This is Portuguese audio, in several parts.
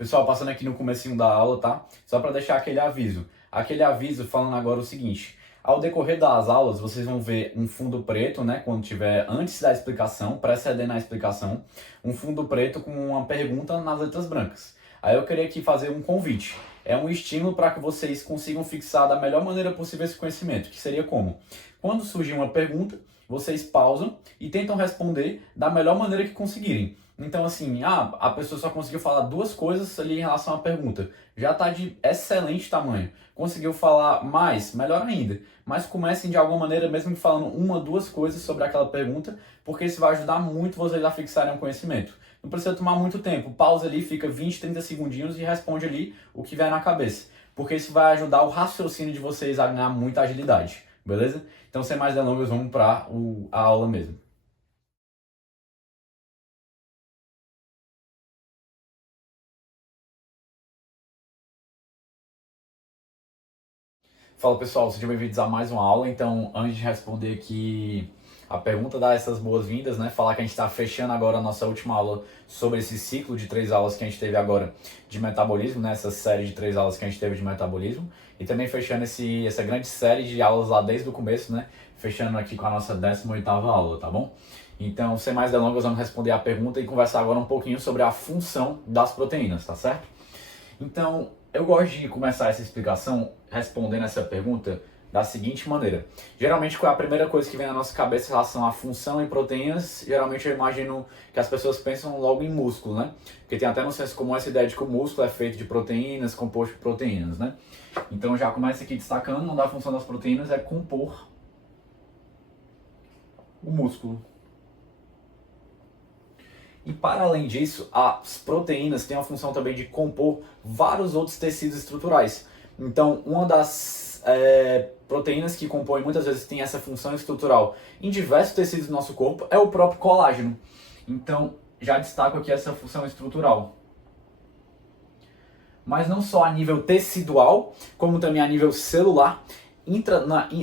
Pessoal, passando aqui no comecinho da aula, tá? Só para deixar aquele aviso. Aquele aviso falando agora o seguinte: ao decorrer das aulas, vocês vão ver um fundo preto, né? Quando tiver antes da explicação, precedendo a explicação, um fundo preto com uma pergunta nas letras brancas. Aí eu queria aqui fazer um convite. É um estímulo para que vocês consigam fixar da melhor maneira possível esse conhecimento, que seria como? Quando surgir uma pergunta, vocês pausam e tentam responder da melhor maneira que conseguirem. Então, assim, a pessoa só conseguiu falar duas coisas ali em relação à pergunta. Já está de excelente tamanho. Conseguiu falar mais? Melhor ainda. Mas comecem de alguma maneira, mesmo que falando uma, duas coisas sobre aquela pergunta, porque isso vai ajudar muito vocês a fixarem o conhecimento. Não precisa tomar muito tempo. Pausa ali, fica 20, 30 segundinhos e responde ali o que vier na cabeça. Porque isso vai ajudar o raciocínio de vocês a ganhar muita agilidade. Beleza? Então, sem mais delongas, vamos para a aula mesmo. Fala pessoal, sejam bem-vindos a mais uma aula. Então, antes de responder aqui a pergunta, dar essas boas-vindas, né? Falar que a gente está fechando agora a nossa última aula sobre esse ciclo de 3 aulas que a gente teve agora de metabolismo, né? Essa série de 3 aulas que a gente teve de metabolismo. E também fechando essa grande série de aulas lá desde o começo, né? Fechando aqui com a nossa 18ª aula, tá bom? Então, sem mais delongas, vamos responder a pergunta e conversar agora um pouquinho sobre a função das proteínas, tá certo? Então, eu gosto de começar essa explicação respondendo essa pergunta da seguinte maneira. Geralmente, qual é a primeira coisa que vem na nossa cabeça em relação à função em proteínas? Geralmente eu imagino que as pessoas pensam logo em músculo, né? Porque tem até no senso comum essa ideia de que o músculo é feito de proteínas, composto por proteínas, né? Então já começa aqui destacando, uma da função das proteínas é compor o músculo. E para além disso, as proteínas têm a função também de compor vários outros tecidos estruturais. Então, uma das proteínas que compõem muitas vezes tem essa função estrutural em diversos tecidos do nosso corpo é o próprio colágeno. Então, já destaco aqui essa função estrutural. Mas não só a nível tecidual, como também a nível celular.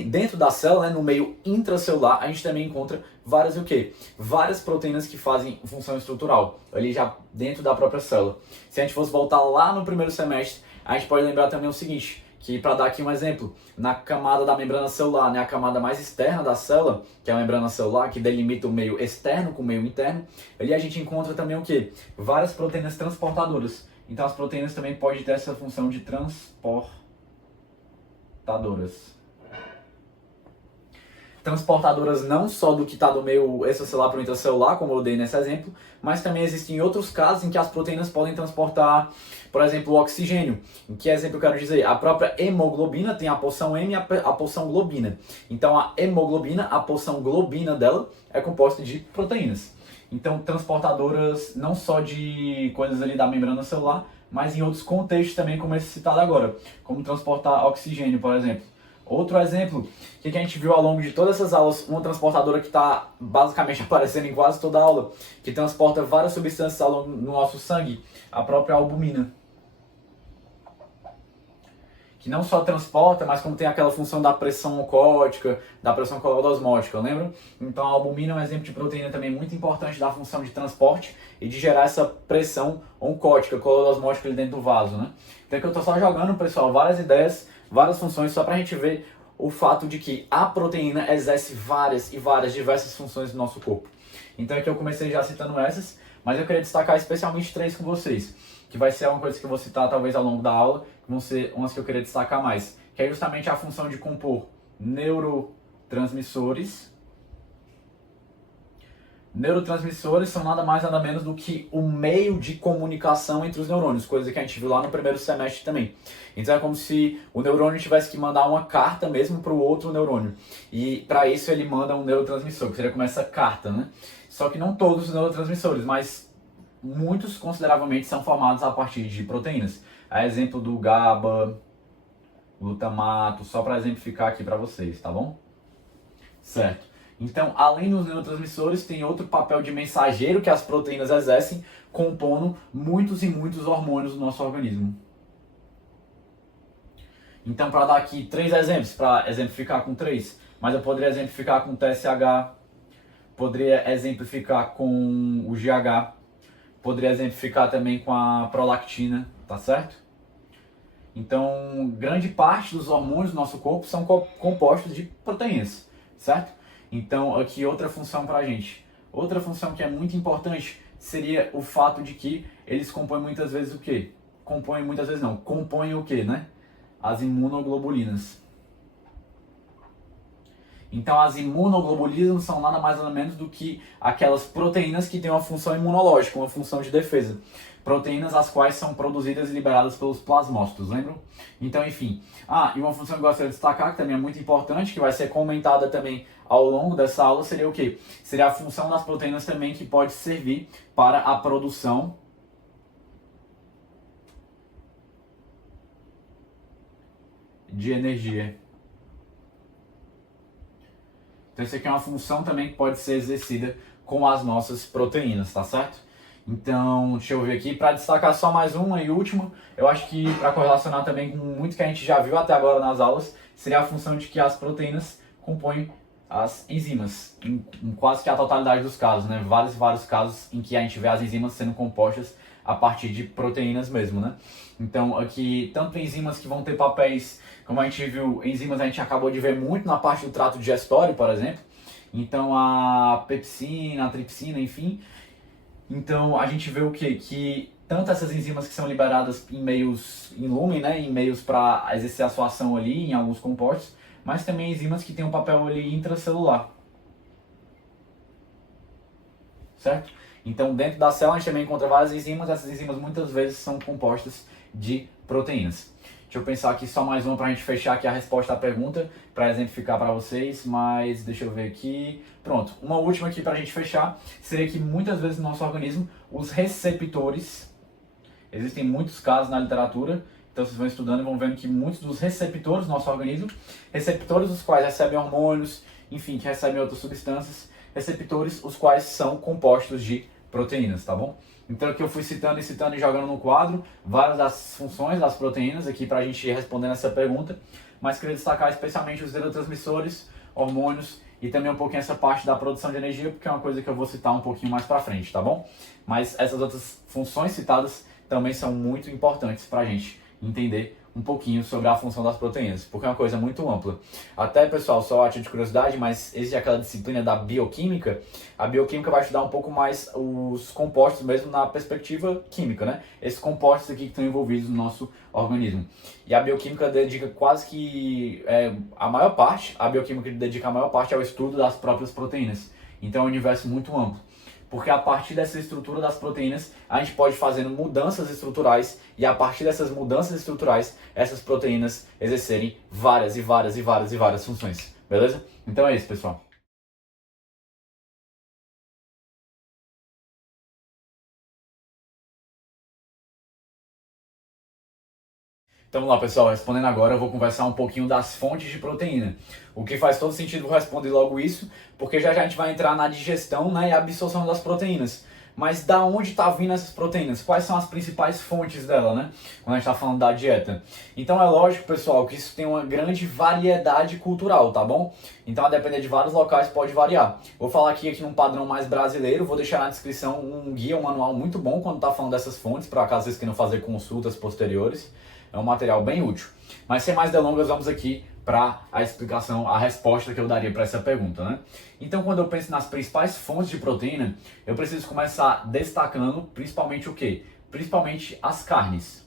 Dentro da célula, né, no meio intracelular, a gente também encontra várias proteínas que fazem função estrutural, ali já dentro da própria célula. Se a gente fosse voltar lá no primeiro semestre, a gente pode lembrar também o seguinte, que para dar aqui um exemplo, na camada da membrana celular, né, a camada mais externa da célula, que é a membrana celular, que delimita o meio externo com o meio interno, ali a gente encontra também o quê? Várias proteínas transportadoras. Então as proteínas também podem ter essa função de transportadoras não só do que está do meio extracelular para o intracelular, como eu dei nesse exemplo, mas também existem outros casos em que as proteínas podem transportar, por exemplo, o oxigênio. Em que exemplo eu quero dizer? A própria hemoglobina tem a porção M e a porção globina. Então a hemoglobina, a porção globina dela, é composta de proteínas. Então transportadoras não só de coisas ali da membrana celular, mas em outros contextos também, como esse citado agora, como transportar oxigênio, por exemplo. Outro exemplo, que a gente viu ao longo de todas essas aulas, uma transportadora que está basicamente aparecendo em quase toda a aula, que transporta várias substâncias no nosso sangue, a própria albumina. Que não só transporta, mas como tem aquela função da pressão oncótica, da pressão colodosmótica, lembra? Então a albumina é um exemplo de proteína também muito importante da função de transporte e de gerar essa pressão oncótica, colodosmótica ali dentro do vaso, né? Então aqui eu estou só jogando, pessoal, várias ideias, várias funções, só para a gente ver o fato de que a proteína exerce diversas funções no nosso corpo. Então aqui eu comecei já citando essas, mas eu queria destacar especialmente 3 com vocês, que vai ser uma coisa que eu vou citar talvez ao longo da aula, que vão ser umas que eu queria destacar mais, que é justamente a função de compor neurotransmissores. Neurotransmissores são nada mais nada menos do que o meio de comunicação entre os neurônios, coisa que a gente viu lá no primeiro semestre também. Então é como se o neurônio tivesse que mandar uma carta mesmo para o outro neurônio. E para isso ele manda um neurotransmissor, que seria como essa carta, né? Só que não todos os neurotransmissores, mas muitos consideravelmente são formados a partir de proteínas. A exemplo do GABA, glutamato, só para exemplificar aqui para vocês, tá bom? Certo. Então, além dos neurotransmissores, tem outro papel de mensageiro que as proteínas exercem, compondo muitos e muitos hormônios do nosso organismo. Então, para dar aqui 3 exemplos, para exemplificar com 3, mas eu poderia exemplificar com TSH, poderia exemplificar com o GH, Poderia exemplificar também com a prolactina, tá certo? Então, grande parte dos hormônios do nosso corpo são compostos de proteínas, certo? Então, aqui outra função pra gente. Outra função que é muito importante seria o fato de que eles compõem muitas vezes o quê? Compõem muitas vezes não, compõem o quê, né? As imunoglobulinas. Então as imunoglobulinas não são nada mais nada menos do que aquelas proteínas que têm uma função imunológica, uma função de defesa. Proteínas as quais são produzidas e liberadas pelos plasmócitos, lembram? Então, enfim. E uma função que eu gostaria de destacar, que também é muito importante, que vai ser comentada também ao longo dessa aula, seria o quê? Seria a função das proteínas também que pode servir para a produção de energia. Então isso aqui é uma função também que pode ser exercida com as nossas proteínas, tá certo? Então, deixa eu ver aqui, para destacar só mais uma e última, eu acho que para correlacionar também com muito que a gente já viu até agora nas aulas, seria a função de que as proteínas compõem as enzimas, em quase que a totalidade dos casos, né? Vários casos em que a gente vê as enzimas sendo compostas a partir de proteínas mesmo, né? Então, aqui, tanto enzimas que vão ter papéis, como a gente viu, enzimas a gente acabou de ver muito na parte do trato digestório, por exemplo. Então, a pepsina, a tripsina, enfim. Então, a gente vê o quê? Que tanto essas enzimas que são liberadas em meios em lumen, né? Em meios para exercer a sua ação ali, em alguns compostos, mas também enzimas que têm um papel ali intracelular. Certo? Então, dentro da célula a gente também encontra várias enzimas, essas enzimas muitas vezes são compostas de proteínas. Deixa eu pensar aqui só mais uma para a gente fechar aqui a resposta à pergunta, para exemplificar para vocês, mas deixa eu ver aqui. Pronto, uma última aqui para a gente fechar, seria que muitas vezes no nosso organismo, os receptores, existem muitos casos na literatura, então vocês vão estudando e vão vendo que muitos dos receptores do nosso organismo, receptores os quais recebem hormônios, enfim, que recebem outras substâncias, receptores os quais são compostos de proteínas, tá bom? Então aqui eu fui citando e jogando no quadro várias das funções das proteínas aqui para a gente responder essa pergunta, mas queria destacar especialmente os neurotransmissores, hormônios e também um pouquinho essa parte da produção de energia, porque é uma coisa que eu vou citar um pouquinho mais para frente, tá bom? Mas essas outras funções citadas também são muito importantes para a gente entender um pouquinho sobre a função das proteínas, porque é uma coisa muito ampla. Até, pessoal, só a título de curiosidade, mas existe aquela disciplina da bioquímica. A bioquímica vai estudar um pouco mais os compostos mesmo na perspectiva química, né? Esses compostos aqui que estão envolvidos no nosso organismo. E a bioquímica dedica quase que a maior parte, a bioquímica dedica a maior parte ao estudo das próprias proteínas. Então é um universo muito amplo. Porque a partir dessa estrutura das proteínas, a gente pode fazer mudanças estruturais e a partir dessas mudanças estruturais, essas proteínas exercerem várias funções. Beleza? Então é isso, pessoal. Então vamos lá, pessoal, respondendo agora, eu vou conversar um pouquinho das fontes de proteína. O que faz todo sentido eu responder logo isso, porque já a gente vai entrar na digestão, né, e absorção das proteínas. Mas da onde está vindo essas proteínas? Quais são as principais fontes dela, né? Quando a gente está falando da dieta. Então é lógico, pessoal, que isso tem uma grande variedade cultural, tá bom? Então a depender de vários locais pode variar. Vou falar aqui num padrão mais brasileiro, vou deixar na descrição um guia, um manual muito bom quando tá falando dessas fontes, para caso vocês queiram fazer consultas posteriores. É um material bem útil. Mas sem mais delongas, vamos aqui para a explicação, a resposta que eu daria para essa pergunta, né? Então, quando eu penso nas principais fontes de proteína, eu preciso começar destacando principalmente o quê? Principalmente as carnes.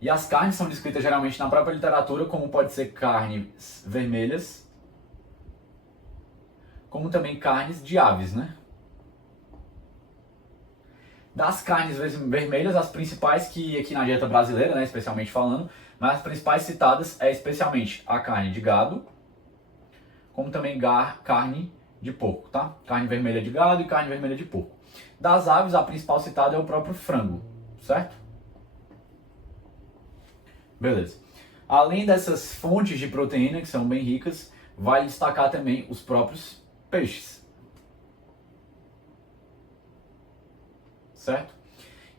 E as carnes são descritas geralmente na própria literatura como pode ser carnes vermelhas, como também carnes de aves, né? Das carnes vermelhas, as principais que aqui na dieta brasileira, né, especialmente falando, mas as principais citadas é especialmente a carne de gado, como também carne de porco, tá? Carne vermelha de gado e carne vermelha de porco. Das aves, a principal citada é o próprio frango, certo? Beleza. Além dessas fontes de proteína, que são bem ricas, vale destacar também os próprios peixes. Certo?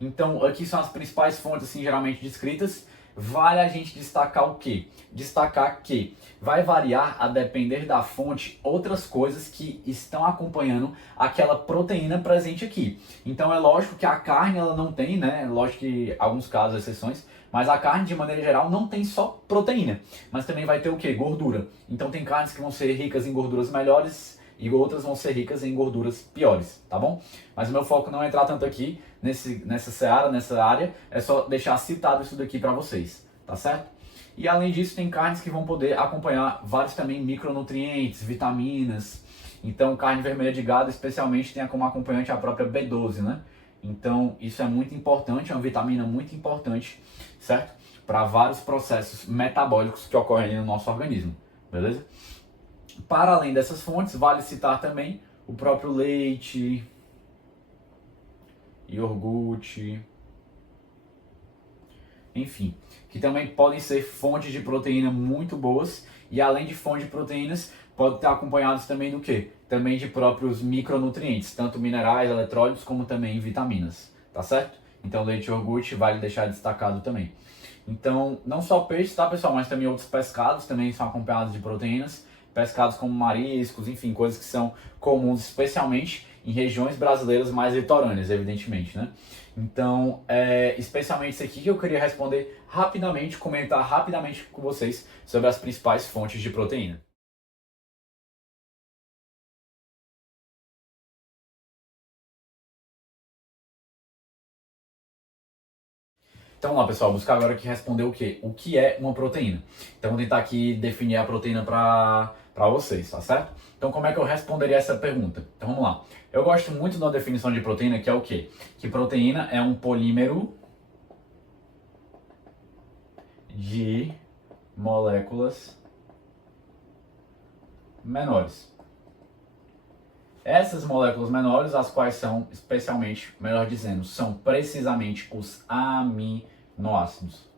Então, aqui são as principais fontes, assim, geralmente descritas. vale a gente destacar o quê? Destacar que vai variar a depender da fonte outras coisas que estão acompanhando aquela proteína presente aqui. Então é lógico que a carne ela não tem, né? Lógico que alguns casos, exceções, mas a carne de maneira geral não tem só proteína, mas também vai ter o quê? Gordura. Então tem carnes que vão ser ricas em gorduras melhores e outras vão ser ricas em gorduras piores, tá bom? Mas o meu foco não é entrar tanto aqui nessa área, é só deixar citado isso daqui para vocês, tá certo? E além disso, tem carnes que vão poder acompanhar vários também micronutrientes, vitaminas. Então, carne vermelha de gado especialmente tem como acompanhante a própria B12, né? Então, isso é muito importante, é uma vitamina muito importante, certo? Para vários processos metabólicos que ocorrem no nosso organismo, beleza? Para além dessas fontes, vale citar também o próprio leite, iogurte, enfim, que também podem ser fontes de proteína muito boas e além de fontes de proteínas, podem estar acompanhados também do quê? Também de próprios micronutrientes, tanto minerais, eletrólitos, como também vitaminas, tá certo? Então leite e iogurte vale deixar destacado também. Então, não só peixe, tá pessoal, mas também outros pescados também são acompanhados de proteínas, pescados como mariscos, enfim, coisas que são comuns, especialmente em regiões brasileiras mais litorâneas, evidentemente, né? Então, especialmente isso aqui que eu queria responder rapidamente, comentar rapidamente com vocês sobre as principais fontes de proteína. Então vamos lá, pessoal, buscar agora aqui responder o quê? O que é uma proteína? Então vou tentar aqui definir a proteína para vocês, tá certo? Então como é que eu responderia essa pergunta? Então vamos lá. Eu gosto muito da definição de proteína, que é o quê? Que proteína é um polímero de moléculas menores. Essas moléculas menores, as quais são especialmente, melhor dizendo, são precisamente os aminoácidos.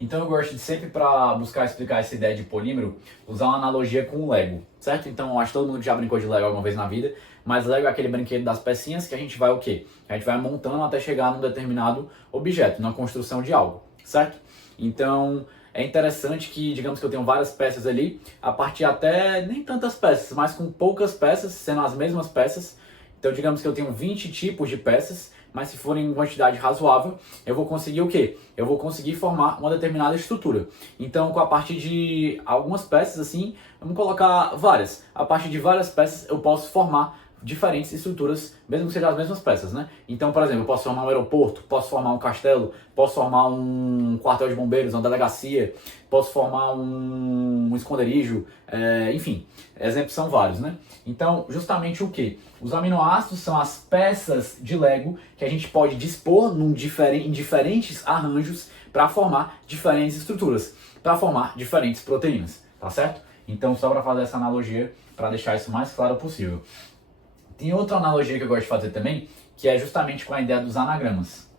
Então eu gosto de sempre, para buscar explicar essa ideia de polímero, usar uma analogia com o Lego, certo? Então eu acho que todo mundo já brincou de Lego alguma vez na vida, mas Lego é aquele brinquedo das pecinhas que a gente vai o quê? A gente vai montando até chegar num determinado objeto, na construção de algo, certo? Então é interessante que, digamos que eu tenho várias peças ali, a partir até nem tantas peças, mas com poucas peças, sendo as mesmas peças. Então digamos que eu tenho 20 tipos de peças, mas se forem em quantidade razoável, eu vou conseguir o quê? Eu vou conseguir formar uma determinada estrutura. Então, com a partir de algumas peças, assim, vamos colocar várias. A partir de várias peças, eu posso formar diferentes estruturas, mesmo que sejam as mesmas peças, né? Então, por exemplo, eu posso formar um aeroporto, posso formar um castelo, posso formar um quartel de bombeiros, uma delegacia, posso formar um esconderijo, enfim, exemplos são vários, né? Então, justamente o que? Os aminoácidos são as peças de Lego que a gente pode dispor em diferentes arranjos para formar diferentes estruturas, para formar diferentes proteínas, tá certo? Então, só para fazer essa analogia, para deixar isso mais claro possível. Tem outra analogia que eu gosto de fazer também, que é justamente com a ideia dos anagramas.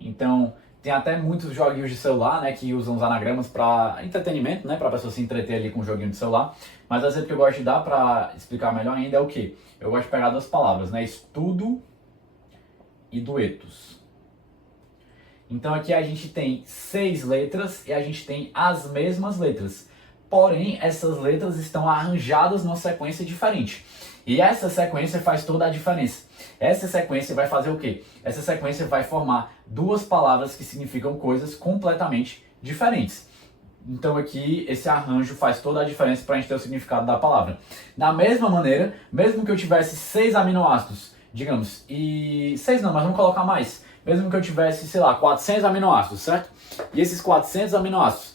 Então, tem até muitos joguinhos de celular, né, que usam os anagramas para entretenimento, né, para a pessoa se entreter ali com um joguinho de celular. Mas o exemplo que eu gosto de dar para explicar melhor ainda é o quê? Eu gosto de pegar duas palavras, né, estudo e duetos. Então aqui a gente tem 6 letras e a gente tem as mesmas letras. Porém, essas letras estão arranjadas numa sequência diferente. E essa sequência faz toda a diferença. Essa sequência vai fazer o quê? Essa sequência vai formar duas palavras que significam coisas completamente diferentes. Então aqui esse arranjo faz toda a diferença para a gente ter o significado da palavra. Da mesma maneira, mesmo que eu tivesse 6 aminoácidos, digamos, e 6 não, mas vamos colocar mais. Mesmo que eu tivesse, sei lá, 400 aminoácidos, certo? E esses 400 aminoácidos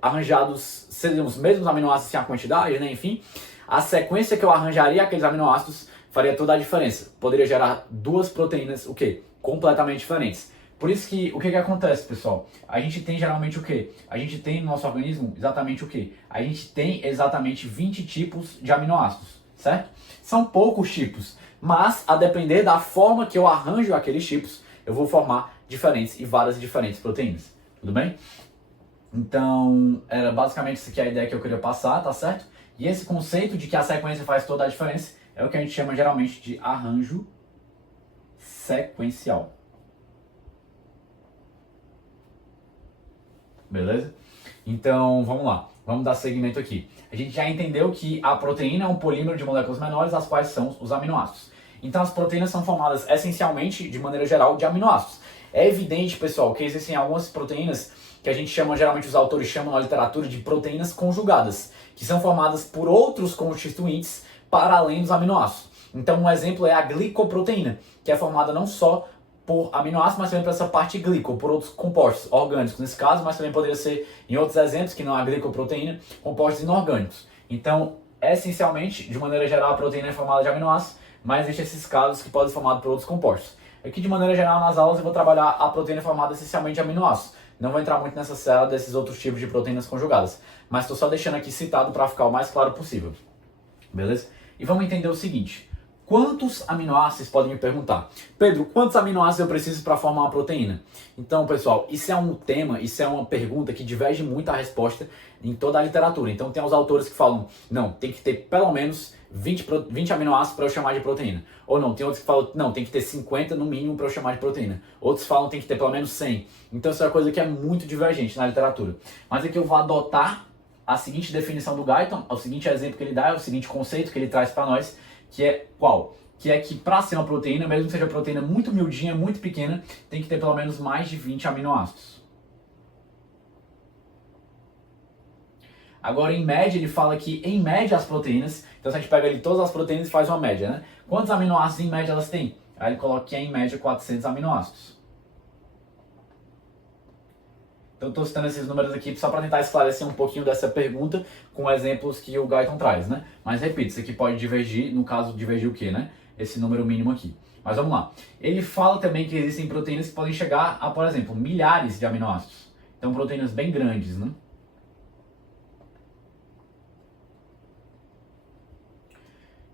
arranjados, seriam os mesmos aminoácidos sem a quantidade, né? Enfim, a sequência que eu arranjaria aqueles aminoácidos faria toda a diferença. Poderia gerar duas proteínas, o quê? Completamente diferentes. Por isso que, o que acontece, pessoal? A gente tem geralmente o quê? A gente tem no nosso organismo exatamente o quê? A gente tem exatamente 20 tipos de aminoácidos, certo? São poucos tipos, mas a depender da forma que eu arranjo aqueles tipos, eu vou formar diferentes e várias diferentes proteínas. Tudo bem? Então, era basicamente isso que é a ideia que eu queria passar, tá certo? E esse conceito de que a sequência faz toda a diferença é o que a gente chama geralmente de arranjo sequencial. beleza? Então, vamos lá, vamos dar seguimento aqui. A gente já entendeu que a proteína é um polímero de moléculas menores, as quais são os aminoácidos. Então, as proteínas são formadas essencialmente, de maneira geral, de aminoácidos. É evidente, pessoal, que existem algumas proteínas que a gente chama, geralmente os autores chamam na literatura de proteínas conjugadas, que são formadas por outros constituintes para além dos aminoácidos. Então, um exemplo é a glicoproteína, que é formada não só por aminoácidos, mas também por essa parte glico, por outros compostos orgânicos nesse caso, mas também poderia ser, em outros exemplos, que não é a glicoproteína, compostos inorgânicos. Então, essencialmente, de maneira geral, a proteína é formada de aminoácidos, mas existem esses casos que podem ser formados por outros compostos. Aqui, de maneira geral, nas aulas eu vou trabalhar a proteína formada essencialmente de aminoácidos. Não vou entrar muito nessa seara desses outros tipos de proteínas conjugadas, mas estou só deixando aqui citado para ficar o mais claro possível. Beleza? E vamos entender o seguinte. Quantos aminoácidos podem me perguntar? Pedro, quantos aminoácidos eu preciso para formar uma proteína? Então, pessoal, isso é um tema, isso é uma pergunta que diverge muito a resposta em toda a literatura. Então, tem os autores que falam, não, tem que ter pelo menos 20 aminoácidos para eu chamar de proteína. Ou não, tem outros que falam, não, tem que ter 50 no mínimo para eu chamar de proteína. Outros falam, tem que ter pelo menos 100. Então, isso é uma coisa que é muito divergente na literatura. Mas aqui eu vou adotar a seguinte definição do Guyton, o seguinte exemplo que ele dá, o seguinte conceito que ele traz para nós, que é qual? Que é que para ser uma proteína, mesmo que seja uma proteína muito miudinha, muito pequena, tem que ter pelo menos mais de 20 aminoácidos. Agora, em média, ele fala que, em média, as proteínas, então se a gente pega ali todas as proteínas e faz uma média, né? Quantos aminoácidos, em média, elas têm? Aí ele coloca que é, em média, 400 aminoácidos. Então, estou citando esses números aqui só para tentar esclarecer um pouquinho dessa pergunta com exemplos que o Guyton traz, né? Mas, repito, isso aqui pode divergir, no caso, divergir o quê, né? Esse número mínimo aqui. Mas vamos lá. Ele fala também que existem proteínas que podem chegar a, por exemplo, milhares de aminoácidos. Então, proteínas bem grandes, né?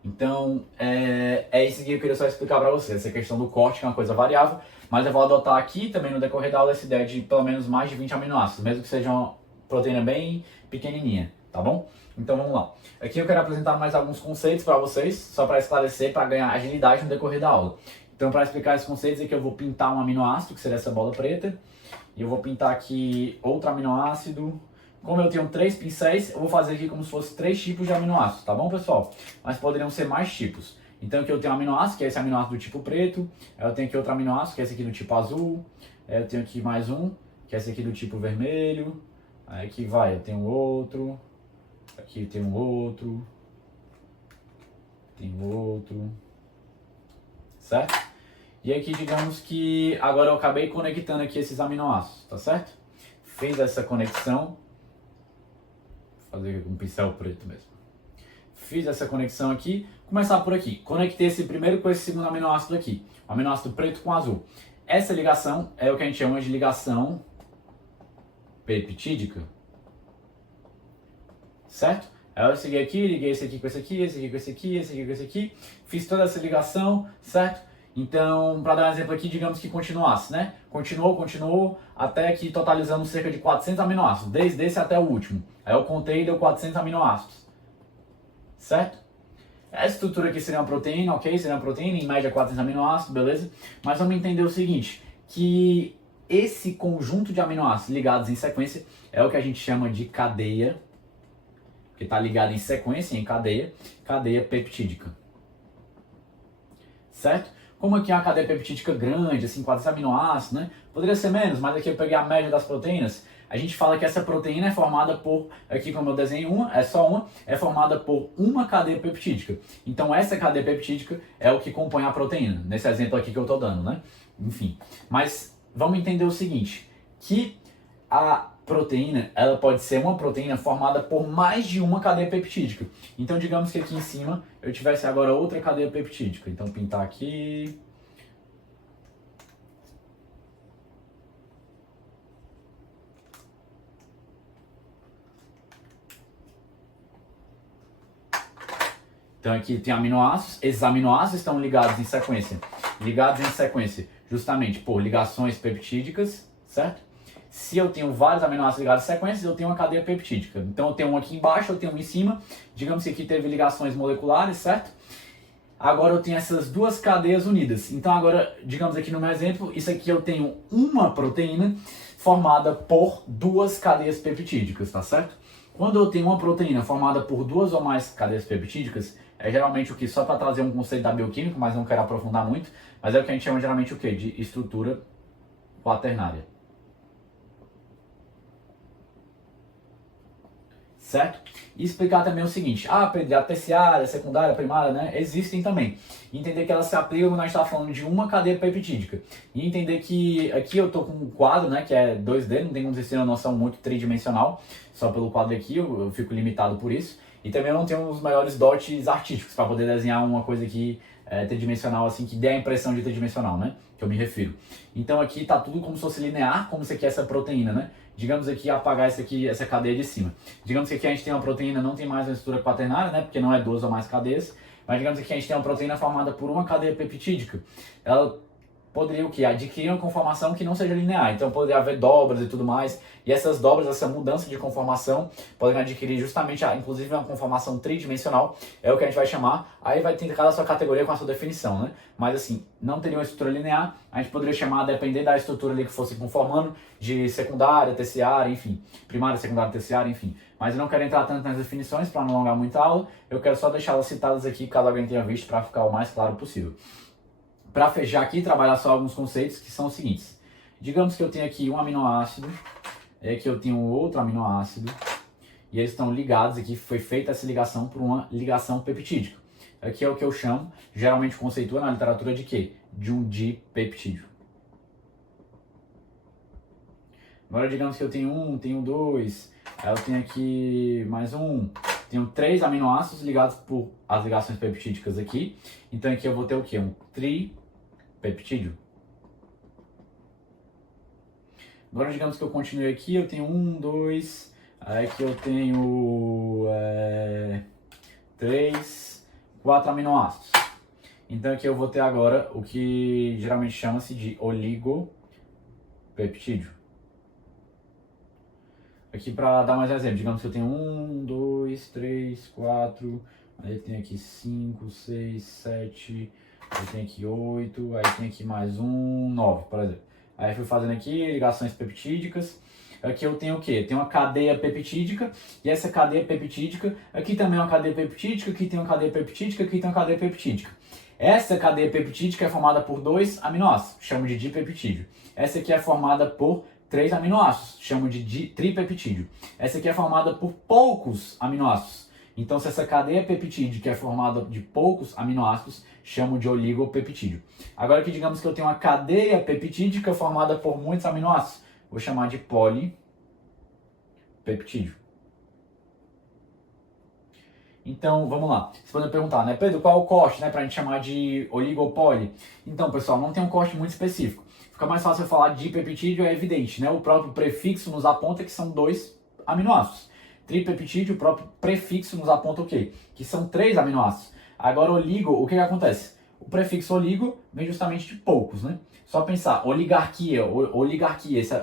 Então, é isso que eu queria só explicar para você, essa questão do corte, que é uma coisa variável, mas eu vou adotar aqui também no decorrer da aula essa ideia de pelo menos mais de 20 aminoácidos, mesmo que seja uma proteína bem pequenininha, tá bom? Então vamos lá. Aqui eu quero apresentar mais alguns conceitos para vocês, só para esclarecer, para ganhar agilidade no decorrer da aula. Então, para explicar esses conceitos, aqui eu vou pintar um aminoácido, que seria essa bola preta, e eu vou pintar aqui outro aminoácido. Como eu tenho 3 pincéis, eu vou fazer aqui como se fosse 3 tipos de aminoácidos, tá bom, pessoal? Mas poderiam ser mais tipos. Então aqui eu tenho um aminoácido, que é esse aminoácido do tipo preto. Eu tenho aqui outro aminoácido, que é esse aqui do tipo azul. Eu tenho aqui mais um, que é esse aqui do tipo vermelho. Aí aqui vai, eu tenho outro. Aqui tem um outro. Tem outro. Certo? E aqui, digamos que agora eu acabei conectando aqui esses aminoácidos, tá certo? Fiz essa conexão. Fazer aqui com um pincel preto mesmo. Fiz essa conexão aqui. Começar por aqui. Conectei esse primeiro com esse segundo aminoácido aqui. O aminoácido preto com azul. Essa ligação é o que a gente chama de ligação peptídica. Certo? Aí eu segui aqui, liguei esse aqui com esse aqui, esse aqui com esse aqui, esse aqui com esse aqui. Fiz toda essa ligação, certo? Então, para dar um exemplo aqui, digamos que continuasse, né? Continuou, até que totalizando cerca de 400 aminoácidos, desde esse até o último. Aí eu contei e deu 400 aminoácidos, certo? Essa estrutura aqui seria uma proteína, ok? Seria uma proteína, em média 400 aminoácidos, beleza? Mas vamos entender o seguinte, que esse conjunto de aminoácidos ligados em sequência é o que a gente chama de cadeia, que está ligado em sequência, em cadeia peptídica, certo? Como aqui é uma cadeia peptídica grande, assim, 400 aminoácidos, né? Poderia ser menos, mas aqui eu peguei a média das proteínas. A gente fala que essa proteína é formada por, aqui como eu desenho uma, é só uma, é formada por uma cadeia peptídica. Então essa cadeia peptídica é o que compõe a proteína, nesse exemplo aqui que eu estou dando, né? Enfim, mas vamos entender o seguinte, que a proteína, ela pode ser uma proteína formada por mais de uma cadeia peptídica. Então, digamos que aqui em cima eu tivesse agora outra cadeia peptídica. Então, pintar aqui. Então, aqui tem aminoácidos. Esses aminoácidos estão ligados em sequência. Ligados em sequência justamente por ligações peptídicas, certo? Se eu tenho vários aminoácidos ligados em sequências, eu tenho uma cadeia peptídica. Então eu tenho um aqui embaixo, eu tenho um em cima. Digamos que aqui teve ligações moleculares, certo? Agora eu tenho essas duas cadeias unidas. Então agora, digamos aqui no meu exemplo, isso aqui eu tenho uma proteína. formada por duas cadeias peptídicas, tá certo? Quando eu tenho uma proteína formada por duas ou mais cadeias peptídicas, é geralmente o que, só para trazer um conceito da bioquímica, mas não quero aprofundar muito, mas é o que a gente chama geralmente o que? De estrutura quaternária. Certo? E explicar também o seguinte, Pedro, a terciária, a secundária, a primária, né, existem também. E entender que elas se aplicam quando a gente está falando de uma cadeia peptídica. E entender que aqui eu estou com um quadro, né, que é 2D, não tem como vocês terem uma noção muito tridimensional, só pelo quadro aqui, eu fico limitado por isso. E também eu não tenho os melhores dotes artísticos para poder desenhar uma coisa aqui tridimensional, assim, que dê a impressão de tridimensional, né, que eu me refiro. Então aqui está tudo como se fosse linear, como se aqui é essa proteína, né. Digamos aqui, apagar essa cadeia de cima. Digamos que aqui a gente tem uma proteína, não tem mais uma estrutura quaternária, né? Porque não é duas ou mais cadeias. Mas digamos que a gente tem uma proteína formada por uma cadeia peptídica. Ela poderia o quê? Adquirir uma conformação que não seja linear. Então poderia haver dobras e tudo mais. E essas dobras, essa mudança de conformação, podem adquirir justamente, inclusive, uma conformação tridimensional. É o que a gente vai chamar. Aí vai ter cada sua categoria com a sua definição, né? Mas assim, não teria uma estrutura linear. A gente poderia chamar, a depender da estrutura ali que fosse conformando, de secundária, terciária, enfim. Primária, secundária, terciária, enfim. Mas eu não quero entrar tanto nas definições para não alongar muito a aula. Eu quero só deixá-las citadas aqui, caso alguém tenha visto, para ficar o mais claro possível. Para fechar aqui, trabalhar só alguns conceitos que são os seguintes. Digamos que eu tenho aqui um aminoácido, aqui eu tenho outro aminoácido, e eles estão ligados aqui, foi feita essa ligação por uma ligação peptídica. Aqui é o que eu chamo, geralmente conceitua na literatura de quê? De um dipeptídeo. Agora digamos que eu tenho um, tenho dois, aí eu tenho aqui mais um, tenho 3 aminoácidos ligados por as ligações peptídicas aqui. Então aqui eu vou ter o quê? Um tripeptídeo. Agora digamos que eu continue aqui, eu tenho 1, 2, aí aqui eu tenho 3, 4 aminoácidos. Então aqui eu vou ter agora o que geralmente chama-se de oligopeptídeo. Aqui para dar mais exemplo, digamos que eu tenho 1, 2, 3, 4, aí tem aqui 5, 6, 7, aí tem aqui 8, aí tem aqui mais 1, 9, por exemplo. Aí eu fui fazendo aqui ligações peptídicas. Aqui eu tenho o quê? Tem uma cadeia peptídica, e essa cadeia peptídica, aqui também é uma cadeia peptídica, aqui tem uma cadeia peptídica, aqui tem uma cadeia peptídica. Essa cadeia peptídica é formada por 2 aminoácidos, chamo de dipeptídeo. Essa aqui é formada por 3 aminoácidos, chamo de tripeptídeo. Essa aqui é formada por poucos aminoácidos. Então, se essa cadeia peptídica é formada de poucos aminoácidos, chamo de oligopeptídeo. Agora que digamos que eu tenho uma cadeia peptídica formada por muitos aminoácidos, vou chamar de polipeptídeo. Então, vamos lá. Você pode perguntar, né, Pedro, qual é o corte, né, pra gente chamar de oligopoli? Então, pessoal, não tem um corte muito específico. Fica mais fácil eu falar de peptídeo, é evidente, né? O próprio prefixo nos aponta que são 2 aminoácidos. Tripeptídeo, o próprio prefixo nos aponta o quê? Que são 3 aminoácidos. Agora, oligo, o que acontece? O prefixo oligo vem justamente de poucos, né? Só pensar, oligarquia,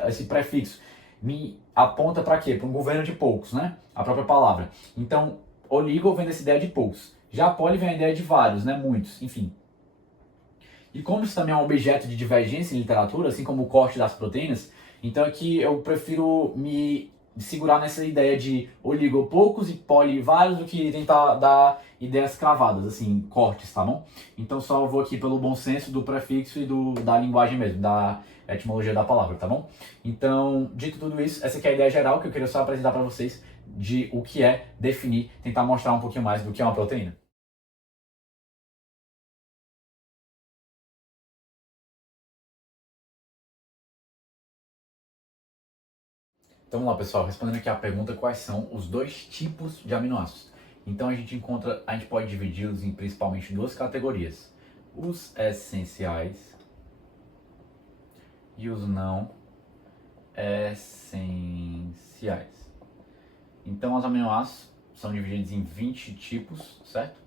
esse prefixo, me aponta para quê? Para um governo de poucos, né? A própria palavra. Então, oligo vem dessa ideia de poucos. Já poli vem a ideia de vários, né? Muitos, enfim. E como isso também é um objeto de divergência em literatura, assim como o corte das proteínas, então aqui eu prefiro me segurar nessa ideia de oligo poucos e poli vários do que tentar dar ideias cravadas, assim, cortes, tá bom? Então só vou aqui pelo bom senso do prefixo e da linguagem mesmo, da etimologia da palavra, tá bom? Então, dito tudo isso, essa aqui é a ideia geral que eu queria só apresentar para vocês de o que é definir, tentar mostrar um pouquinho mais do que é uma proteína. Então vamos lá, pessoal, respondendo aqui a pergunta, quais são os 2 tipos de aminoácidos? Então a gente pode dividi-los em principalmente 2 categorias: os essenciais e os não essenciais. Então os aminoácidos são divididos em 20 tipos, certo?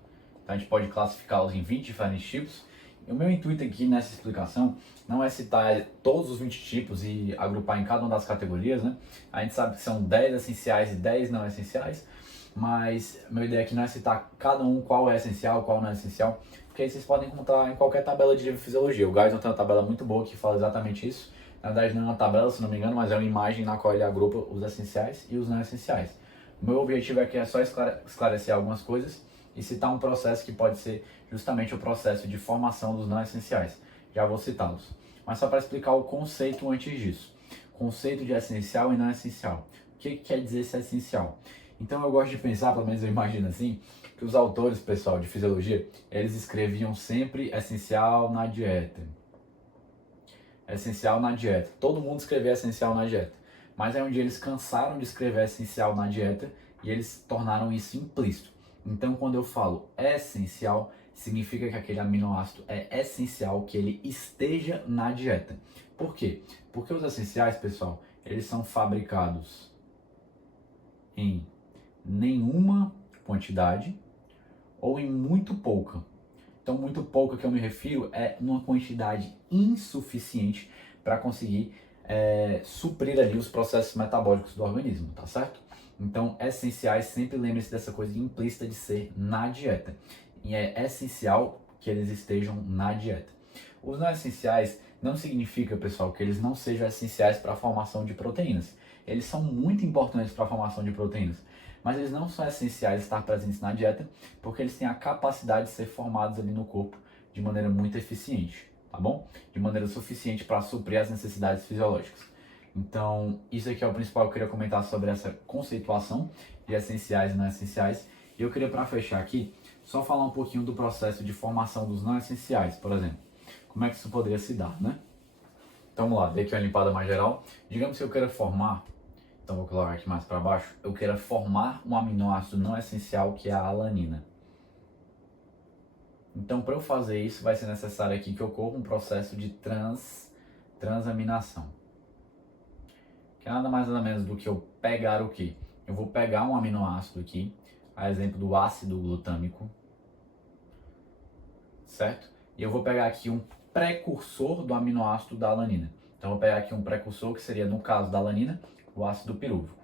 Então a gente pode classificá-los em 20 diferentes tipos. E o meu intuito aqui nessa explicação não é citar todos os 20 tipos e agrupar em cada uma das categorias, né? A gente sabe que são 10 essenciais e 10 não essenciais, mas a minha ideia aqui não é citar cada um qual é essencial, qual não é essencial, porque aí vocês podem encontrar em qualquer tabela de fisiologia. O Geisel tem uma tabela muito boa que fala exatamente isso. Na verdade não é uma tabela, se não me engano, mas é uma imagem na qual ele agrupa os essenciais e os não essenciais. O meu objetivo aqui é só esclarecer algumas coisas e citar um processo que pode ser justamente o processo de formação dos não essenciais. Já vou citá-los. Mas só para explicar o conceito antes disso. Conceito de essencial e não essencial. O que quer dizer ser essencial? Então eu gosto de pensar, pelo menos eu imagino assim, que os autores, pessoal, de fisiologia, eles escreviam sempre essencial na dieta. Essencial na dieta. Todo mundo escrevia essencial na dieta. Mas aí um dia eles cansaram de escrever essencial na dieta e eles tornaram isso implícito. Então quando eu falo essencial, significa que aquele aminoácido é essencial que ele esteja na dieta. Por quê? Porque os essenciais, pessoal, eles são fabricados em nenhuma quantidade ou em muito pouca. Então, muito pouca que eu me refiro é numa quantidade insuficiente para conseguir suprir ali os processos metabólicos do organismo, tá certo? Então, essenciais, sempre lembre-se dessa coisa implícita de ser na dieta. E é essencial que eles estejam na dieta. Os não essenciais não significa, pessoal, que eles não sejam essenciais para a formação de proteínas. Eles são muito importantes para a formação de proteínas, mas eles não são essenciais estar presentes na dieta, porque eles têm a capacidade de ser formados ali no corpo de maneira muito eficiente, tá bom? De maneira suficiente para suprir as necessidades fisiológicas. Então, isso aqui é o principal que eu queria comentar sobre essa conceituação de essenciais e não essenciais. E eu queria, para fechar aqui, só falar um pouquinho do processo de formação dos não essenciais, por exemplo. Como é que isso poderia se dar, né? Então, vamos lá, dei aqui uma limpada mais geral. Digamos que eu queira formar, então vou colocar aqui mais para baixo, eu queira formar um aminoácido não essencial que é a alanina. Então, para eu fazer isso, vai ser necessário aqui que ocorra um processo de transaminação. Que é nada mais nada menos do que eu pegar o quê? Eu vou pegar um aminoácido aqui, a exemplo do ácido glutâmico, certo? E eu vou pegar aqui um precursor do aminoácido da alanina. Então, eu vou pegar aqui um precursor que seria, no caso da alanina, o ácido pirúvico.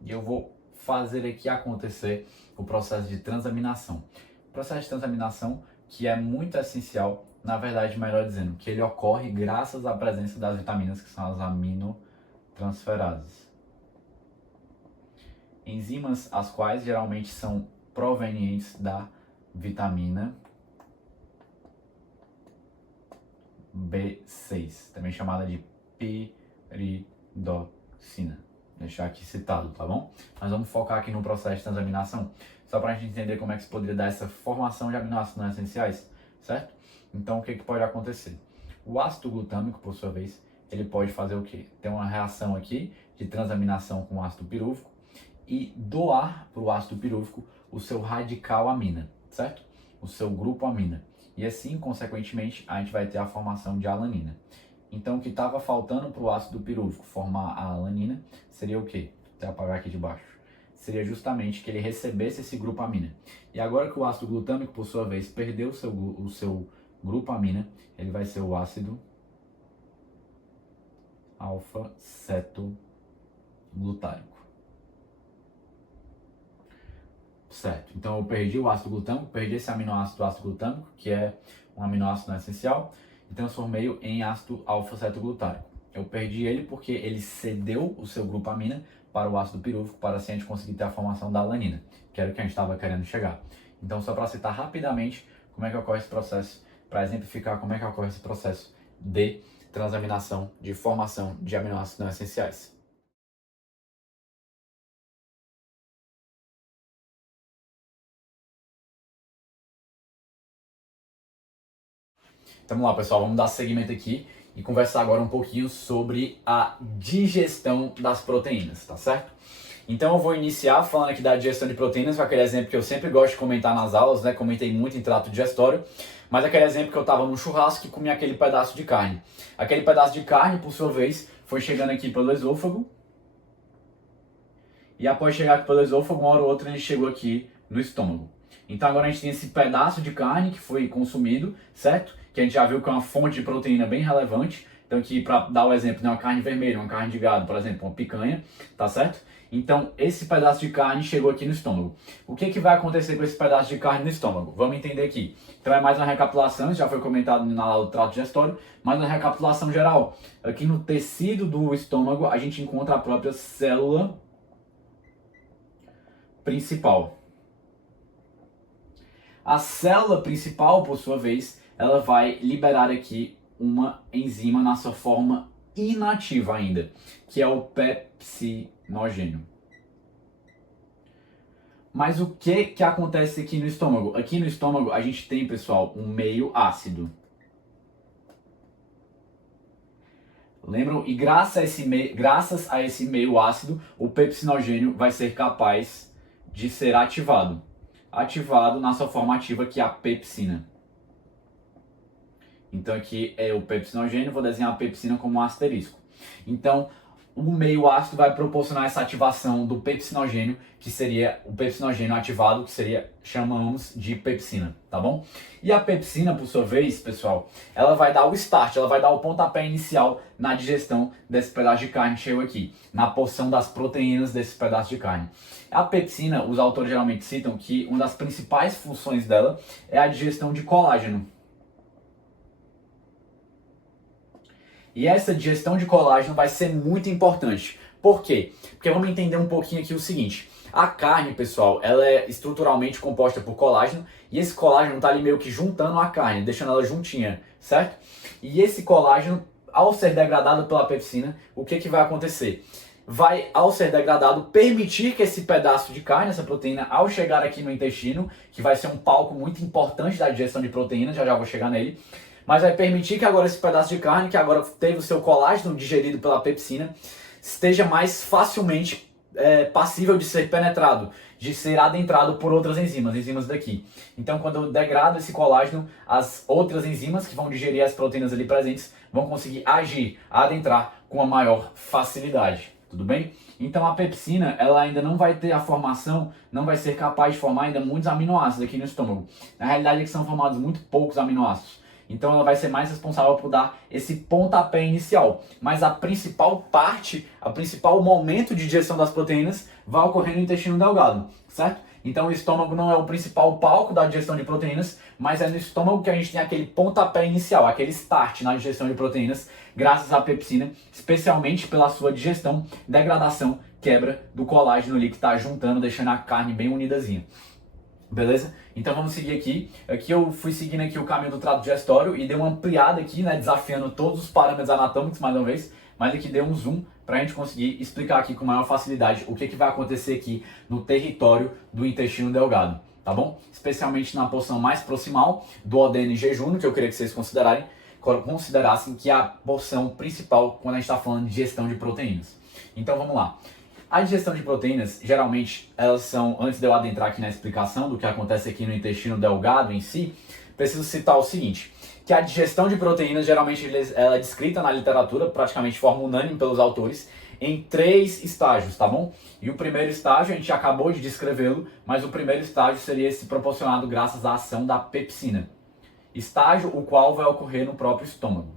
E eu vou fazer aqui acontecer o processo de transaminação. O processo de transaminação que é muito essencial, na verdade, melhor dizendo, que ele ocorre graças à presença das vitaminas que são as aminotransferases. Enzimas as quais geralmente são provenientes da vitamina B6, também chamada de piridoxina. Vou deixar aqui citado, tá bom? Mas vamos focar aqui no processo de transaminação, só para a gente entender como é que se poderia dar essa formação de aminoácidos não essenciais, certo? Então, o que pode acontecer? O ácido glutâmico, por sua vez, ele pode fazer o quê? Tem uma reação aqui de transaminação com o ácido pirúvico e doar para o ácido pirúvico o seu radical amina, certo? O seu grupo amina. E assim, consequentemente, a gente vai ter a formação de alanina. Então, o que estava faltando para o ácido pirúvico formar a alanina seria o quê? Vou apagar aqui de baixo. Seria justamente que ele recebesse esse grupo amina. E agora que o ácido glutâmico, por sua vez, perdeu o seu grupo amina, ele vai ser o ácido alfa-cetoglutârico. Certo, então eu perdi o ácido glutâmico, perdi esse aminoácido ácido glutâmico, que é um aminoácido não essencial, e transformei-o em ácido alfa-cetoglutârico. Eu perdi ele porque ele cedeu o seu grupo amina para o ácido pirúvico, para assim a gente conseguir ter a formação da alanina, que era o que a gente estava querendo chegar. Então, só para citar rapidamente como é que ocorre esse processo, para exemplificar como é que ocorre esse processo de transaminação, de formação de aminoácidos não essenciais. Então, vamos lá, pessoal, vamos dar seguimento aqui e conversar agora um pouquinho sobre a digestão das proteínas, tá certo? Então eu vou iniciar falando aqui da digestão de proteínas com aquele exemplo que eu sempre gosto de comentar nas aulas, né? Comentei muito em trato digestório, mas aquele exemplo que eu estava no churrasco e comia aquele pedaço de carne. Aquele pedaço de carne, por sua vez, foi chegando aqui pelo esôfago, e após chegar aqui pelo esôfago, uma hora ou outra ele chegou aqui no estômago. Então agora a gente tem esse pedaço de carne que foi consumido, certo? Que a gente já viu que é uma fonte de proteína bem relevante, Então aqui, para dar o exemplo, né, uma carne vermelha, uma carne de gado, por exemplo, uma picanha, tá certo? Então, esse pedaço de carne chegou aqui no estômago. O que vai acontecer com esse pedaço de carne no estômago? Vamos entender aqui. Então, é mais uma recapitulação, isso já foi comentado na aula do trato digestório, mas uma recapitulação geral. Aqui no tecido do estômago, a gente encontra a própria célula principal. A célula principal, por sua vez, ela vai liberar aqui uma enzima na sua forma inativa ainda, que é o pepsinogênio. Mas o que acontece aqui no estômago? Aqui no estômago a gente tem, pessoal, um meio ácido. Lembram? E graças a esse meio ácido, o pepsinogênio vai ser capaz de ser ativado. Ativado na sua forma ativa, que é a pepsina. Então aqui é o pepsinogênio, vou desenhar a pepsina como um asterisco. Então, o meio ácido vai proporcionar essa ativação do pepsinogênio, que seria o pepsinogênio ativado, que chamamos de pepsina, tá bom? E a pepsina, por sua vez, pessoal, ela vai dar o start, ela vai dar o pontapé inicial na digestão desse pedaço de carne que chegou aqui, na porção das proteínas desse pedaço de carne. A pepsina, os autores geralmente citam que uma das principais funções dela é a digestão de colágeno. E essa digestão de colágeno vai ser muito importante. Por quê? Porque vamos entender um pouquinho aqui o seguinte. A carne, pessoal, ela é estruturalmente composta por colágeno e esse colágeno está ali meio que juntando a carne, deixando ela juntinha, certo? E esse colágeno, ao ser degradado pela pepsina, o que vai acontecer? Vai, ao ser degradado, permitir que esse pedaço de carne, essa proteína, ao chegar aqui no intestino, que vai ser um palco muito importante da digestão de proteína, já vou chegar nele, mas vai permitir que agora esse pedaço de carne, que agora teve o seu colágeno digerido pela pepsina, esteja mais facilmente passível de ser penetrado, de ser adentrado por outras enzimas daqui. Então, quando eu degrado esse colágeno, as outras enzimas que vão digerir as proteínas ali presentes vão conseguir agir, adentrar com a maior facilidade. Tudo bem? Então a pepsina, ela ainda não vai ter a formação, não vai ser capaz de formar ainda muitos aminoácidos aqui no estômago. Na realidade é que são formados muito poucos aminoácidos. Então ela vai ser mais responsável por dar esse pontapé inicial. Mas a principal parte, o principal momento de digestão das proteínas vai ocorrer no intestino delgado, certo? Então o estômago não é o principal palco da digestão de proteínas, mas é no estômago que a gente tem aquele pontapé inicial, aquele start na digestão de proteínas, graças à pepsina, especialmente pela sua digestão, degradação, quebra do colágeno ali que está juntando, deixando a carne bem unidazinha. Beleza? Então vamos seguir aqui. Aqui eu fui seguindo aqui o caminho do trato digestório e dei uma ampliada aqui, né, desafiando todos os parâmetros anatômicos mais uma vez, mas aqui dei um zoom para a gente conseguir explicar aqui com maior facilidade o que vai acontecer aqui no território do intestino delgado, tá bom? Especialmente na porção mais proximal do odeno e jejum, que eu queria que vocês considerassem que é a porção principal quando a gente está falando de digestão de proteínas. Então vamos lá. A digestão de proteínas, geralmente, elas são, antes de eu adentrar aqui na explicação do que acontece aqui no intestino delgado em si, preciso citar o seguinte, que a digestão de proteínas, geralmente, ela é descrita na literatura, praticamente de forma unânime pelos autores, em 3 estágios, tá bom? E o primeiro estágio, a gente acabou de descrevê-lo, mas o primeiro estágio seria esse proporcionado graças à ação da pepsina. Estágio o qual vai ocorrer no próprio estômago.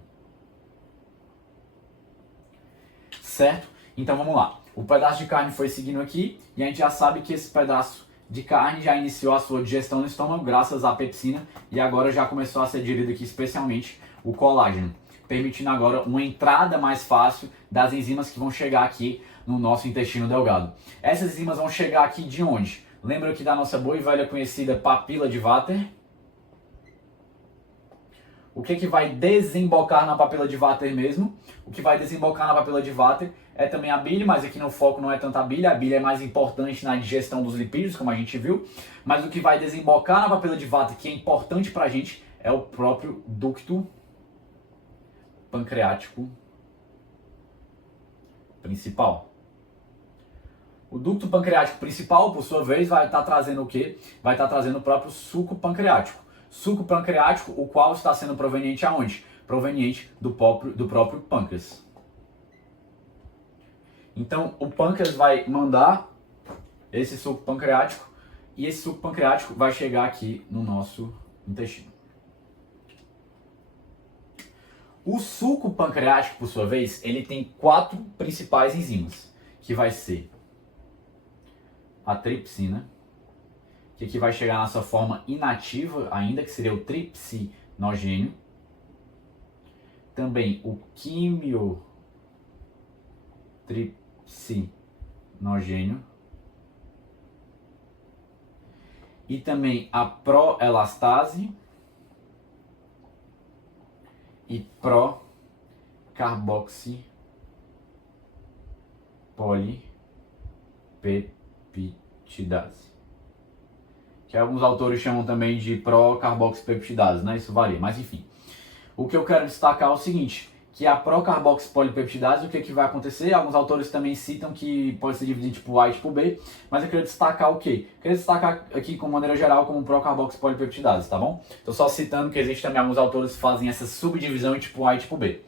Certo? Então vamos lá. O pedaço de carne foi seguindo aqui e a gente já sabe que esse pedaço de carne já iniciou a sua digestão no estômago graças à pepsina e agora já começou a ser digerido aqui especialmente o colágeno, permitindo agora uma entrada mais fácil das enzimas que vão chegar aqui no nosso intestino delgado. Essas enzimas vão chegar aqui de onde? Lembra aqui da nossa boa e velha conhecida papila de Vater? O que vai desembocar na papila de Vater mesmo? O que vai desembocar na papila de Vater é também a bile, mas aqui no foco não é tanto a bile é mais importante na digestão dos lipídios, como a gente viu. Mas o que vai desembocar na papila de Vater, que é importante pra gente, é o próprio ducto pancreático principal. O ducto pancreático principal, por sua vez, vai estar trazendo o quê? Vai estar trazendo o próprio suco pancreático. Suco pancreático, o qual está sendo proveniente aonde? Proveniente do próprio pâncreas. Então, o pâncreas vai mandar esse suco pancreático e esse suco pancreático vai chegar aqui no nosso intestino. O suco pancreático, por sua vez, ele tem 4 principais enzimas, que vai ser a tripsina, que aqui vai chegar na sua forma inativa ainda, que seria o tripsinogênio. Também o quimiotripsinogênio. E também a proelastase e procarboxipolipeptidase. Que alguns autores chamam também de procarboxipeptidase, né? Isso varia, mas enfim. O que eu quero destacar é o seguinte, que a procarboxipolipeptidase, o que vai acontecer? Alguns autores também citam que pode ser dividido tipo A e tipo B, mas eu queria destacar o quê? Eu queria destacar aqui, de maneira geral, como procarboxipolipeptidase, tá bom? Estou só citando que existe também alguns autores que fazem essa subdivisão em tipo A e tipo B.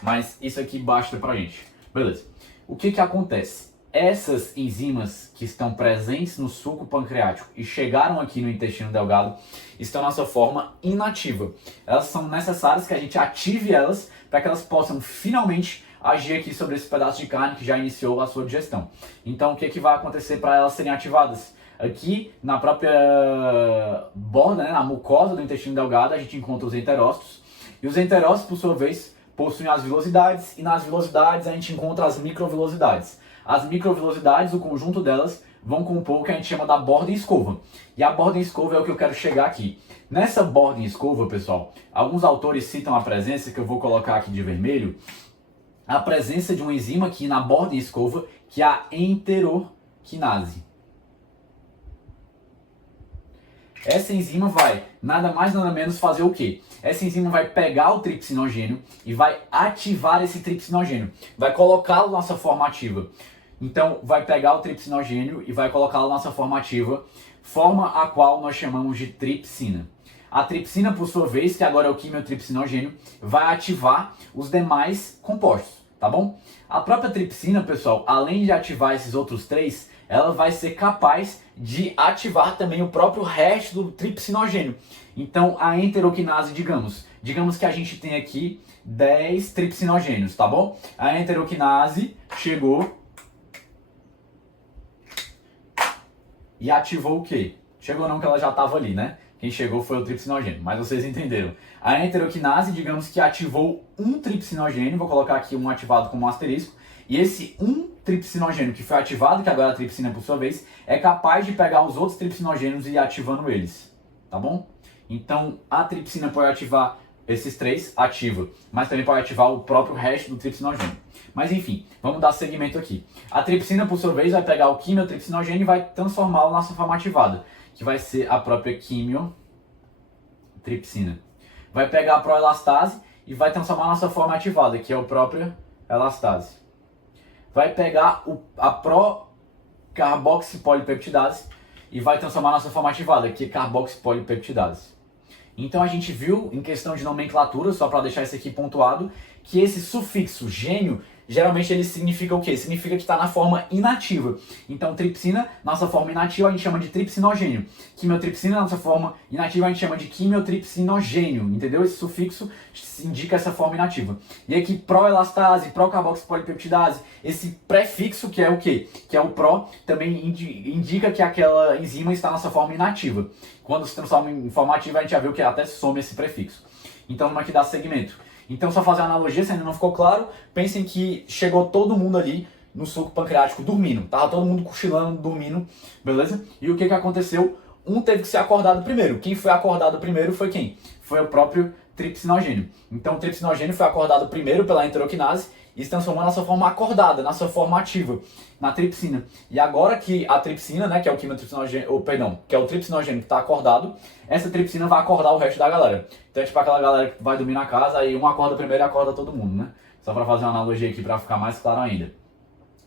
Mas isso aqui basta pra gente. Beleza. O que acontece? Essas enzimas que estão presentes no suco pancreático e chegaram aqui no intestino delgado estão na sua forma inativa. Elas são necessárias que a gente ative elas para que elas possam finalmente agir aqui sobre esse pedaço de carne que já iniciou a sua digestão. Então o que vai acontecer para elas serem ativadas? Aqui na própria borda, né, na mucosa do intestino delgado, a gente encontra os enterócitos. E os enterócitos, por sua vez, possuem as vilosidades, e nas vilosidades a gente encontra as microvilosidades. As microvilosidades, o conjunto delas, vão compor o que a gente chama da borda em escova. E a borda em escova é o que eu quero chegar aqui. Nessa borda em escova, pessoal, alguns autores citam a presença, que eu vou colocar aqui de vermelho, a presença de uma enzima aqui na borda em escova, que é a enteroquinase. Essa enzima vai, nada mais nada menos, fazer o quê? Essa enzima vai pegar o tripsinogênio e vai ativar esse tripsinogênio. Vai colocá-lo na sua forma ativa. Então, vai pegar o tripsinogênio e vai colocá-lo na sua forma ativa, forma a qual nós chamamos de tripsina. A tripsina, por sua vez, que agora é o quimiotripsinogênio, vai ativar os demais compostos, tá bom? A própria tripsina, pessoal, além de ativar esses outros 3, ela vai ser capaz de ativar também o próprio resto do tripsinogênio. Então, a enteroquinase, digamos que a gente tem aqui 10 tripsinogênios, tá bom? A enteroquinase chegou e ativou o quê? Chegou não, que ela já estava ali, né? Quem chegou foi o tripsinogênio, mas vocês entenderam. A enteroquinase, digamos que ativou um tripsinogênio, vou colocar aqui um ativado como um asterisco, e esse um tripsinogênio que foi ativado, que agora a tripsina por sua vez, é capaz de pegar os outros tripsinogênios e ir ativando eles, tá bom? Então a tripsina pode ativar esses 3, ativa, mas também pode ativar o próprio resto do tripsinogênio. Mas enfim, vamos dar seguimento aqui. A tripsina por sua vez vai pegar o quimiotripsinogênio e vai transformá-lo na sua forma ativada, que vai ser a própria quimiotripsina. Vai pegar a proelastase e vai transformar na sua forma ativada, que é a própria elastase. Vai pegar a procarboxipolipeptidase e vai transformar na sua forma ativada, que é carboxipolipeptidase. Então a gente viu, em questão de nomenclatura, só para deixar isso aqui pontuado, que esse sufixo gênio, geralmente ele significa o quê? Significa que está na forma inativa. Então tripsina, nossa forma inativa, a gente chama de tripsinogênio. Quimiotripsina, nossa forma inativa, a gente chama de quimiotripsinogênio. Entendeu? Esse sufixo indica essa forma inativa. E aqui proelastase, procarboxipolipeptidase, esse prefixo que é o quê? Que é o pró, também indica que aquela enzima está na sua forma inativa. Quando se transforma em forma ativa, a gente já viu que até some esse prefixo. Então vamos aqui dar segmento. Então, só fazer uma analogia, se ainda não ficou claro, pensem que chegou todo mundo ali no suco pancreático dormindo. Tava todo mundo cochilando, dormindo, beleza? E o que aconteceu? Um teve que ser acordado primeiro. Quem foi acordado primeiro foi quem? Foi o próprio tripsinogênio. Então, o tripsinogênio foi acordado primeiro pela enteroquinase e se transformou na sua forma acordada, na sua forma ativa, na tripsina. E agora que a tripsina, né, que é o quimiotripsinogênio, que é o tripsinogênio que está acordado, essa tripsina vai acordar o resto da galera. Então é tipo aquela galera que vai dormir na casa e um acorda primeiro e acorda todo mundo, né? Só para fazer uma analogia aqui para ficar mais claro ainda.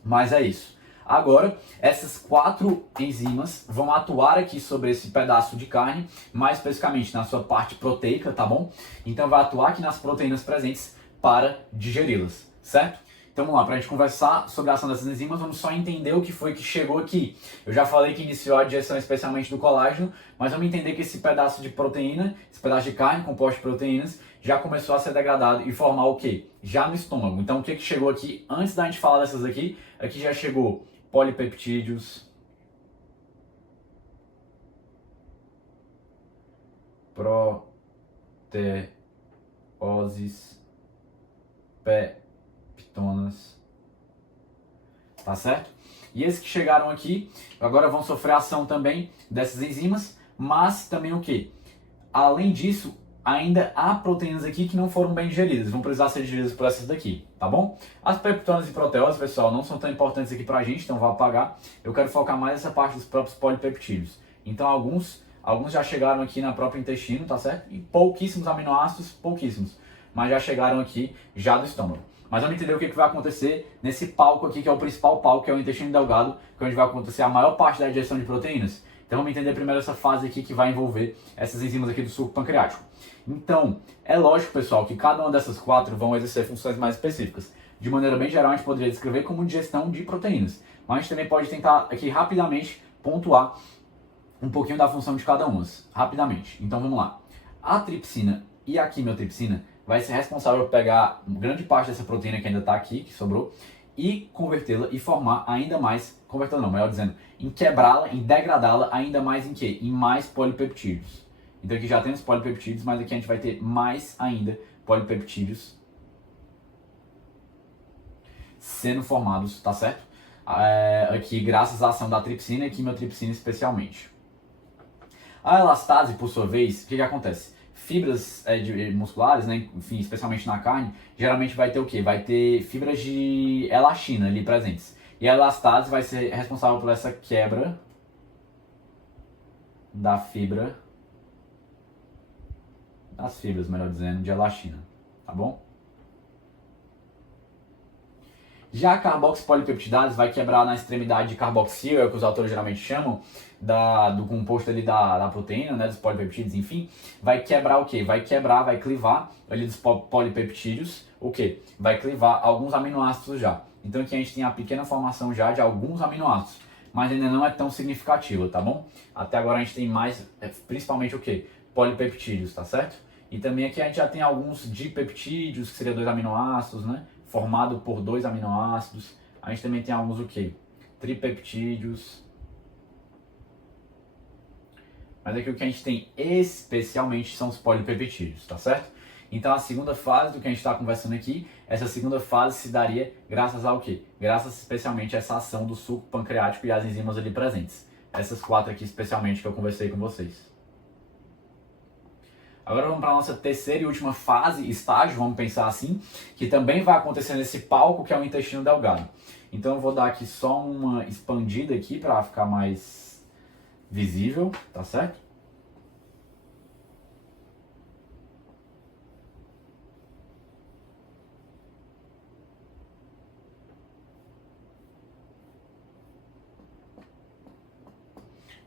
Mas é isso. Agora, essas 4 enzimas vão atuar aqui sobre esse pedaço de carne, mais especificamente na sua parte proteica, tá bom? Então vai atuar aqui nas proteínas presentes para digeri-las. Certo? Então vamos lá, para a gente conversar sobre a ação dessas enzimas, vamos só entender o que foi que chegou aqui. Eu já falei que iniciou a digestão especialmente do colágeno, mas vamos entender que esse pedaço de proteína, esse pedaço de carne composto de proteínas, já começou a ser degradado e formar o quê? Já no estômago. Então o que chegou aqui, antes da gente falar dessas aqui já chegou polipeptídeos, proteoses, peptonas, tá certo? E esses que chegaram aqui, agora vão sofrer ação também dessas enzimas, mas também o quê? Além disso, ainda há proteínas aqui que não foram bem digeridas, vão precisar ser digeridas por essas daqui, tá bom? As peptonas e proteoses, pessoal, não são tão importantes aqui pra gente, então vou apagar. Eu quero focar mais nessa parte dos próprios polipeptídeos. Então alguns já chegaram aqui na própria intestino, tá certo? E pouquíssimos aminoácidos, pouquíssimos, mas já chegaram aqui já do estômago. Mas vamos entender o que vai acontecer nesse palco aqui, que é o principal palco, que é o intestino delgado, que é onde vai acontecer a maior parte da digestão de proteínas. Então vamos entender primeiro essa fase aqui que vai envolver essas enzimas aqui do suco pancreático. Então, é lógico, pessoal, que cada uma dessas 4 vão exercer funções mais específicas. De maneira bem geral, a gente poderia descrever como digestão de proteínas. Mas a gente também pode tentar aqui rapidamente pontuar um pouquinho da função de cada uma, rapidamente. Então vamos lá. A tripsina e a quimiotripsina vai ser responsável por pegar grande parte dessa proteína que ainda está aqui, que sobrou, e convertê-la e formar ainda mais, convertê-la não, melhor dizendo, em quebrá-la, em degradá-la ainda mais em quê? Em mais polipeptídeos. Então aqui já temos polipeptídeos, mas aqui a gente vai ter mais ainda polipeptídeos sendo formados, tá certo? Aqui graças à ação da tripsina e quimiotripsina especialmente. A elastase, por sua vez, o que acontece? Fibras musculares, né, enfim, especialmente na carne, geralmente vai ter o quê? Vai ter fibras de elastina ali presentes. E a elastase vai ser responsável por essa quebra das fibras, melhor dizendo, de elastina, tá bom? Já a carboxipolipeptidase vai quebrar na extremidade de carboxil, é o que os autores geralmente chamam, do composto ali da proteína, né, dos polipeptídeos, enfim. Vai quebrar o quê? Vai clivar ali dos polipeptídeos, o quê? Vai clivar alguns aminoácidos já. Então aqui a gente tem a pequena formação já de alguns aminoácidos, mas ainda não é tão significativa, tá bom? Até agora a gente tem mais, principalmente o quê? Polipeptídeos, tá certo? E também aqui a gente já tem alguns dipeptídeos, que seriam 2 aminoácidos, né? Formado por 2 aminoácidos. A gente também tem alguns o quê? Tripeptídeos. Mas aqui o que a gente tem especialmente são os polipeptídeos, tá certo? Então a segunda fase do que a gente está conversando aqui, essa segunda fase se daria graças ao quê? Graças especialmente a essa ação do suco pancreático e as enzimas ali presentes. Essas 4 aqui especialmente que eu conversei com vocês. Agora vamos para a nossa terceira e última fase, estágio, vamos pensar assim, que também vai acontecer nesse palco que é o intestino delgado. Então eu vou dar aqui só uma expandida aqui para ficar mais visível, tá certo?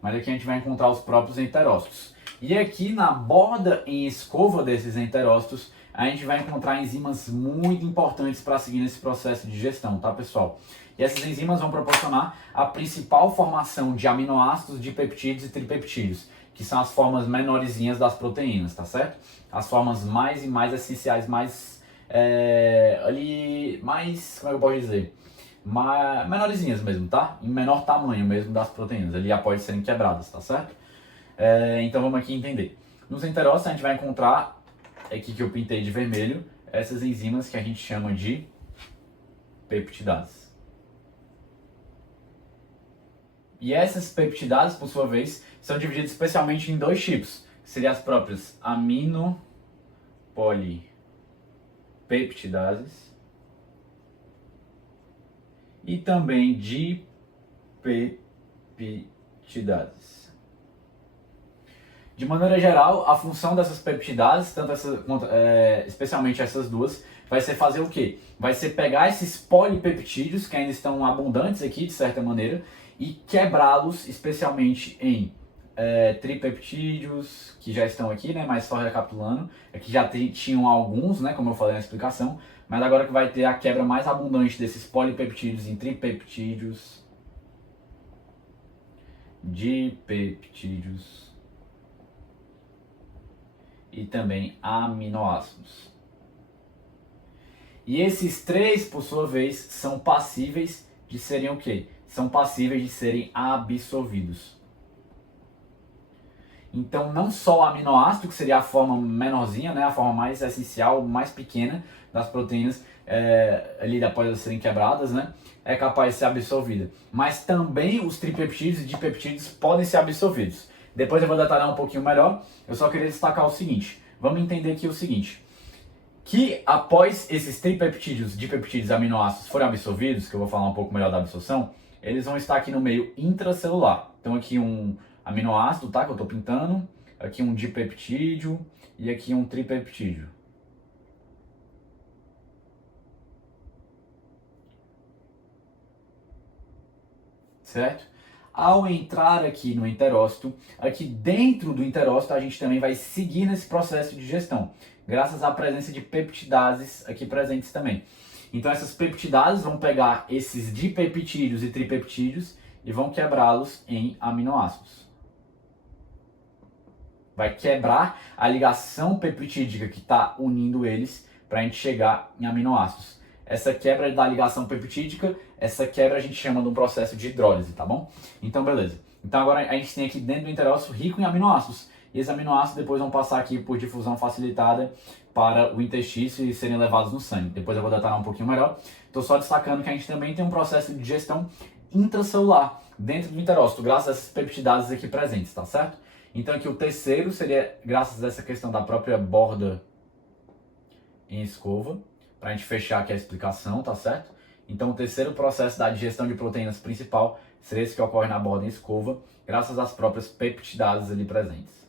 Mas aqui a gente vai encontrar os próprios enterócitos. E aqui na borda em escova desses enterócitos, a gente vai encontrar enzimas muito importantes para seguir nesse processo de digestão, tá, pessoal? E essas enzimas vão proporcionar a principal formação de aminoácidos, dipeptídeos e tripeptídeos, que são as formas menorzinhas das proteínas, tá certo? As formas mais e mais essenciais, mais, como é que eu posso dizer? Menorzinhas mesmo, tá? Em menor tamanho mesmo das proteínas, ali após serem quebradas, tá certo? Então vamos aqui entender. Nos enterócitos a gente vai encontrar, aqui que eu pintei de vermelho, essas enzimas que a gente chama de peptidases. E essas peptidases, por sua vez, são divididas especialmente em 2 tipos, que seriam as próprias aminopolipeptidases e também dipeptidases. De maneira geral, a função dessas peptidases, especialmente essas duas, vai ser fazer o quê? Vai ser pegar esses polipeptídeos, que ainda estão abundantes aqui, de certa maneira, e quebrá-los especialmente em tripeptídeos, que já estão aqui, né, mas só recapitulando, aqui já tinham alguns, né, como eu falei na explicação, mas agora que vai ter a quebra mais abundante desses polipeptídeos em tripeptídeos, dipeptídeos e também aminoácidos. E esses três, por sua vez, são passíveis de serem o quê? São passíveis de serem absorvidos. Então, não só o aminoácido, que seria a forma menorzinha, né, a forma mais essencial, mais pequena das proteínas, ali após elas serem quebradas, né, é capaz de ser absorvida. Mas também os tripeptídeos e dipeptídeos podem ser absorvidos. Depois eu vou detalhar um pouquinho melhor. Eu só queria destacar o seguinte. Vamos entender aqui o seguinte. Que após esses tripeptídeos, dipeptídeos e aminoácidos forem absorvidos, que eu vou falar um pouco melhor da absorção, eles vão estar aqui no meio intracelular. Então aqui um aminoácido, tá, que eu estou pintando, aqui um dipeptídeo e aqui um tripeptídeo. Certo? Ao entrar aqui no enterócito, aqui dentro do enterócito a gente também vai seguir nesse processo de digestão, graças à presença de peptidases aqui presentes também. Então essas peptidases vão pegar esses dipeptídeos e tripeptídeos e vão quebrá-los em aminoácidos. Vai quebrar a ligação peptídica que está unindo eles para a gente chegar em aminoácidos. Essa quebra da ligação peptídica, essa quebra a gente chama de um processo de hidrólise, tá bom? Então, beleza. Então agora a gente tem aqui dentro do enterócito rico em aminoácidos. E esses aminoácidos depois vão passar aqui por difusão facilitada para o intestino e serem levados no sangue. Depois eu vou detalhar um pouquinho melhor. Estou só destacando que a gente também tem um processo de digestão intracelular dentro do enterócito, graças a essas peptidases aqui presentes, tá certo? Então aqui o terceiro seria graças a essa questão da própria borda em escova, para a gente fechar aqui a explicação, tá certo? Então o terceiro processo da digestão de proteínas principal seria esse que ocorre na borda em escova, graças às próprias peptidases ali presentes.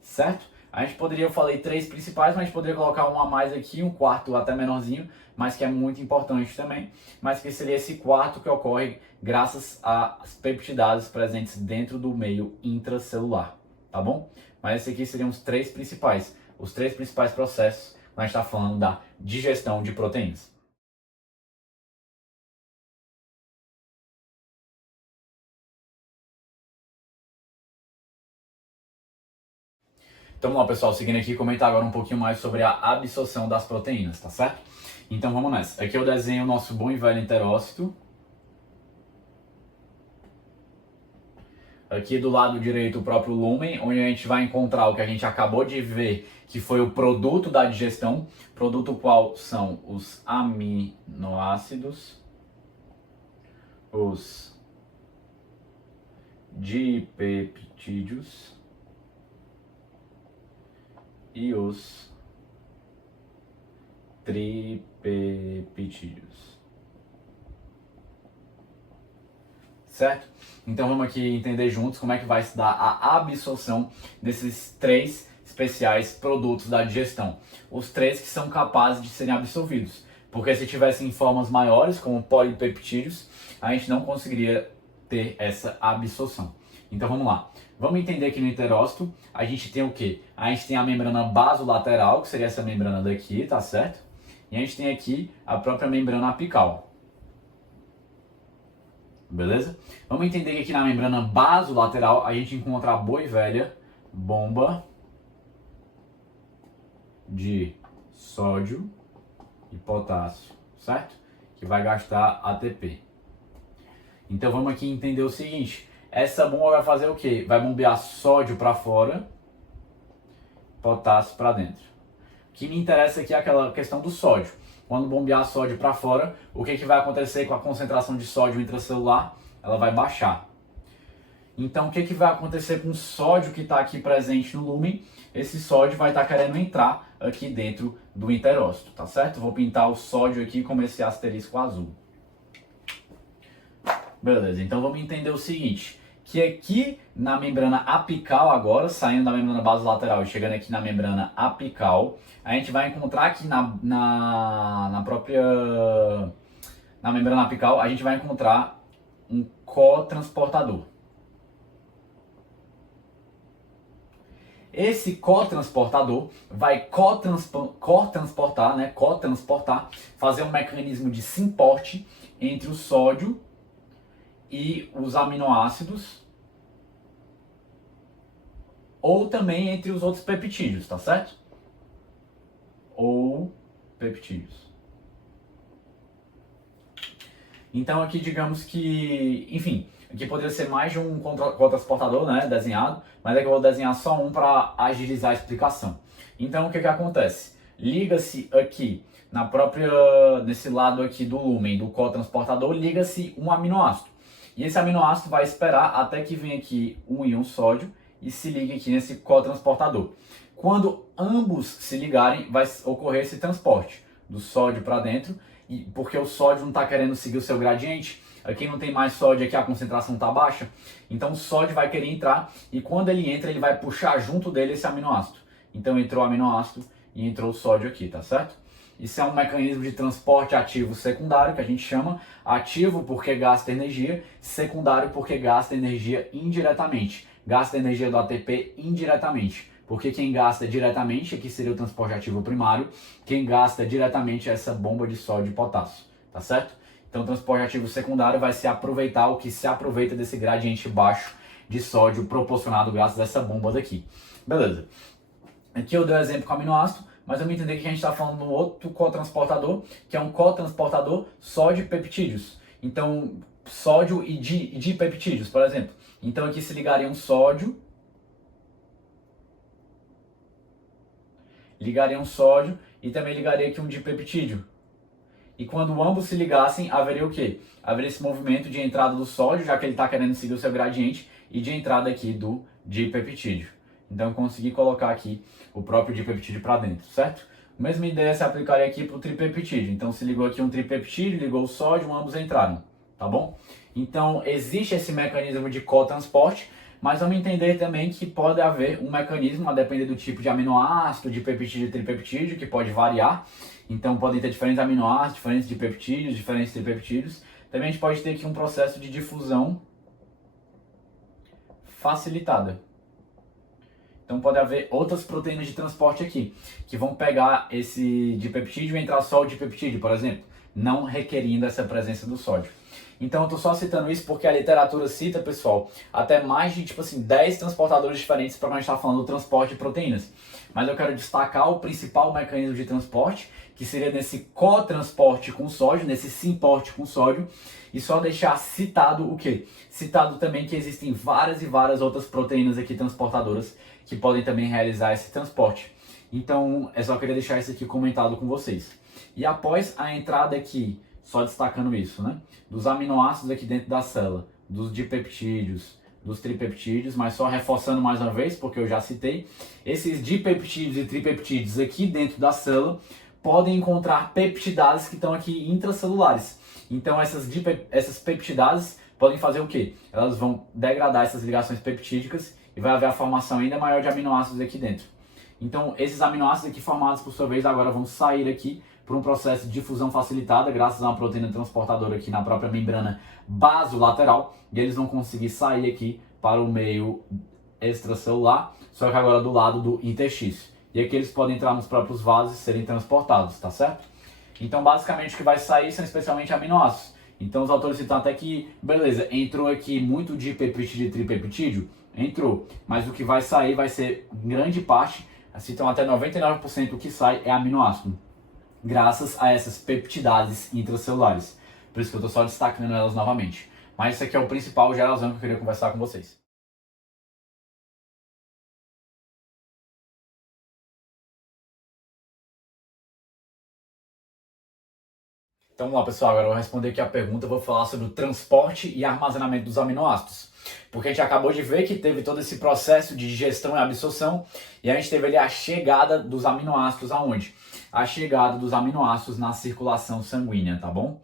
Certo? A gente poderia, eu falei três principais, mas a gente poderia colocar um a mais aqui, um quarto até menorzinho, mas que é muito importante também, mas que seria esse quarto que ocorre graças às peptidases presentes dentro do meio intracelular, tá bom? Mas esses aqui seriam os três principais processos quando a gente está falando da digestão de proteínas. Então vamos lá, pessoal, seguindo aqui, comentar agora um pouquinho mais sobre a absorção das proteínas, tá certo? Então vamos nessa. Aqui eu desenho o nosso bom e velho enterócito. Aqui do lado direito o próprio lúmen, onde a gente vai encontrar o que a gente acabou de ver, que foi o produto da digestão, produto qual são os aminoácidos, os dipeptídeos e os tripeptídeos. Certo? Então vamos aqui entender juntos como é que vai se dar a absorção desses três especiais produtos da digestão. Os três que são capazes de serem absorvidos. Porque se tivessem formas maiores, como polipeptídeos, a gente não conseguiria ter essa absorção. Então vamos lá. Vamos entender aqui no enterócito, a gente tem o quê? A gente tem a membrana basolateral, que seria essa membrana daqui, tá certo? E a gente tem aqui a própria membrana apical. Beleza? Vamos entender que aqui na membrana basolateral a gente encontra a boa e velha bomba de sódio e potássio, certo? Que vai gastar ATP. Então vamos aqui entender o seguinte, essa bomba vai fazer o quê? Vai bombear sódio para fora, potássio para dentro. O que me interessa aqui é aquela questão do sódio. Quando bombear sódio para fora, o que vai acontecer com a concentração de sódio intracelular? Ela vai baixar. Então, o que vai acontecer com o sódio que está aqui presente no lúmen? Esse sódio vai estar querendo entrar aqui dentro do enterócito, tá certo? Vou pintar o sódio aqui com esse asterisco azul. Beleza, então vamos entender o seguinte, que aqui na membrana apical agora, saindo da membrana basolateral e chegando aqui na membrana apical, a gente vai encontrar aqui na membrana apical, a gente vai encontrar um cotransportador. Esse cotransportador vai cotransportar, fazer um mecanismo de simporte entre o sódio e os aminoácidos ou também entre os outros peptídeos, tá certo? Ou peptídeos. Então aqui digamos que, enfim, aqui poderia ser mais de um cotransportador, né, desenhado, mas é que eu vou desenhar só um para agilizar a explicação. Então o que acontece? Liga-se aqui nesse lado aqui do lúmen do cotransportador, liga-se um aminoácido. E esse aminoácido vai esperar até que venha aqui um íon sódio e se ligue aqui nesse cotransportador. Quando ambos se ligarem, vai ocorrer esse transporte do sódio para dentro, e porque o sódio não está querendo seguir o seu gradiente. Aqui não tem mais sódio, aqui a concentração está baixa, então o sódio vai querer entrar e quando ele entra, ele vai puxar junto dele esse aminoácido. Então entrou o aminoácido e entrou o sódio aqui, tá certo? Isso é um mecanismo de transporte ativo secundário, que a gente chama ativo porque gasta energia, secundário porque gasta energia indiretamente. Gasta energia do ATP indiretamente. Porque quem gasta diretamente, aqui seria o transporte ativo primário, quem gasta diretamente é essa bomba de sódio e potássio, tá certo? Então o transporte ativo secundário vai se aproveitar o que se aproveita desse gradiente baixo de sódio proporcionado graças a essa bomba daqui. Beleza. Aqui eu dei o exemplo com o aminoácido, mas eu me entender que a gente está falando de um outro cotransportador, que é um cotransportador só de peptídeos. Então, sódio e dipeptídeos, por exemplo. Então aqui se ligaria um sódio, e também ligaria aqui um dipeptídeo. E quando ambos se ligassem, haveria o quê? Haveria esse movimento de entrada do sódio, já que ele está querendo seguir o seu gradiente, e de entrada aqui do dipeptídeo. Então eu consegui colocar aqui o próprio dipeptídeo para dentro, certo? A mesma ideia se aplicaria aqui para o tripeptídeo. Então se ligou aqui um tripeptídeo, ligou o sódio, ambos entraram, tá bom? Então existe esse mecanismo de cotransporte, mas vamos entender também que pode haver um mecanismo, a depender do tipo de aminoácido, de peptídeo e tripeptídeo, que pode variar. Então podem ter diferentes aminoácidos, diferentes dipeptídeos, diferentes tripeptídeos. Também a gente pode ter aqui um processo de difusão facilitada. Então pode haver outras proteínas de transporte aqui, que vão pegar esse dipeptídeo e entrar só o dipeptídeo, por exemplo, não requerindo essa presença do sódio. Então eu estou só citando isso porque a literatura cita, pessoal, até mais de 10 transportadores diferentes para quando a gente está falando do transporte de proteínas. Mas eu quero destacar o principal mecanismo de transporte, que seria nesse cotransporte com sódio, nesse simporte com sódio, e só deixar citado o quê? Citado também que existem várias e várias outras proteínas aqui transportadoras que podem também realizar esse transporte. Então, eu só queria deixar isso aqui comentado com vocês. E após a entrada aqui, só destacando isso, né? Dos aminoácidos aqui dentro da célula, dos dipeptídeos, dos tripeptídeos, mas só reforçando mais uma vez, porque eu já citei, esses dipeptídeos e tripeptídeos aqui dentro da célula podem encontrar peptidases que estão aqui intracelulares. Então essas peptidases podem fazer o quê? Elas vão degradar essas ligações peptídicas e vai haver a formação ainda maior de aminoácidos aqui dentro. Então esses aminoácidos aqui formados por sua vez agora vão sair aqui por um processo de difusão facilitada graças a uma proteína transportadora aqui na própria membrana basolateral, e eles vão conseguir sair aqui para o meio extracelular, só que agora do lado do interstício. E aqui eles podem entrar nos próprios vasos e serem transportados, tá certo? Então basicamente o que vai sair são especialmente aminoácidos. Então os autores citam até que, beleza, entrou aqui muito dipeptídeo e tripeptídeo, entrou, mas o que vai sair vai ser, em grande parte, citam até 99% do que sai é aminoácido, graças a essas peptidases intracelulares. Por isso que eu estou só destacando elas novamente. Mas esse aqui é o principal geralzão que eu queria conversar com vocês. Então vamos lá, pessoal, agora eu vou responder aqui a pergunta, eu vou falar sobre o transporte e armazenamento dos aminoácidos. Porque a gente acabou de ver que teve todo esse processo de digestão e absorção, e a gente teve ali a chegada dos aminoácidos aonde? A chegada dos aminoácidos na circulação sanguínea, tá bom?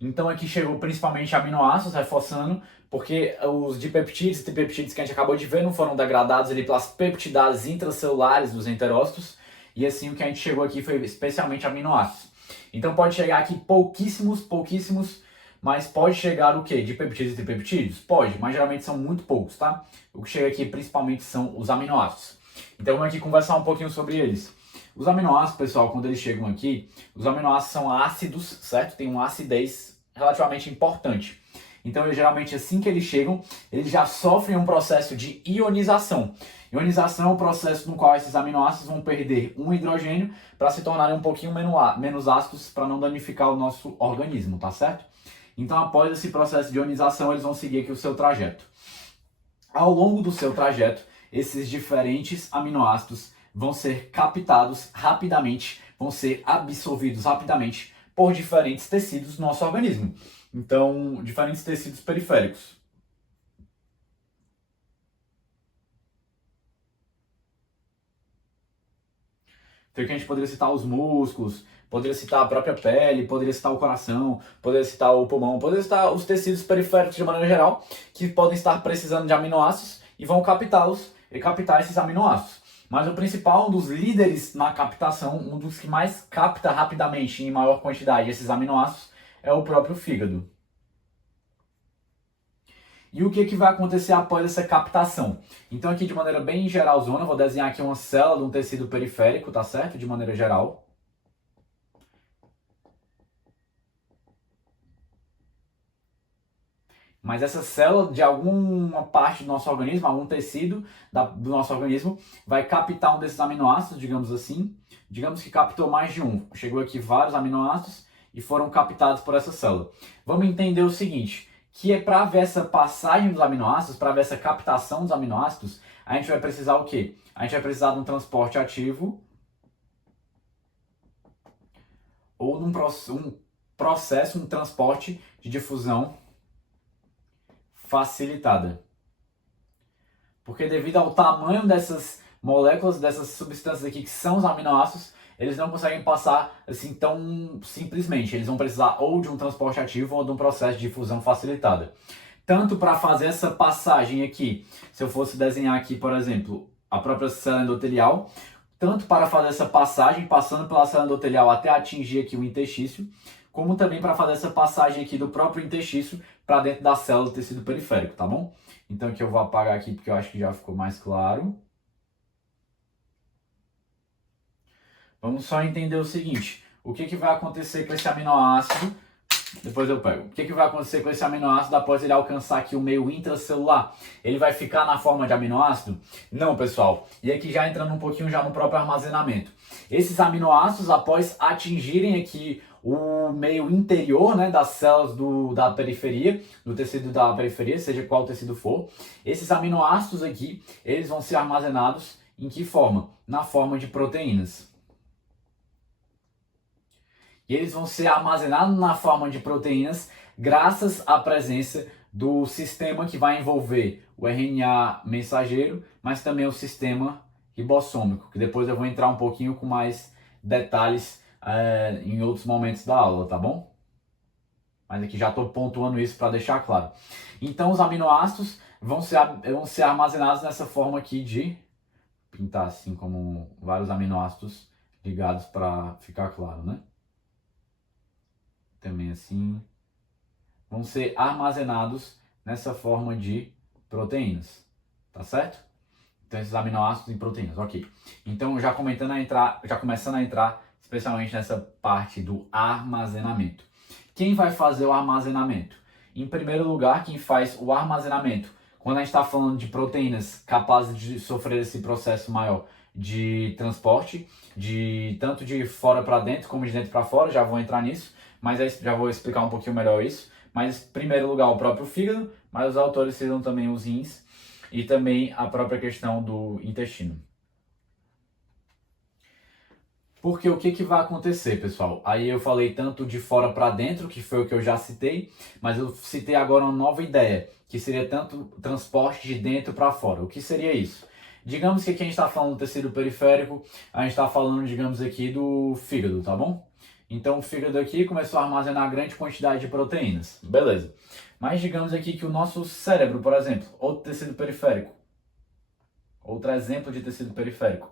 Então aqui chegou principalmente aminoácidos, reforçando, porque os dipeptídeos e tripeptídeos que a gente acabou de ver não foram degradados ali pelas peptidases intracelulares dos enterócitos, e assim o que a gente chegou aqui foi especialmente aminoácidos. Então pode chegar aqui pouquíssimos, mas pode chegar o quê? Dipeptídeos e tripeptídeos? Pode, mas geralmente são muito poucos, tá? O que chega aqui principalmente são os aminoácidos. Então vamos aqui conversar um pouquinho sobre eles. Os aminoácidos, pessoal, quando eles chegam aqui, os aminoácidos são ácidos, certo? Tem uma acidez relativamente importante. Então, geralmente, assim que eles chegam, eles já sofrem um processo de ionização. Ionização é o processo no qual esses aminoácidos vão perder um hidrogênio para se tornarem um pouquinho menos ácidos para não danificar o nosso organismo, tá certo? Então, após esse processo de ionização, eles vão seguir aqui o seu trajeto. Ao longo do seu trajeto, esses diferentes aminoácidos vão ser captados rapidamente, vão ser absorvidos rapidamente por diferentes tecidos do nosso organismo. Então, diferentes tecidos periféricos. Então, aqui a gente poderia citar os músculos, poderia citar a própria pele, poderia citar o coração, poderia citar o pulmão, poderia citar os tecidos periféricos de maneira geral, que podem estar precisando de aminoácidos e vão captá-los e captar esses aminoácidos. Mas o principal, um dos líderes na captação, um dos que mais capta rapidamente em maior quantidade esses aminoácidos, é o próprio fígado. E o que vai acontecer após essa captação? Então aqui de maneira bem geralzona, eu vou desenhar aqui uma célula de um tecido periférico, tá certo? De maneira geral. Mas essa célula de alguma parte do nosso organismo, algum tecido do nosso organismo, vai captar um desses aminoácidos, digamos assim. Digamos que captou mais de um. Chegou aqui vários aminoácidos e foram captados por essa célula. Vamos entender o seguinte, que é para ver essa passagem dos aminoácidos, para ver essa captação dos aminoácidos, a gente vai precisar o quê? A gente vai precisar de um transporte ativo ou num processo, um transporte de difusão facilitada. Porque devido ao tamanho dessas moléculas, dessas substâncias aqui que são os aminoácidos, eles não conseguem passar assim tão simplesmente. Eles vão precisar ou de um transporte ativo ou de um processo de difusão facilitada. Tanto para fazer essa passagem aqui, se eu fosse desenhar aqui, por exemplo, a própria célula endotelial, tanto para fazer essa passagem, passando pela célula endotelial até atingir aqui o interstício, como também para fazer essa passagem aqui do próprio interstício para dentro da célula do tecido periférico, tá bom? Então aqui eu vou apagar aqui porque eu acho que já ficou mais claro. Vamos só entender o seguinte, o que vai acontecer com esse aminoácido, depois eu pego, o que vai acontecer com esse aminoácido após ele alcançar aqui o meio intracelular? Ele vai ficar na forma de aminoácido? Não, pessoal, e aqui já entrando um pouquinho já no próprio armazenamento. Esses aminoácidos, após atingirem aqui o meio interior, né, das células da periferia, do tecido da periferia, seja qual tecido for, esses aminoácidos aqui, eles vão ser armazenados em que forma? Na forma de proteínas. E eles vão ser armazenados na forma de proteínas graças à presença do sistema que vai envolver o RNA mensageiro, mas também o sistema ribossômico, que depois eu vou entrar um pouquinho com mais detalhes em outros momentos da aula, tá bom? Mas aqui já estou pontuando isso para deixar claro. Então os aminoácidos vão ser armazenados nessa forma aqui de pintar assim como vários aminoácidos ligados para ficar claro, né? Também assim, vão ser armazenados nessa forma de proteínas, tá certo? Então esses aminoácidos em proteínas, ok. Então já começando a entrar especialmente nessa parte do armazenamento. Quem vai fazer o armazenamento? Em primeiro lugar, quem faz o armazenamento, quando a gente está falando de proteínas capazes de sofrer esse processo maior de transporte, tanto de fora para dentro como de dentro para fora, já vou entrar nisso, mas aí já vou explicar um pouquinho melhor isso. Mas, em primeiro lugar, o próprio fígado, mas os autores citam também os rins e também a própria questão do intestino. Porque o que vai acontecer, pessoal? Aí eu falei tanto de fora para dentro, que foi o que eu já citei, mas eu citei agora uma nova ideia, que seria tanto transporte de dentro para fora. O que seria isso? Digamos que aqui a gente está falando do tecido periférico, a gente está falando, digamos aqui, do fígado, tá bom? Então o fígado aqui começou a armazenar grande quantidade de proteínas, beleza. Mas digamos aqui que o nosso cérebro, por exemplo, outro tecido periférico, outro exemplo de tecido periférico,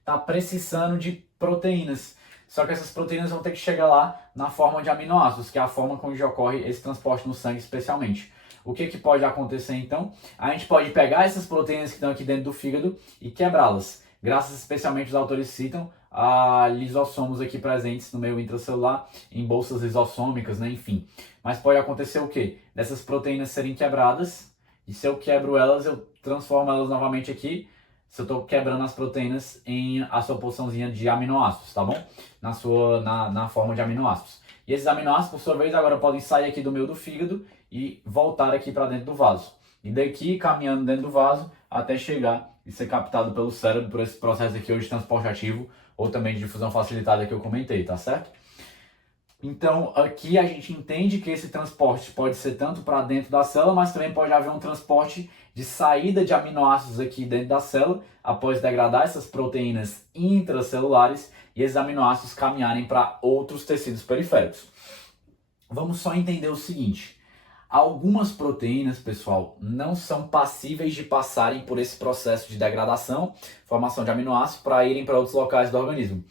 está precisando de proteínas. Só que essas proteínas vão ter que chegar lá na forma de aminoácidos, que é a forma com que ocorre esse transporte no sangue especialmente. O que pode acontecer então? A gente pode pegar essas proteínas que estão aqui dentro do fígado e quebrá-las. Graças especialmente os autores citam a lisossomos aqui presentes no meio intracelular, em bolsas lisossômicas, né, enfim. Mas pode acontecer o quê? Dessas proteínas serem quebradas, e se eu quebro elas, eu transformo elas novamente aqui, se eu estou quebrando as proteínas em a sua porçãozinha de aminoácidos, tá bom? Na forma de aminoácidos. E esses aminoácidos, por sua vez, agora podem sair aqui do meio do fígado e voltar aqui para dentro do vaso. E daqui, caminhando dentro do vaso, até chegar e ser captado pelo cérebro por esse processo aqui hoje de transporte ativo ou também de difusão facilitada que eu comentei, tá certo? Então, aqui a gente entende que esse transporte pode ser tanto para dentro da célula, mas também pode haver um transporte de saída de aminoácidos aqui dentro da célula, após degradar essas proteínas intracelulares e esses aminoácidos caminharem para outros tecidos periféricos. Vamos só entender o seguinte: algumas proteínas, pessoal, não são passíveis de passarem por esse processo de degradação, formação de aminoácidos, para irem para outros locais do organismo.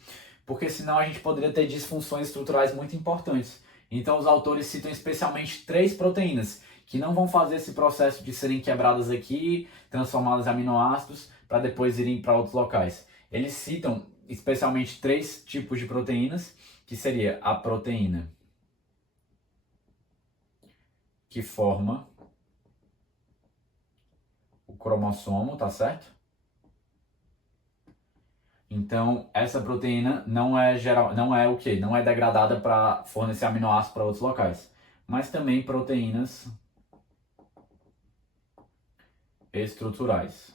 Porque senão a gente poderia ter disfunções estruturais muito importantes. Então os autores citam especialmente 3 proteínas que não vão fazer esse processo de serem quebradas aqui, transformadas em aminoácidos, para depois irem para outros locais. Eles citam especialmente 3 tipos de proteínas, que seria a proteína que forma o cromossomo, tá certo? Então, essa proteína não é o quê? Não é degradada para fornecer aminoácidos para outros locais. Mas também proteínas estruturais.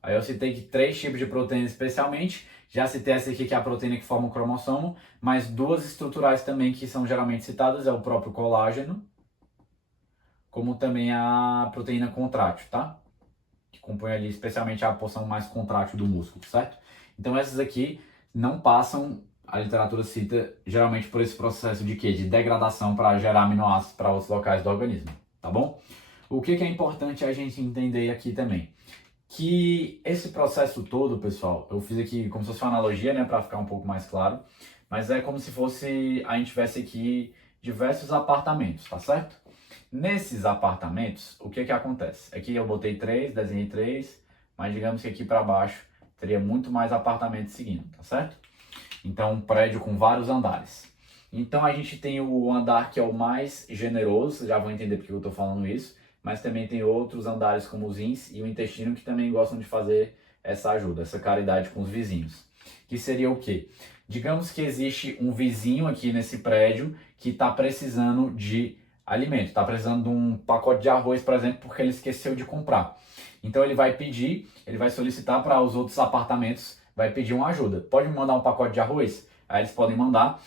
Aí eu citei que 3 tipos de proteínas especialmente. Já citei essa aqui que é a proteína que forma o cromossomo, mas 2 estruturais também que são geralmente citadas, é o próprio colágeno, como também a proteína contrátil, tá? Que compõe ali especialmente a porção mais contrátil do músculo, certo? Então essas aqui não passam, a literatura cita, geralmente por esse processo de quê? De degradação para gerar aminoácidos para outros locais do organismo, tá bom? O que é importante a gente entender aqui também? Que esse processo todo, pessoal, eu fiz aqui como se fosse uma analogia, né, para ficar um pouco mais claro, mas é como se fosse, a gente tivesse aqui diversos apartamentos, tá certo? Nesses apartamentos, o que acontece? Aqui eu botei 3, desenhei 3, mas digamos que aqui para baixo teria muito mais apartamentos seguindo, tá certo? Então, um prédio com vários andares. Então, a gente tem o andar que é o mais generoso, já vão entender porque eu estou falando isso, mas também tem outros andares como os rins e o intestino que também gostam de fazer essa ajuda, essa caridade com os vizinhos. Que seria o quê? Digamos que existe um vizinho aqui nesse prédio que está precisando de alimento, está precisando de um pacote de arroz, por exemplo, porque ele esqueceu de comprar. Então ele vai pedir, ele vai solicitar para os outros apartamentos, vai pedir uma ajuda. Pode me mandar um pacote de arroz? Aí eles podem mandar.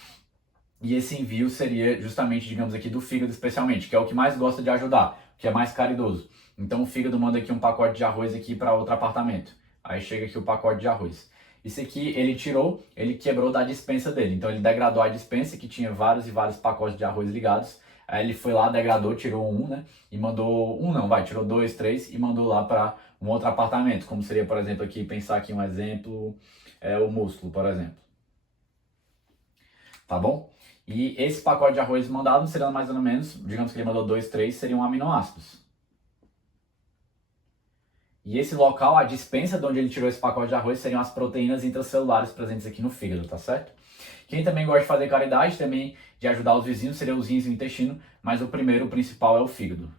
E esse envio seria justamente, digamos aqui, do fígado especialmente, que é o que mais gosta de ajudar, que é mais caridoso. Então o fígado manda aqui um pacote de arroz aqui para outro apartamento. Aí chega aqui o pacote de arroz. Isso aqui ele tirou, ele quebrou da despensa dele. Então ele degradou a despensa que tinha vários e vários pacotes de arroz ligados. Aí ele foi lá, degradou, tirou um, né? E mandou tirou 2, 3 e mandou lá para um outro apartamento. Como seria, por exemplo, aqui, pensar aqui um exemplo, o músculo, por exemplo. Tá bom? E esse pacote de arroz mandado seria mais ou menos, digamos que ele mandou 2, 3, seriam aminoácidos. E esse local, a dispensa de onde ele tirou esse pacote de arroz, seriam as proteínas intracelulares presentes aqui no fígado, tá certo? Quem também gosta de fazer caridade, também de ajudar os vizinhos, seria os rins e o intestino, mas o principal é o fígado.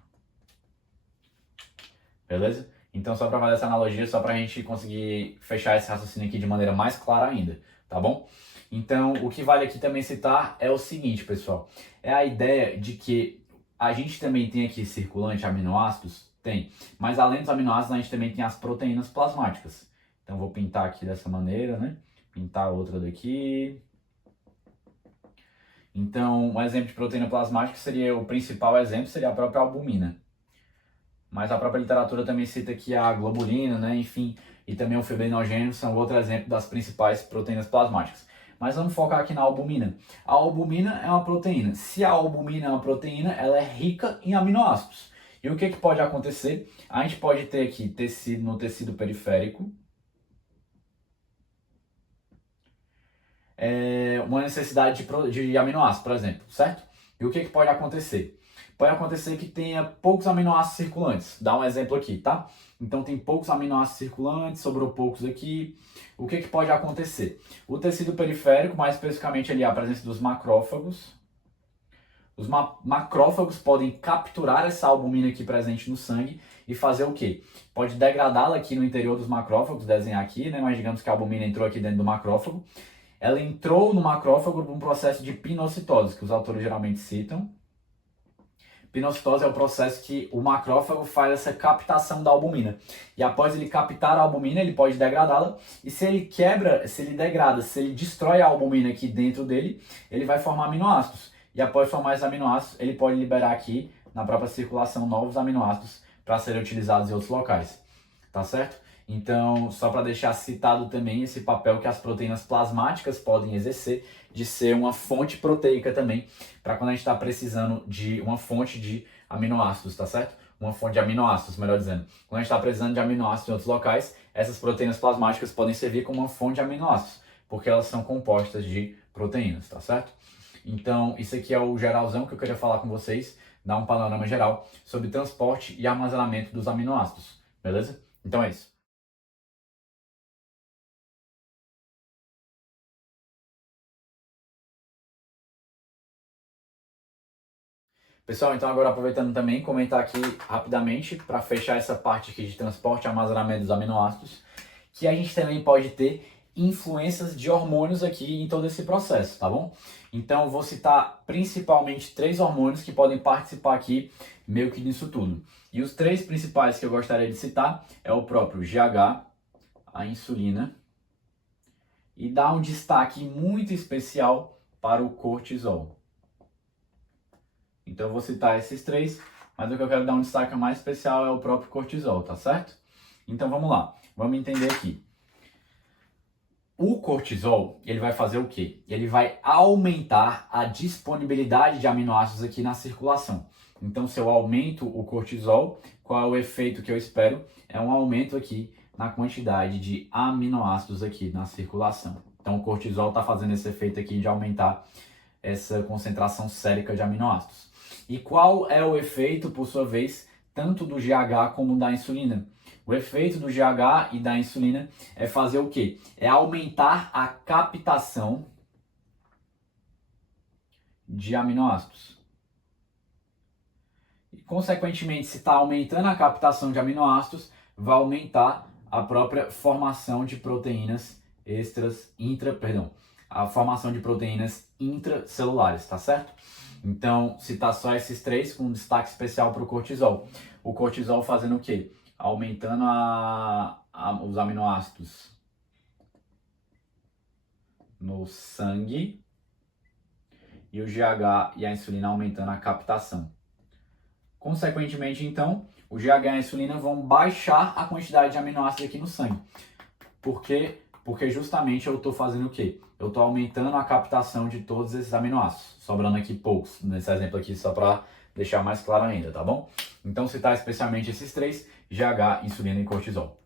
Beleza? Então, só para fazer essa analogia, só para a gente conseguir fechar esse raciocínio aqui de maneira mais clara ainda, tá bom? Então, o que vale aqui também citar é o seguinte, pessoal. É a ideia de que a gente também tem aqui circulante aminoácidos, tem, mas além dos aminoácidos, a gente também tem as proteínas plasmáticas. Então, vou pintar aqui dessa maneira, né? Pintar outra daqui. Então, um exemplo de proteína plasmática seria, o principal exemplo seria a própria albumina. Mas a própria literatura também cita que a globulina, né, enfim, e também o fibrinogênio são outro exemplo das principais proteínas plasmáticas. Mas vamos focar aqui na albumina. A albumina é uma proteína. Se a albumina é uma proteína, ela é rica em aminoácidos. E o que pode acontecer? A gente pode ter aqui tecido no tecido periférico, uma necessidade de aminoácidos, por exemplo, certo? E o que pode acontecer? pode acontecer que tenha poucos aminoácidos circulantes. Dá um exemplo aqui, tá? Então tem poucos aminoácidos circulantes, sobrou poucos aqui. O que pode acontecer? O tecido periférico, mais especificamente ali a presença dos macrófagos. Os macrófagos podem capturar essa albumina aqui presente no sangue e fazer o quê? Pode degradá-la aqui no interior dos macrófagos, desenhar aqui, né? Mas digamos que a albumina entrou aqui dentro do macrófago. Ela entrou no macrófago por um processo de pinocitose, que os autores geralmente citam. Pinocitose é o processo que o macrófago faz essa captação da albumina. E após ele captar a albumina, ele pode degradá-la. E se ele quebra, se ele degrada, se ele destrói a albumina aqui dentro dele, ele vai formar aminoácidos. E após formar esses aminoácidos, ele pode liberar aqui, na própria circulação, novos aminoácidos para serem utilizados em outros locais. Tá certo? Então, só para deixar citado também esse papel que as proteínas plasmáticas podem exercer de ser uma fonte proteica também, para quando a gente está precisando de uma fonte de aminoácidos, tá certo? Uma fonte de aminoácidos, melhor dizendo. Quando a gente está precisando de aminoácidos em outros locais, essas proteínas plasmáticas podem servir como uma fonte de aminoácidos, porque elas são compostas de proteínas, tá certo? Então, isso aqui é o geralzão que eu queria falar com vocês, dar um panorama geral sobre transporte e armazenamento dos aminoácidos, beleza? Então é isso. Pessoal, então agora aproveitando também, comentar aqui rapidamente, para fechar essa parte aqui de transporte e armazenamento dos aminoácidos, que a gente também pode ter influências de hormônios aqui em todo esse processo, tá bom? Então vou citar principalmente 3 hormônios que podem participar aqui meio que nisso tudo. E os 3 principais que eu gostaria de citar é o próprio GH, a insulina, e dar um destaque muito especial para o cortisol. Então eu vou citar esses 3, mas o que eu quero dar um destaque mais especial é o próprio cortisol, tá certo? Então vamos lá, vamos entender aqui. O cortisol, ele vai fazer o quê? Ele vai aumentar a disponibilidade de aminoácidos aqui na circulação. Então se eu aumento o cortisol, qual é o efeito que eu espero? É um aumento aqui na quantidade de aminoácidos aqui na circulação. Então o cortisol está fazendo esse efeito aqui de aumentar essa concentração sérica de aminoácidos. E qual é o efeito, por sua vez, tanto do GH como da insulina? O efeito do GH e da insulina é fazer o quê? É aumentar a captação de aminoácidos. E, consequentemente, se está aumentando a captação de aminoácidos, vai aumentar a própria formação de proteínas a formação de proteínas intracelulares, tá certo? Então, citar só esses 3 com um destaque especial para o cortisol. O cortisol fazendo o quê? Aumentando os aminoácidos no sangue e o GH e a insulina aumentando a captação. Consequentemente, então, o GH e a insulina vão baixar a quantidade de aminoácidos aqui no sangue. Por quê? Porque justamente eu estou fazendo o quê? Eu estou aumentando a captação de todos esses aminoácidos, sobrando aqui poucos, nesse exemplo aqui, só para deixar mais claro ainda, tá bom? Então, citar especialmente esses 3, GH, insulina e cortisol.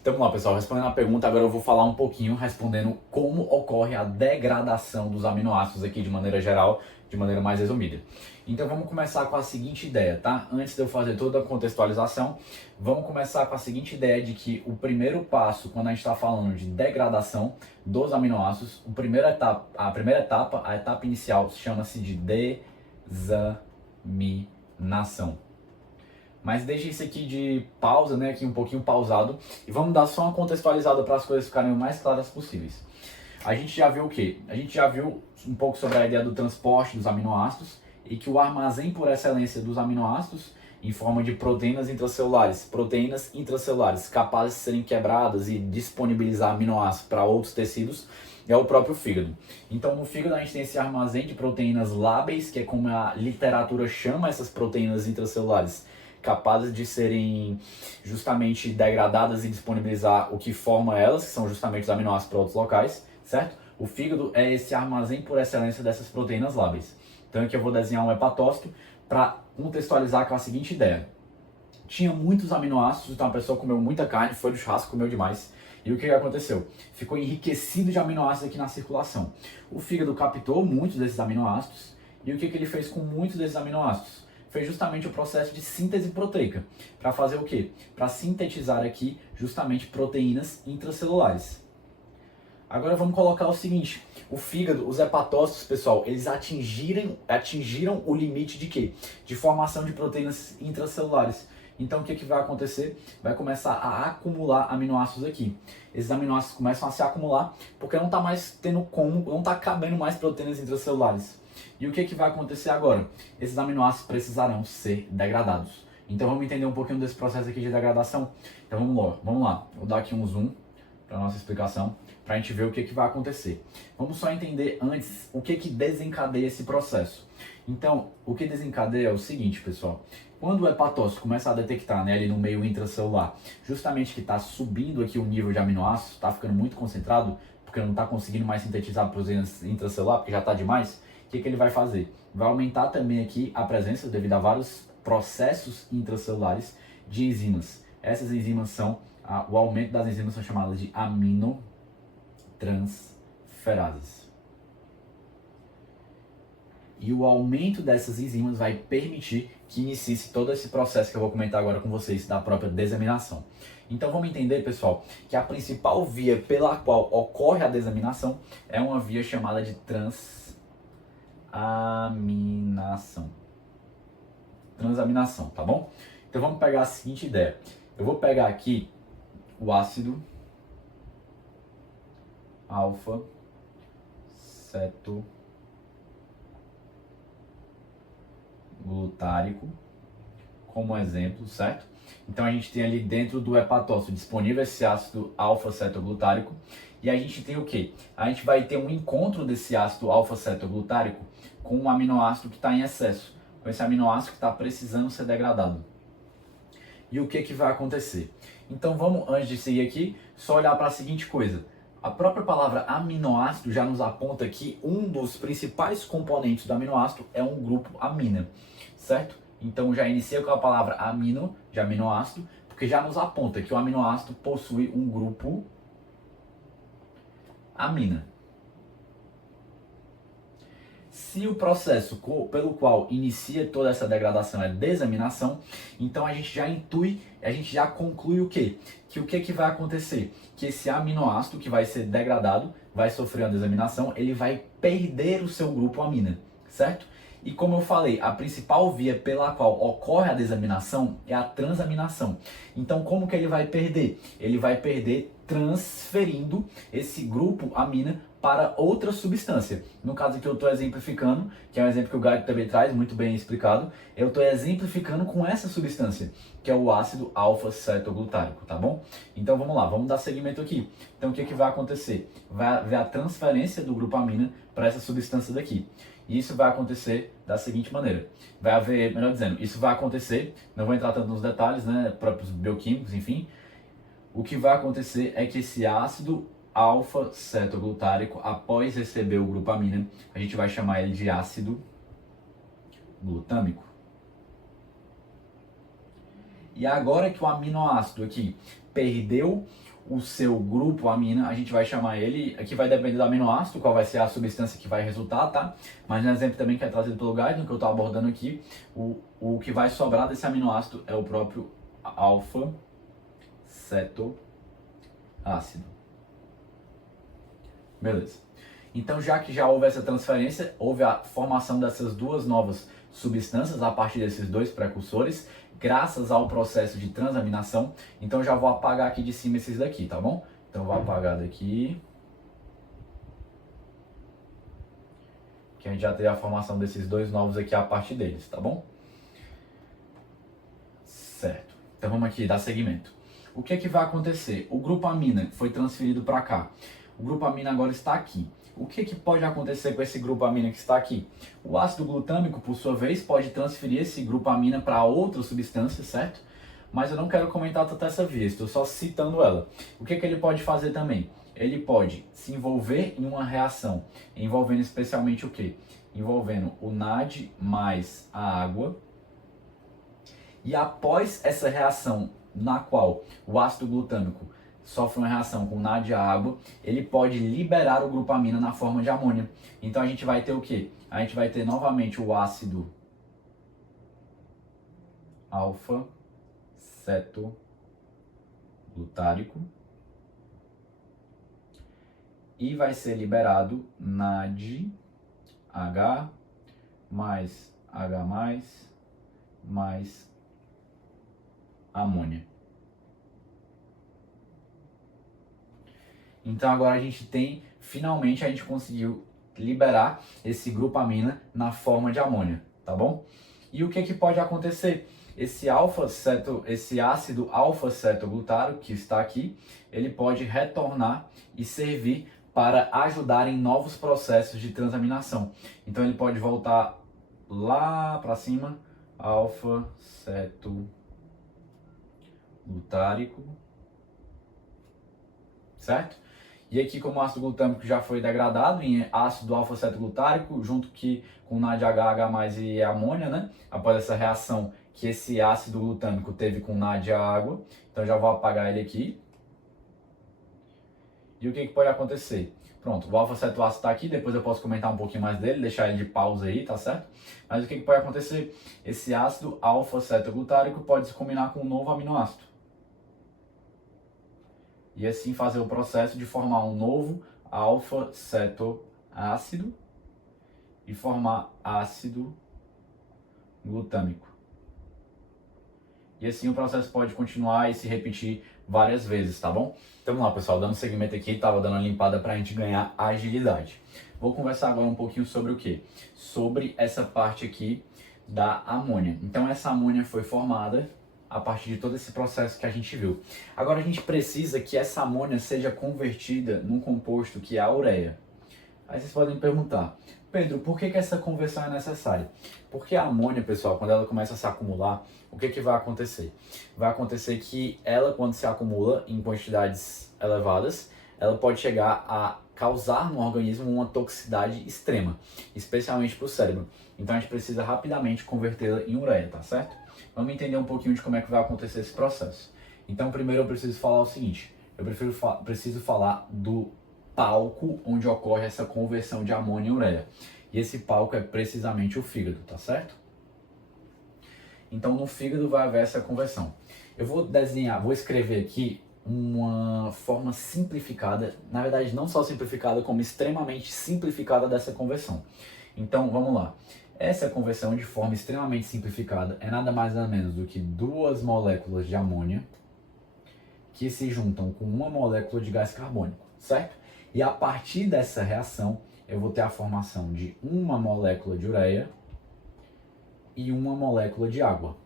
Então vamos lá, pessoal, respondendo a pergunta, agora eu vou falar um pouquinho respondendo como ocorre a degradação dos aminoácidos aqui de maneira geral, de maneira mais resumida. Então vamos começar com a seguinte ideia, tá? Antes de eu fazer toda a contextualização, vamos começar com a seguinte ideia de que o primeiro passo, quando a gente está falando de degradação dos aminoácidos, a etapa inicial, chama-se de desaminação. Mas deixa isso aqui de pausa, né, aqui um pouquinho pausado, e vamos dar só uma contextualizada para as coisas ficarem o mais claras possíveis. A gente já viu o quê? A gente já viu um pouco sobre a ideia do transporte dos aminoácidos e que o armazém por excelência dos aminoácidos em forma de proteínas intracelulares capazes de serem quebradas e disponibilizar aminoácidos para outros tecidos é o próprio fígado. Então no fígado a gente tem esse armazém de proteínas lábeis, que é como a literatura chama essas proteínas intracelulares, capazes de serem justamente degradadas e disponibilizar o que forma elas, que são justamente os aminoácidos para outros locais, certo? O fígado é esse armazém por excelência dessas proteínas lábeis. Então aqui eu vou desenhar um hepatócito para contextualizar com a seguinte ideia. tinha muitos aminoácidos, então a pessoa comeu muita carne, foi no churrasco, comeu demais. E o que aconteceu? Ficou enriquecido de aminoácidos aqui na circulação. O fígado captou muitos desses aminoácidos, e o que ele fez com muitos desses aminoácidos? Fez justamente o processo de síntese proteica. Para fazer o quê? Para sintetizar aqui justamente proteínas intracelulares. Agora vamos colocar o seguinte, o fígado, os hepatócitos, pessoal, eles atingiram o limite de quê? De formação de proteínas intracelulares. Então o que vai acontecer? Vai começar a acumular aminoácidos aqui. Esses aminoácidos começam a se acumular porque não está mais tendo como, não está cabendo mais proteínas intracelulares. E o que vai acontecer agora? Esses aminoácidos precisarão ser degradados. Então vamos entender um pouquinho desse processo aqui de degradação? Então vamos lá. Vou dar aqui um zoom para a nossa explicação, para a gente ver o que vai acontecer. Vamos só entender antes o que desencadeia esse processo. Então, o que desencadeia é o seguinte, pessoal. Quando o hepatócito começa a detectar, né, ali no meio intracelular, justamente que está subindo aqui o nível de aminoácidos, está ficando muito concentrado, porque não está conseguindo mais sintetizar proteínas intracelular, porque já está demais, o que ele vai fazer? Vai aumentar também aqui a presença, devido a vários processos intracelulares, de enzimas. Essas enzimas são, o aumento das enzimas são chamadas de aminotransferases. E o aumento dessas enzimas vai permitir que inicie todo esse processo que eu vou comentar agora com vocês, da própria desaminação. Então vamos entender, pessoal, que a principal via pela qual ocorre a desaminação é uma via chamada de transaminação. Transaminação, tá bom? Então vamos pegar a seguinte ideia. Eu vou pegar aqui o ácido alfa-cetoglutarico como exemplo, certo? Então a gente tem ali dentro do hepatócito disponível esse ácido alfa-cetoglutarico e a gente tem o que? A gente vai ter um encontro desse ácido alfa-cetoglutarico com um aminoácido que está em excesso, com esse aminoácido que está precisando ser degradado. E o que vai acontecer? Então vamos, antes de seguir aqui, só olhar para a seguinte coisa. A própria palavra aminoácido já nos aponta que um dos principais componentes do aminoácido é um grupo amina, certo? Então já inicia com a palavra amino, de aminoácido, porque já nos aponta que o aminoácido possui um grupo amina. Se o processo pelo qual inicia toda essa degradação é desaminação, então a gente já intui, a gente já conclui o quê? Que o que vai acontecer? Que esse aminoácido que vai ser degradado, vai sofrer a desaminação, ele vai perder o seu grupo amina, certo? E como eu falei, a principal via pela qual ocorre a desaminação é a transaminação. Então como que ele vai perder? Ele vai perder transferindo esse grupo amina para outra substância. No caso que eu estou exemplificando, que é um exemplo que o Gaio também traz, muito bem explicado, eu estou exemplificando com essa substância, que é o ácido alfa-cetoglutarico, tá bom? Então vamos lá, vamos dar seguimento aqui. Então o que vai acontecer? Vai haver a transferência do grupo amina para essa substância daqui. E isso vai acontecer da seguinte maneira. Vai haver, melhor dizendo, isso vai acontecer, não vou entrar tanto nos detalhes, né, próprios bioquímicos, enfim. O que vai acontecer é que esse ácido alfa-cetoglutarico, após receber o grupo amina, a gente vai chamar ele de ácido glutâmico. E agora que o aminoácido aqui perdeu o seu grupo amina, a gente vai chamar ele, aqui vai depender do aminoácido, qual vai ser a substância que vai resultar, tá? Mas no exemplo também que é trazido pelo Guyton, que eu estou abordando aqui, o que vai sobrar desse aminoácido é o próprio alfa-cetoácido. Beleza. Então, já que já houve essa transferência, houve a formação dessas duas novas substâncias a partir desses dois precursores, graças ao processo de transaminação. Então, já vou apagar aqui de cima esses daqui, tá bom? Então, vou apagar daqui. Que a gente já teve a formação desses dois novos aqui a partir deles, tá bom? Certo. Então, vamos aqui dar seguimento. O que é que vai acontecer? O grupo amina foi transferido para cá. O grupo amina agora está aqui. O que pode acontecer com esse grupo amina que está aqui? O ácido glutâmico, por sua vez, pode transferir esse grupo amina para outra substância, certo? Mas eu não quero comentar tanto essa via, estou só citando ela. O que ele pode fazer também? Ele pode se envolver em uma reação, envolvendo especialmente o quê? Envolvendo o NAD mais a água. E após essa reação, na qual o ácido glutâmico sofre uma reação com NAD e água, ele pode liberar o grupamina na forma de amônia. Então a gente vai ter o quê? A gente vai ter novamente o ácido alfa-cetoglutarico e vai ser liberado NADH mais H mais amônia. Então agora a gente tem, finalmente a gente conseguiu liberar esse grupamina na forma de amônia, tá bom? E o que pode acontecer? Esse ácido alfa-cetoglutarico que está aqui, ele pode retornar e servir para ajudar em novos processos de transaminação. Então ele pode voltar lá para cima, alfa-cetoglutarico, certo? E aqui, como o ácido glutâmico já foi degradado em ácido alfa-cetoglutarico, junto com NADH, H+, e amônia, né? Após essa reação que esse ácido glutâmico teve com NAD e a água. Então já vou apagar ele aqui. E o que pode acontecer? Pronto, o alfa-cetoácido está aqui, depois eu posso comentar um pouquinho mais dele, deixar ele de pausa aí, tá certo? Mas o que pode acontecer? Esse ácido alfa-cetoglutarico pode se combinar com um novo aminoácido. E assim fazer o processo de formar um novo alfa-cetoácido e formar ácido glutâmico. E assim o processo pode continuar e se repetir várias vezes, tá bom? Então vamos lá, pessoal, dando seguimento aqui, tava dando uma limpada para a gente ganhar agilidade. Vou conversar agora um pouquinho sobre o quê? Sobre essa parte aqui da amônia. Então essa amônia foi formada a partir de todo esse processo que a gente viu. Agora a gente precisa que essa amônia seja convertida num composto que é a ureia. Aí vocês podem me perguntar, Pedro, por que essa conversão é necessária? Porque a amônia, pessoal, quando ela começa a se acumular, o que vai acontecer? Vai acontecer que ela, quando se acumula em quantidades elevadas, ela pode chegar a causar no organismo uma toxicidade extrema, especialmente para o cérebro. Então a gente precisa rapidamente convertê-la em ureia, tá certo? Vamos entender um pouquinho de como é que vai acontecer esse processo. Então primeiro eu preciso falar o seguinte, preciso falar do palco onde ocorre essa conversão de amônia em ureia. E esse palco é precisamente o fígado, tá certo? Então no fígado vai haver essa conversão. Eu vou escrever aqui uma forma simplificada, na verdade não só simplificada, como extremamente simplificada dessa conversão. Então vamos lá. Essa conversão de forma extremamente simplificada é nada mais nada menos do que duas moléculas de amônia que se juntam com uma molécula de gás carbônico, certo? E a partir dessa reação eu vou ter a formação de uma molécula de ureia e uma molécula de água,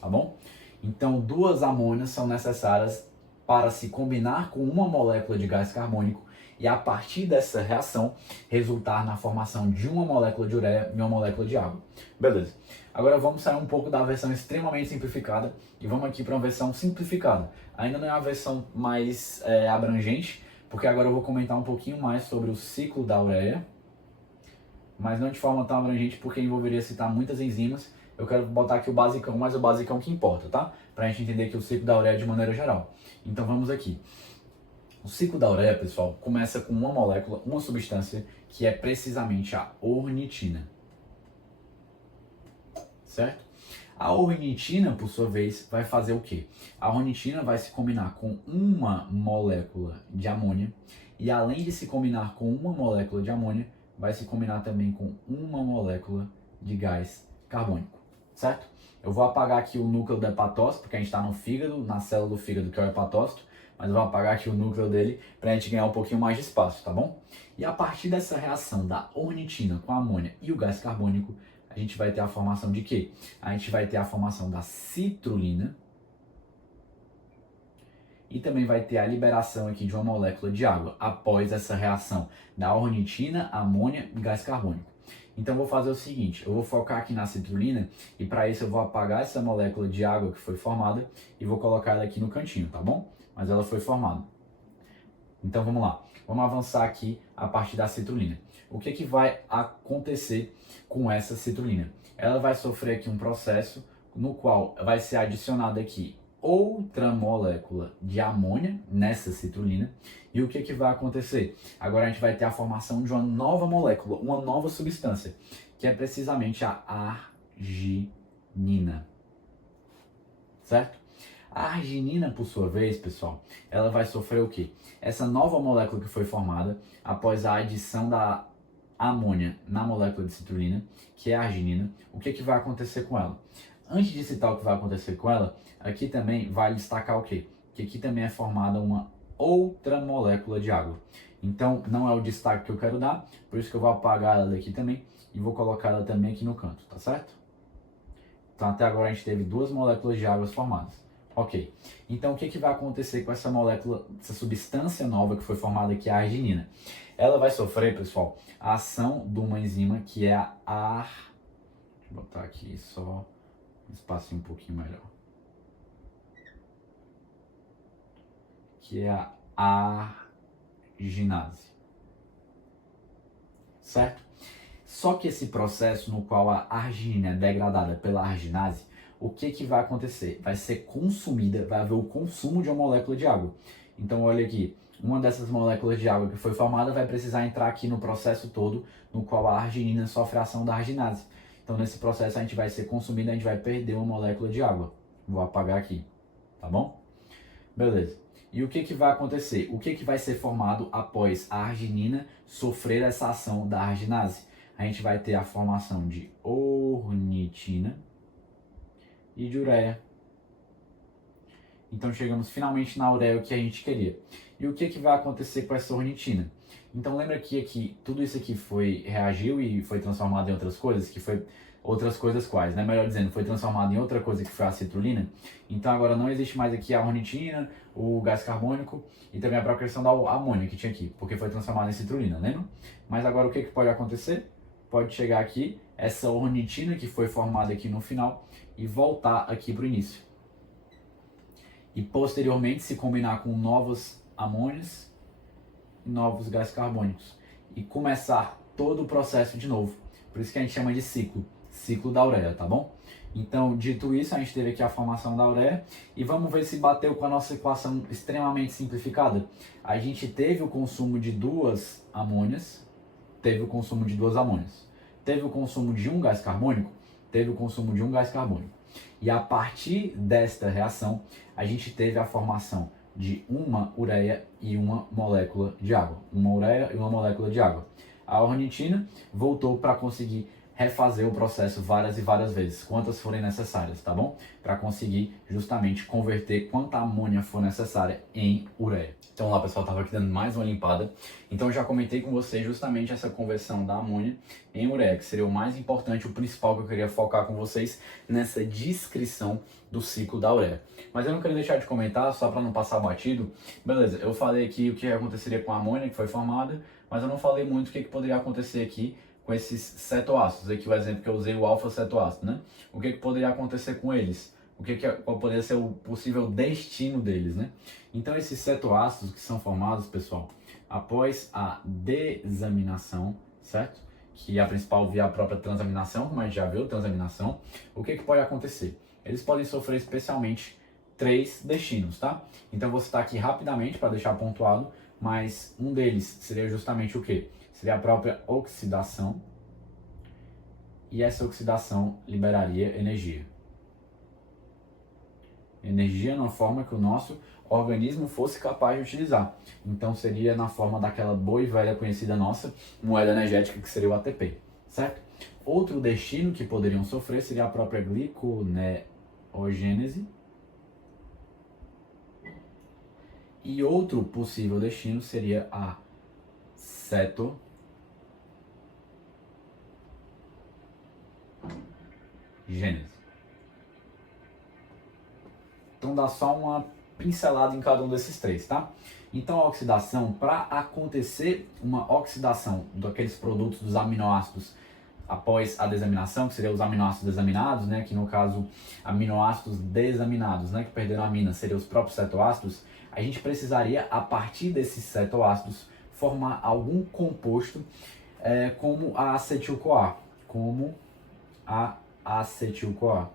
tá bom? Então duas amônias são necessárias para se combinar com uma molécula de gás carbônico e a partir dessa reação resultar na formação de uma molécula de ureia e uma molécula de água. Beleza. Agora vamos sair um pouco da versão extremamente simplificada e vamos aqui para uma versão simplificada. Ainda não é a versão mais abrangente, porque agora eu vou comentar um pouquinho mais sobre o ciclo da ureia, mas não de forma tão abrangente porque envolveria citar muitas enzimas. Eu quero botar aqui o basicão, mas o basicão que importa, tá? Pra gente entender que o ciclo da ureia é de maneira geral. Então vamos aqui. O ciclo da ureia, pessoal, começa com uma molécula, uma substância, que é precisamente a ornitina. Certo? A ornitina, por sua vez, vai fazer o quê? A ornitina vai se combinar com uma molécula de amônia e além de se combinar com uma molécula de amônia, vai se combinar também com uma molécula de gás carbônico, certo? Eu vou apagar aqui o núcleo do hepatócito, porque a gente está no fígado, na célula do fígado que é o hepatócito, mas eu vou apagar aqui o núcleo dele para a gente ganhar um pouquinho mais de espaço, tá bom? E a partir dessa reação da ornitina com a amônia e o gás carbônico, a gente vai ter a formação de quê? A gente vai ter a formação da citrulina e também vai ter a liberação aqui de uma molécula de água após essa reação da ornitina, amônia e gás carbônico. Então eu vou fazer o seguinte, eu vou focar aqui na citrulina e para isso eu vou apagar essa molécula de água que foi formada e vou colocar ela aqui no cantinho, tá bom? Mas ela foi formada. Então vamos lá, vamos avançar aqui a partir da citrulina. O que vai acontecer com essa citrulina? Ela vai sofrer aqui um processo no qual vai ser adicionada aqui outra molécula de amônia nessa citrulina. E o que vai acontecer? Agora a gente vai ter a formação de uma nova molécula, uma nova substância, que é precisamente a arginina. Certo? A arginina, por sua vez, pessoal, ela vai sofrer o quê? Essa nova molécula que foi formada após a adição da amônia na molécula de citrulina, que é a arginina, o que vai acontecer com ela? Antes de citar o que vai acontecer com ela, aqui também vale destacar o quê? Que aqui também é formada uma outra molécula de água. Então, não é o destaque que eu quero dar, por isso que eu vou apagar ela daqui também e vou colocar ela também aqui no canto, tá certo? Então, até agora a gente teve duas moléculas de água formadas. Ok. Então, o que vai acontecer com essa molécula, essa substância nova que foi formada aqui, a arginina? Ela vai sofrer, pessoal, a ação de uma enzima que é a Deixa eu botar aqui só um espacinho um pouquinho melhor. Que é a arginase. Certo? Só que esse processo no qual a arginina é degradada pela arginase, o que vai acontecer? Vai ser consumida, vai haver o consumo de uma molécula de água. Então olha aqui, uma dessas moléculas de água que foi formada vai precisar entrar aqui no processo todo, no qual a arginina sofre a ação da arginase. Então nesse processo a gente vai ser consumido, a gente vai perder uma molécula de água. Vou apagar aqui, tá bom? Beleza. E o que vai acontecer? O que vai ser formado após a arginina sofrer essa ação da arginase? A gente vai ter a formação de ornitina e de ureia. Então chegamos finalmente na ureia que a gente queria. E o que vai acontecer com essa ornitina? Então lembra que aqui, tudo isso aqui reagiu e foi transformado em outras coisas, que foi outras coisas quais, né? Melhor dizendo, foi transformado em outra coisa que foi a citrulina. Então agora não existe mais aqui a ornitina, o gás carbônico e também a própria questão da amônia que tinha aqui, porque foi transformada em citrulina, lembra? Mas agora o que pode acontecer? Pode chegar aqui essa ornitina que foi formada aqui no final e voltar aqui para o início. E posteriormente se combinar com novas amônias e novos gás carbônicos e começar todo o processo de novo. Por isso que a gente chama de ciclo da ureia, tá bom? Então, dito isso, a gente teve aqui a formação da ureia e vamos ver se bateu com a nossa equação extremamente simplificada. A gente teve o consumo de duas amônias, teve o consumo de duas amônias. Teve o consumo de um gás carbônico, teve o consumo de um gás carbônico. E a partir desta reação, a gente teve a formação de uma ureia e uma molécula de água. Uma ureia e uma molécula de água. A ornitina voltou para conseguir refazer o processo várias e várias vezes, quantas forem necessárias, tá bom? Para conseguir justamente converter quanta amônia for necessária em ureia. Então lá, pessoal, estava aqui dando mais uma limpada. Então eu já comentei com vocês justamente essa conversão da amônia em ureia, que seria o mais importante, o principal que eu queria focar com vocês nessa descrição do ciclo da ureia. Mas eu não queria deixar de comentar, só para não passar batido. Beleza, eu falei aqui o que aconteceria com a amônia que foi formada, mas eu não falei muito o que poderia acontecer aqui com esses cetoácidos. Aqui o exemplo que eu usei, o alfa-cetoácido, né? O que poderia acontecer com eles? Qual poderia ser o possível destino deles, né? Então esses cetoácidos que são formados, pessoal, após a desaminação, certo? Que é a principal via a própria transaminação, como a gente já viu, transaminação. O que pode acontecer? Eles podem sofrer especialmente 3 destinos, tá? Então vou citar aqui rapidamente para deixar pontuado, mas um deles seria justamente o quê? Seria a própria oxidação, e essa oxidação liberaria energia. Energia na forma que o nosso organismo fosse capaz de utilizar. Então seria na forma daquela boa e velha conhecida nossa moeda energética, que seria o ATP, certo? Outro destino que poderiam sofrer seria a própria gliconeogênese. E outro possível destino seria a cetogênese. Então dá só uma pincelada em cada um desses 3, tá? Então a oxidação, para acontecer uma oxidação daqueles produtos dos aminoácidos após a desaminação, que seriam os aminoácidos desaminados, né? Que no caso, aminoácidos desaminados, né? Que perderam amina, seriam os próprios cetoácidos. A gente precisaria, a partir desses cetoácidos, formar algum composto como a acetil-CoA.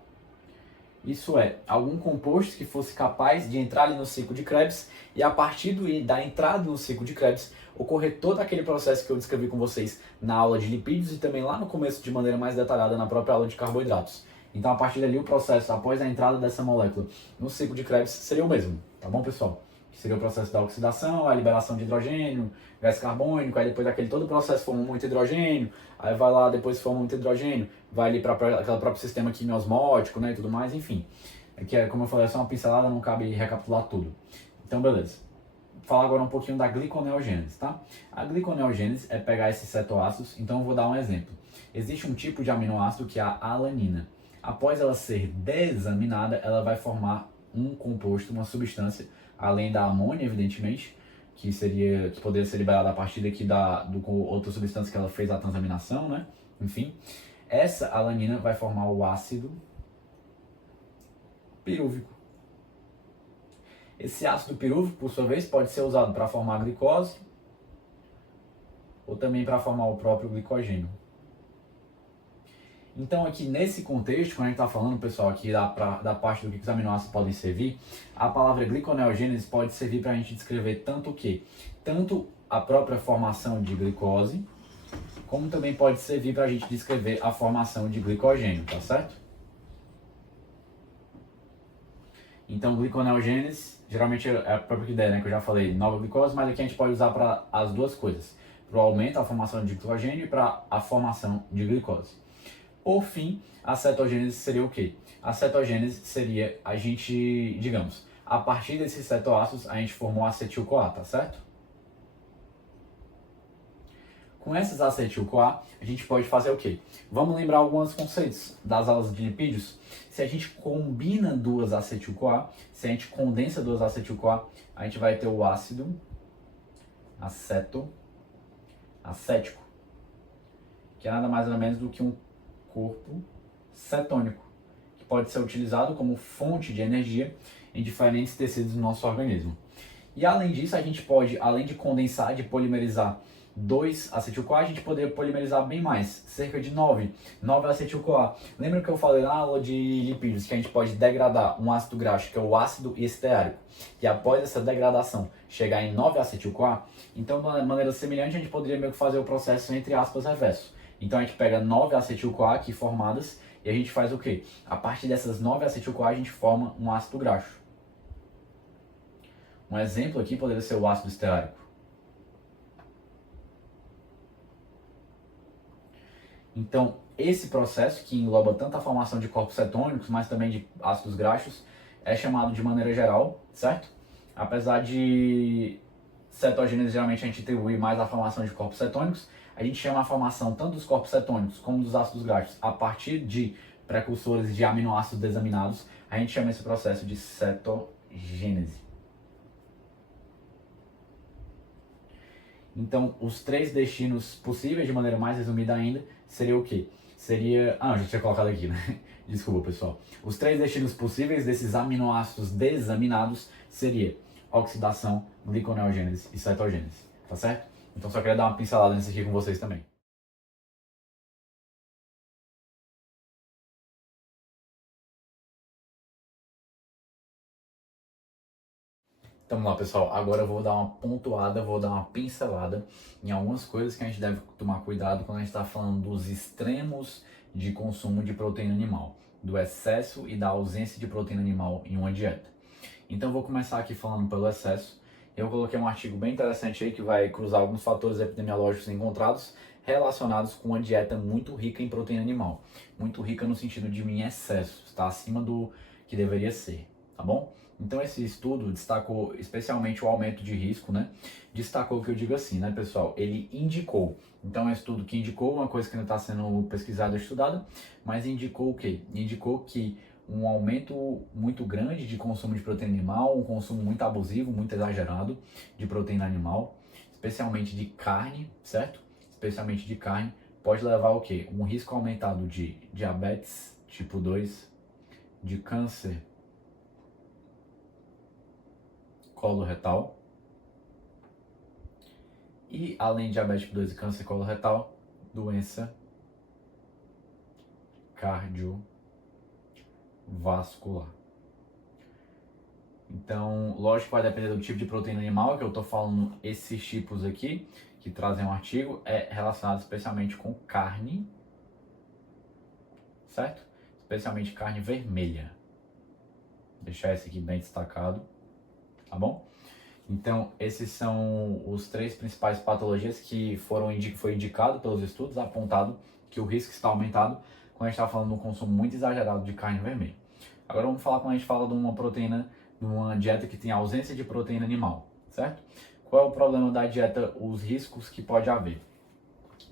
Isso é, algum composto que fosse capaz de entrar ali no ciclo de Krebs e a partir da entrada no ciclo de Krebs ocorrer todo aquele processo que eu descrevi com vocês na aula de lipídios e também lá no começo de maneira mais detalhada na própria aula de carboidratos. Então a partir dali o processo após a entrada dessa molécula no ciclo de Krebs seria o mesmo, tá bom pessoal? Que seria o processo da oxidação, a liberação de hidrogênio, gás carbônico, aí depois daquele todo o processo forma muito hidrogênio, aí vai lá, depois forma muito hidrogênio, vai ali para aquele próprio sistema quimiosmótico, né, e tudo mais, enfim. É que, como eu falei, é só uma pincelada, não cabe recapitular tudo. Então, beleza. Vou falar agora um pouquinho da gliconeogênese, tá? A gliconeogênese é pegar esses cetoácidos, então eu vou dar um exemplo. Existe um tipo de aminoácido que é a alanina. Após ela ser desaminada, ela vai formar um composto, uma substância, além da amônia, evidentemente, que poderia ser liberada a partir daqui do outra substância que ela fez a transaminação, né? Enfim, essa alanina vai formar o ácido pirúvico. Esse ácido pirúvico, por sua vez, pode ser usado para formar glicose ou também para formar o próprio glicogênio. Então aqui nesse contexto, quando a gente está falando, pessoal, aqui da parte do que os aminoácidos podem servir, a palavra gliconeogênese pode servir para a gente descrever tanto o quê? Tanto a própria formação de glicose, como também pode servir para a gente descrever a formação de glicogênio, tá certo? Então gliconeogênese, geralmente é a própria ideia, né, que eu já falei, nova glicose, mas aqui a gente pode usar para as duas coisas, para o aumento da formação de glicogênio e para a formação de glicose. Por fim, a cetogênese seria o quê? A cetogênese seria a gente, digamos, a partir desses cetoácidos a gente formou acetil-CoA, tá certo? Com esses acetil-CoA, a gente pode fazer o quê? Vamos lembrar alguns conceitos das aulas de lipídios. Se a gente combina duas acetil-CoA, se a gente condensa duas acetil-CoA, a gente vai ter o ácido acético, que é nada mais nada menos do que um corpo cetônico, que pode ser utilizado como fonte de energia em diferentes tecidos do nosso organismo. E além disso, a gente pode, além de condensar, de polimerizar 2 acetil-CoA, a gente poderia polimerizar bem mais, cerca de 9 acetil-CoA. Lembra que eu falei na aula de lipídios que a gente pode degradar um ácido graxo, que é o ácido esteárico, e após essa degradação chegar em 9 acetil-CoA? Então, de maneira semelhante, a gente poderia meio que fazer o processo entre aspas reverso. Então a gente pega 9 acetil-CoA aqui formadas e a gente faz o quê? A partir dessas 9 acetil-CoA a gente forma um ácido graxo. Um exemplo aqui poderia ser o ácido esteárico. Então, esse processo, que engloba tanto a formação de corpos cetônicos, mas também de ácidos graxos, é chamado de maneira geral, certo? Apesar de cetogênese geralmente a gente atribui mais a formação de corpos cetônicos, a gente chama a formação tanto dos corpos cetônicos como dos ácidos graxos a partir de precursores de aminoácidos desaminados, a gente chama esse processo de cetogênese. Então, os 3 destinos possíveis, de maneira mais resumida ainda, seria o quê? Seria... Ah, já tinha colocado aqui, né? Desculpa, pessoal. Os 3 destinos possíveis desses aminoácidos desaminados seria oxidação, gliconeogênese e cetogênese, tá certo? Então, só queria dar uma pincelada nisso aqui com vocês também. Então vamos lá, pessoal. Agora eu vou dar uma pontuada, vou dar uma pincelada em algumas coisas que a gente deve tomar cuidado quando a gente está falando dos extremos de consumo de proteína animal, do excesso e da ausência de proteína animal em uma dieta. Então eu vou começar aqui falando pelo excesso. Eu coloquei um artigo bem interessante aí que vai cruzar alguns fatores epidemiológicos encontrados relacionados com uma dieta muito rica em proteína animal. Muito rica no sentido de em excesso, está acima do que deveria ser, tá bom? Então esse estudo destacou especialmente o aumento de risco, né? Destacou o que eu digo assim, né, pessoal? Ele indicou, então é um estudo que indicou uma coisa que ainda está sendo pesquisada e estudada, mas indicou o quê? Indicou que um aumento muito grande de consumo de proteína animal, um consumo muito abusivo, muito exagerado de proteína animal, especialmente de carne, certo? Especialmente de carne, pode levar ao quê? Um risco aumentado de diabetes tipo 2, de câncer coloretal e, além de diabetes tipo 2 e câncer coloretal, doença cardiovascular. vascular. Então, lógico que vai depender do tipo de proteína animal, que eu estou falando esses tipos aqui, que trazem um artigo, é relacionado especialmente com carne, certo? Especialmente carne vermelha. Vou deixar esse aqui bem destacado, tá bom? Então, esses são os 3 principais patologias que foi indicado pelos estudos, apontado que o risco está aumentado quando a gente está falando de um consumo muito exagerado de carne vermelha. Agora vamos falar quando a gente fala de uma proteína, de uma dieta que tem ausência de proteína animal, certo? Qual é o problema da dieta, os riscos que pode haver?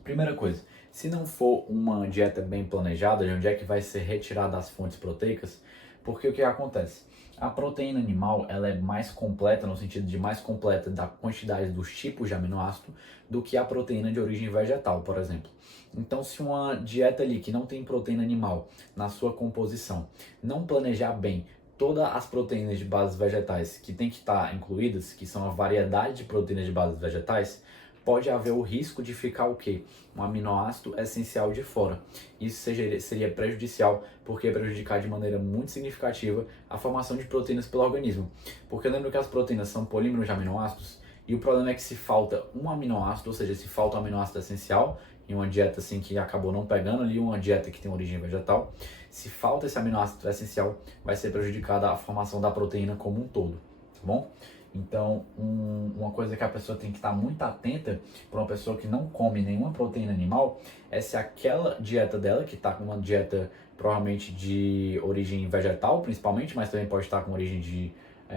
Primeira coisa, se não for uma dieta bem planejada, de onde é que vai ser retirada as fontes proteicas, porque o que acontece? A proteína animal ela é mais completa, no sentido de mais completa da quantidade dos tipos de aminoácido, do que a proteína de origem vegetal, por exemplo. Então, se uma dieta ali que não tem proteína animal na sua composição, não planejar bem todas as proteínas de bases vegetais que tem que estar incluídas, que são a variedade de proteínas de bases vegetais, pode haver o risco de ficar o quê? Um aminoácido essencial de fora. Isso seria prejudicial, porque prejudicar de maneira muito significativa a formação de proteínas pelo organismo. Porque lembra que as proteínas são polímeros de aminoácidos, e o problema é que se falta um aminoácido, ou seja, se falta um aminoácido essencial, em uma dieta assim que acabou não pegando ali, uma dieta que tem origem vegetal, se falta esse aminoácido essencial, vai ser prejudicada a formação da proteína como um todo, tá bom? Então, uma coisa que a pessoa tem que estar muito atenta para uma pessoa que não come nenhuma proteína animal é se aquela dieta dela, que está com uma dieta provavelmente de origem vegetal, principalmente, mas também pode estar com origem de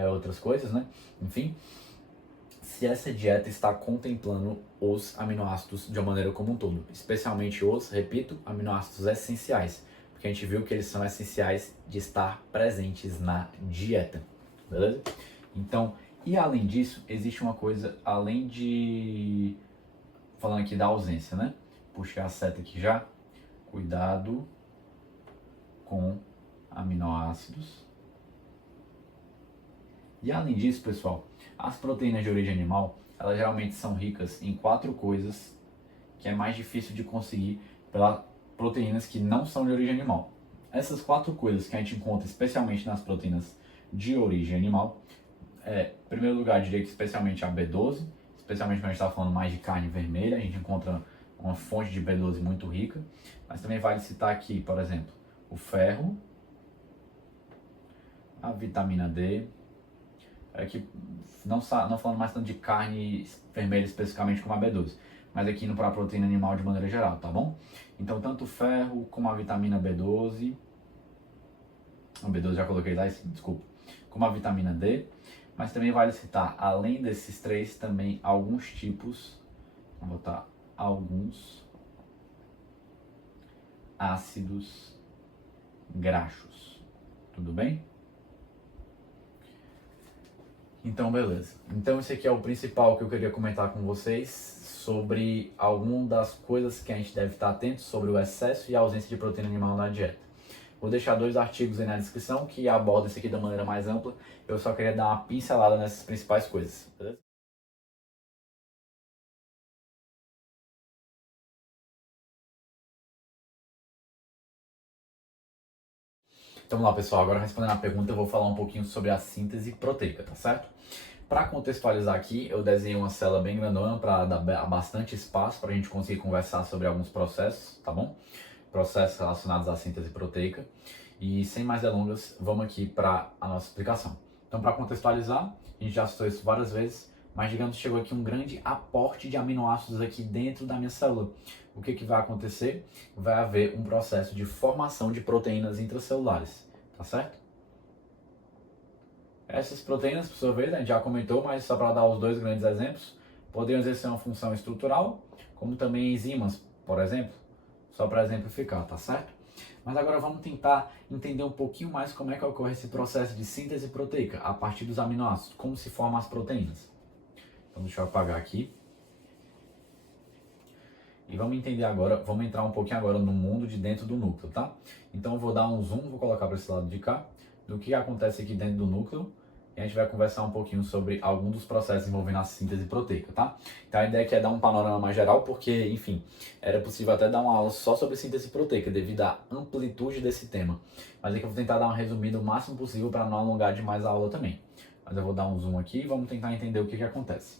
outras coisas, né? Enfim, se essa dieta está contemplando os aminoácidos de uma maneira como um todo, especialmente os, repito, aminoácidos essenciais, porque a gente viu que eles são essenciais de estar presentes na dieta, beleza? Então, e além disso, existe uma coisa, além de... Falando aqui da ausência, né? Puxei a seta aqui já. Cuidado com aminoácidos. E além disso, pessoal, as proteínas de origem animal, elas geralmente são ricas em 4 coisas que é mais difícil de conseguir pelas proteínas que não são de origem animal. Essas 4 coisas que a gente encontra especialmente nas proteínas de origem animal, em primeiro lugar, diria que especialmente a B12, especialmente quando a gente está falando mais de carne vermelha, a gente encontra uma fonte de B12 muito rica, mas também vale citar aqui, por exemplo, o ferro, a vitamina D, aqui não falando mais tanto de carne vermelha especificamente como a B12, mas aqui indo para a proteína animal de maneira geral, tá bom? Então, tanto o ferro como a vitamina B12, a B12 já coloquei lá, desculpa, como a vitamina D, mas também vale citar, além desses 3, também alguns tipos, vou botar alguns ácidos graxos, tudo bem? Então, beleza. Então, esse aqui é o principal que eu queria comentar com vocês sobre algumas das coisas que a gente deve estar atento sobre o excesso e a ausência de proteína animal na dieta. Vou deixar 2 artigos aí na descrição que abordam isso aqui da maneira mais ampla. Eu só queria dar uma pincelada nessas principais coisas, beleza? Então vamos lá, pessoal. Agora respondendo a pergunta, eu vou falar um pouquinho sobre a síntese proteica, tá certo? Para contextualizar aqui, eu desenhei uma célula bem grandona para dar bastante espaço para a gente conseguir conversar sobre alguns processos, tá bom? Processos relacionados à síntese proteica. E sem mais delongas, vamos aqui para a nossa explicação. Então, para contextualizar, a gente já citou isso várias vezes, mas digamos que chegou aqui um grande aporte de aminoácidos aqui dentro da minha célula. O que vai acontecer? Vai haver um processo de formação de proteínas intracelulares, tá certo? Essas proteínas, por sua vez, a gente já comentou, mas só para dar os 2 grandes exemplos, poderiam exercer uma função estrutural, como também enzimas, por exemplo, só para exemplificar, tá certo? Mas agora vamos tentar entender um pouquinho mais como é que ocorre esse processo de síntese proteica a partir dos aminoácidos, como se formam as proteínas. Então deixa eu apagar aqui. E vamos entender agora, vamos entrar um pouquinho agora no mundo de dentro do núcleo, tá? Então eu vou dar um zoom, vou colocar para esse lado de cá, do que acontece aqui dentro do núcleo, e a gente vai conversar um pouquinho sobre alguns dos processos envolvendo a síntese proteica, tá? Então a ideia aqui é dar um panorama mais geral, porque, enfim, era possível até dar uma aula só sobre síntese proteica, devido à amplitude desse tema. Mas aqui eu vou tentar dar uma resumida o máximo possível para não alongar demais a aula também. Mas eu vou dar um zoom aqui e vamos tentar entender o que acontece.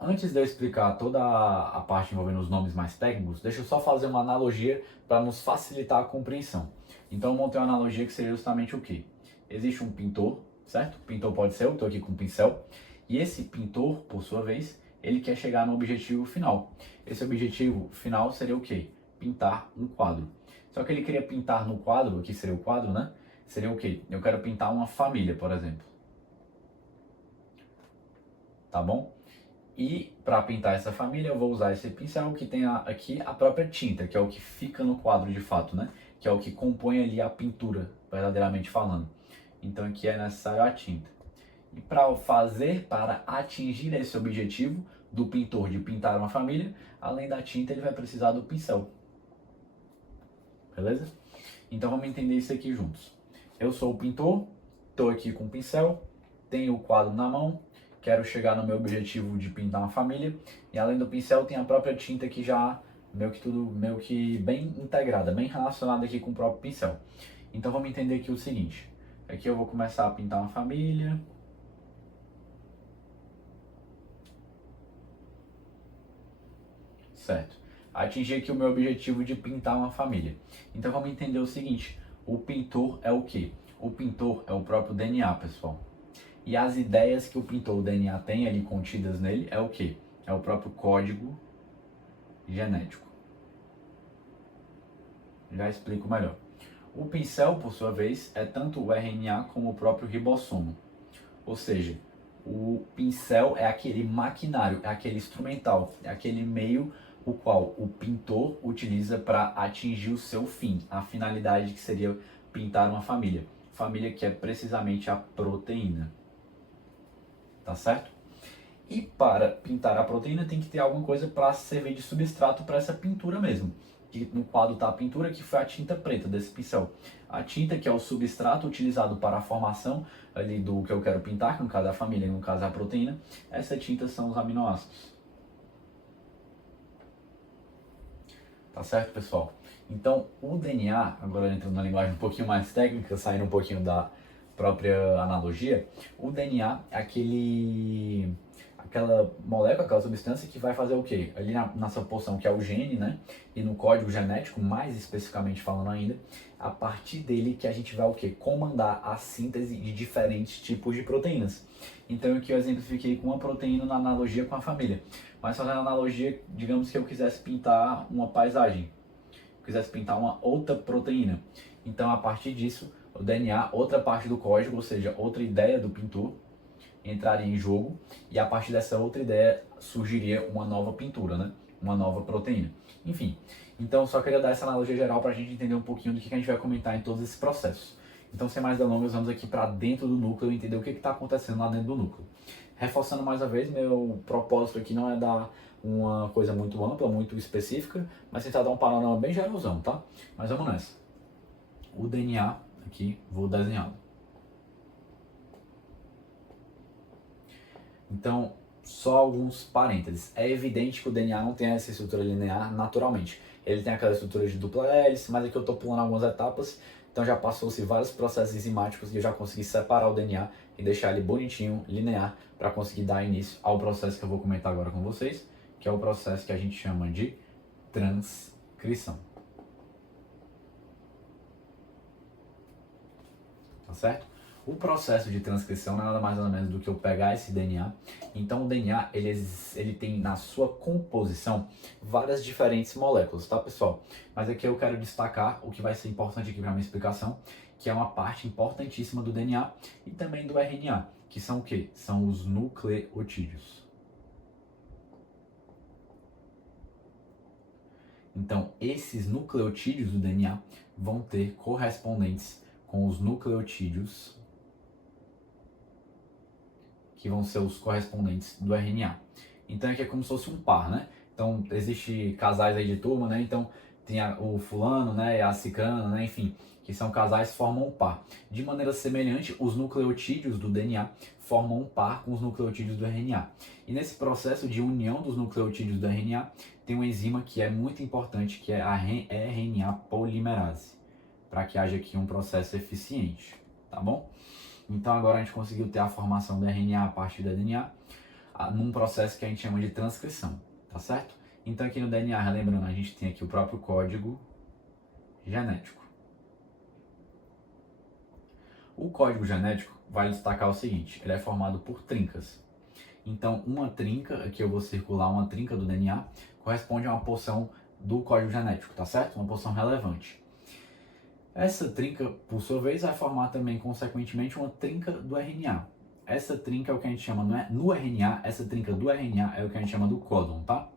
Antes de eu explicar toda a parte envolvendo os nomes mais técnicos, deixa eu só fazer uma analogia para nos facilitar a compreensão. Então eu montei uma analogia que seria justamente o quê? Existe um pintor, certo? O pintor pode ser eu, estou aqui com um pincel, e esse pintor, por sua vez, ele quer chegar no objetivo final. Esse objetivo final seria o quê? Pintar um quadro. Só que ele queria pintar no quadro, aqui seria o quadro, né? Seria o quê? Eu quero pintar uma família, por exemplo. Tá bom? E para pintar essa família eu vou usar esse pincel que tem aqui a própria tinta, que é o que fica no quadro de fato, né? Que é o que compõe ali a pintura, verdadeiramente falando. Então aqui é necessário a tinta. E para atingir esse objetivo do pintor de pintar uma família, além da tinta ele vai precisar do pincel. Beleza? Então vamos entender isso aqui juntos. Eu sou o pintor, estou aqui com o pincel, tenho o quadro na mão, quero chegar no meu objetivo de pintar uma família, e além do pincel tem a própria tinta que já meio que bem integrada, bem relacionada aqui com o próprio pincel. Então vamos entender aqui o seguinte, aqui eu vou começar a pintar uma família. Certo. Atingir aqui o meu objetivo de pintar uma família. Então vamos entender o seguinte, o pintor é o quê? O pintor é o próprio DNA, pessoal. E as ideias que o pintor, o DNA, tem ali contidas nele é o quê? É o próprio código genético. Já explico melhor. O pincel, por sua vez, é tanto o RNA como o próprio ribossomo. Ou seja, o pincel é aquele maquinário, é aquele instrumental, é aquele meio o qual o pintor utiliza para atingir o seu fim, a finalidade que seria pintar uma família. Família que é precisamente a proteína. Tá certo? E para pintar a proteína tem que ter alguma coisa para servir de substrato para essa pintura mesmo. Que no quadro está a pintura, que foi a tinta preta desse pincel. A tinta que é o substrato utilizado para a formação ali do que eu quero pintar, que no caso é a família, no caso é a proteína. Essa tinta são os aminoácidos. Tá certo, pessoal? Então, o DNA, agora entrando na linguagem um pouquinho mais técnica, saindo um pouquinho da própria analogia, o DNA é aquela molécula, aquela substância que vai fazer o quê? Ali na sua porção, que é o gene, né? E no código genético, mais especificamente falando ainda, a partir dele que a gente vai o quê? Comandar a síntese de diferentes tipos de proteínas. Então aqui eu exemplifiquei com uma proteína na analogia com a família. Mas fazendo analogia, digamos que eu quisesse pintar uma paisagem, quisesse pintar uma outra proteína. Então a partir disso, o DNA, outra parte do código, ou seja, outra ideia do pintor, entraria em jogo, e a partir dessa outra ideia surgiria uma nova pintura, né? Uma nova proteína. Enfim, então só queria dar essa analogia geral para a gente entender um pouquinho do que a gente vai comentar em todos esses processos. Então, sem mais delongas, vamos aqui para dentro do núcleo e entender o que está acontecendo lá dentro do núcleo. Reforçando mais uma vez, meu propósito aqui não é dar uma coisa muito ampla, muito específica, mas tentar dar um panorama bem geralzão, tá? Mas vamos nessa. O DNA, aqui, vou desenhá-lo. Então, só alguns parênteses. É evidente que o DNA não tem essa estrutura linear naturalmente. Ele tem aquela estrutura de dupla hélice, mas aqui eu estou pulando algumas etapas, então já passou-se vários processos enzimáticos e eu já consegui separar o DNA e deixar ele bonitinho, linear, para conseguir dar início ao processo que eu vou comentar agora com vocês, que é o processo que a gente chama de transcrição. Tá certo? O processo de transcrição não é nada mais nada menos do que eu pegar esse DNA. Então o DNA ele tem na sua composição várias diferentes moléculas, tá, pessoal? Mas aqui eu quero destacar o que vai ser importante aqui para minha explicação, que é uma parte importantíssima do DNA e também do RNA, que são o quê? São os nucleotídeos. Então esses nucleotídeos do DNA vão ter correspondentes com os nucleotídeos que vão ser os correspondentes do RNA. Então aqui é como se fosse um par, né? Então existe casais aí de turma, né? Então tem o fulano, né, e a cicrana, né, enfim, que são casais, formam um par. De maneira semelhante, os nucleotídeos do DNA formam um par com os nucleotídeos do RNA. E nesse processo de união dos nucleotídeos do RNA, tem uma enzima que é muito importante, que é a RNA polimerase, para que haja aqui um processo eficiente, tá bom? Então agora a gente conseguiu ter a formação do RNA a partir do DNA, num processo que a gente chama de transcrição, tá certo? Então aqui no DNA, relembrando, a gente tem aqui o próprio código genético. O código genético vai destacar o seguinte, ele é formado por trincas. Então uma trinca, aqui eu vou circular uma trinca do DNA, corresponde a uma porção do código genético, tá certo? Uma porção relevante. Essa trinca, por sua vez, vai formar também, consequentemente, uma trinca do RNA. Essa trinca é o que a gente chama, não é? No RNA, essa trinca do RNA é o que a gente chama do códon, tá?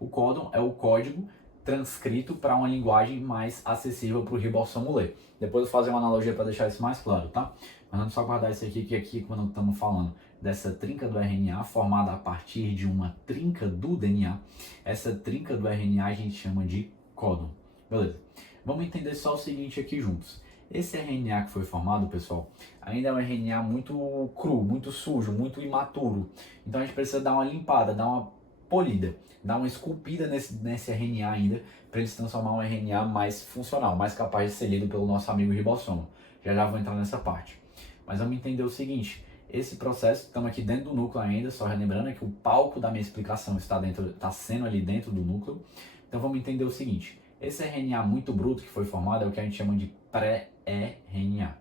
O códon é o código transcrito para uma linguagem mais acessível para o ribossomo ler. Depois eu vou fazer uma analogia para deixar isso mais claro, tá? Mas vamos só guardar isso aqui, que aqui quando estamos falando dessa trinca do RNA formada a partir de uma trinca do DNA, essa trinca do RNA a gente chama de códon. Beleza? Vamos entender só o seguinte aqui juntos. Esse RNA que foi formado, pessoal, ainda é um RNA muito cru, muito sujo, muito imaturo. Então a gente precisa dar uma limpada, dar uma polida, dar uma esculpida nesse RNA ainda, para ele se transformar em um RNA mais funcional, mais capaz de ser lido pelo nosso amigo ribossomo. Já vou entrar nessa parte. Mas vamos entender o seguinte, esse processo, estamos aqui dentro do núcleo ainda, só relembrando que o palco da minha explicação está sendo ali dentro do núcleo. Então vamos entender o seguinte, esse RNA muito bruto que foi formado é o que a gente chama de pré-RNA,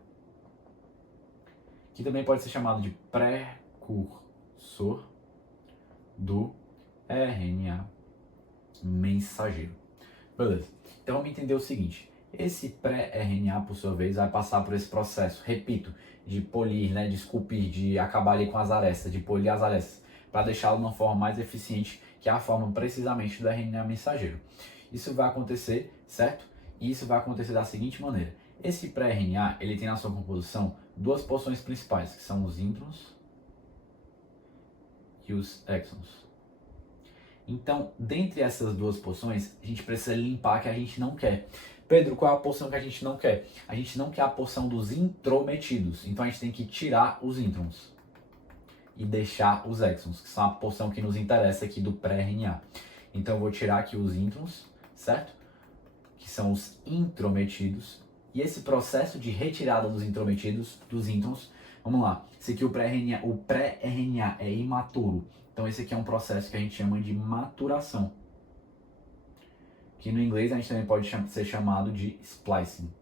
que também pode ser chamado de precursor do RNA mensageiro. Beleza. Então vamos entender o seguinte, esse pré-RNA, por sua vez, vai passar por esse processo, repito, de polir, né, de esculpir, de acabar ali com as arestas, de polir as arestas, para deixá-lo numa forma mais eficiente, que é a forma precisamente do RNA mensageiro. Isso vai acontecer, certo? E isso vai acontecer da seguinte maneira. Esse pré-RNA, ele tem na sua composição duas porções principais, que são os introns e os exons. Então, dentre essas duas porções, a gente precisa limpar a que a gente não quer. Pedro, qual é a porção que a gente não quer? A gente não quer a porção dos intrometidos. Então, a gente tem que tirar os introns e deixar os exons, que são a porção que nos interessa aqui do pré-RNA. Então, eu vou tirar aqui os introns, certo? Que são os intrometidos. E esse processo de retirada dos intrometidos, dos introns, vamos lá. Esse aqui, o pré-RNA é imaturo. Então esse aqui é um processo que a gente chama de maturação. Que no inglês a gente também pode ser chamado de splicing.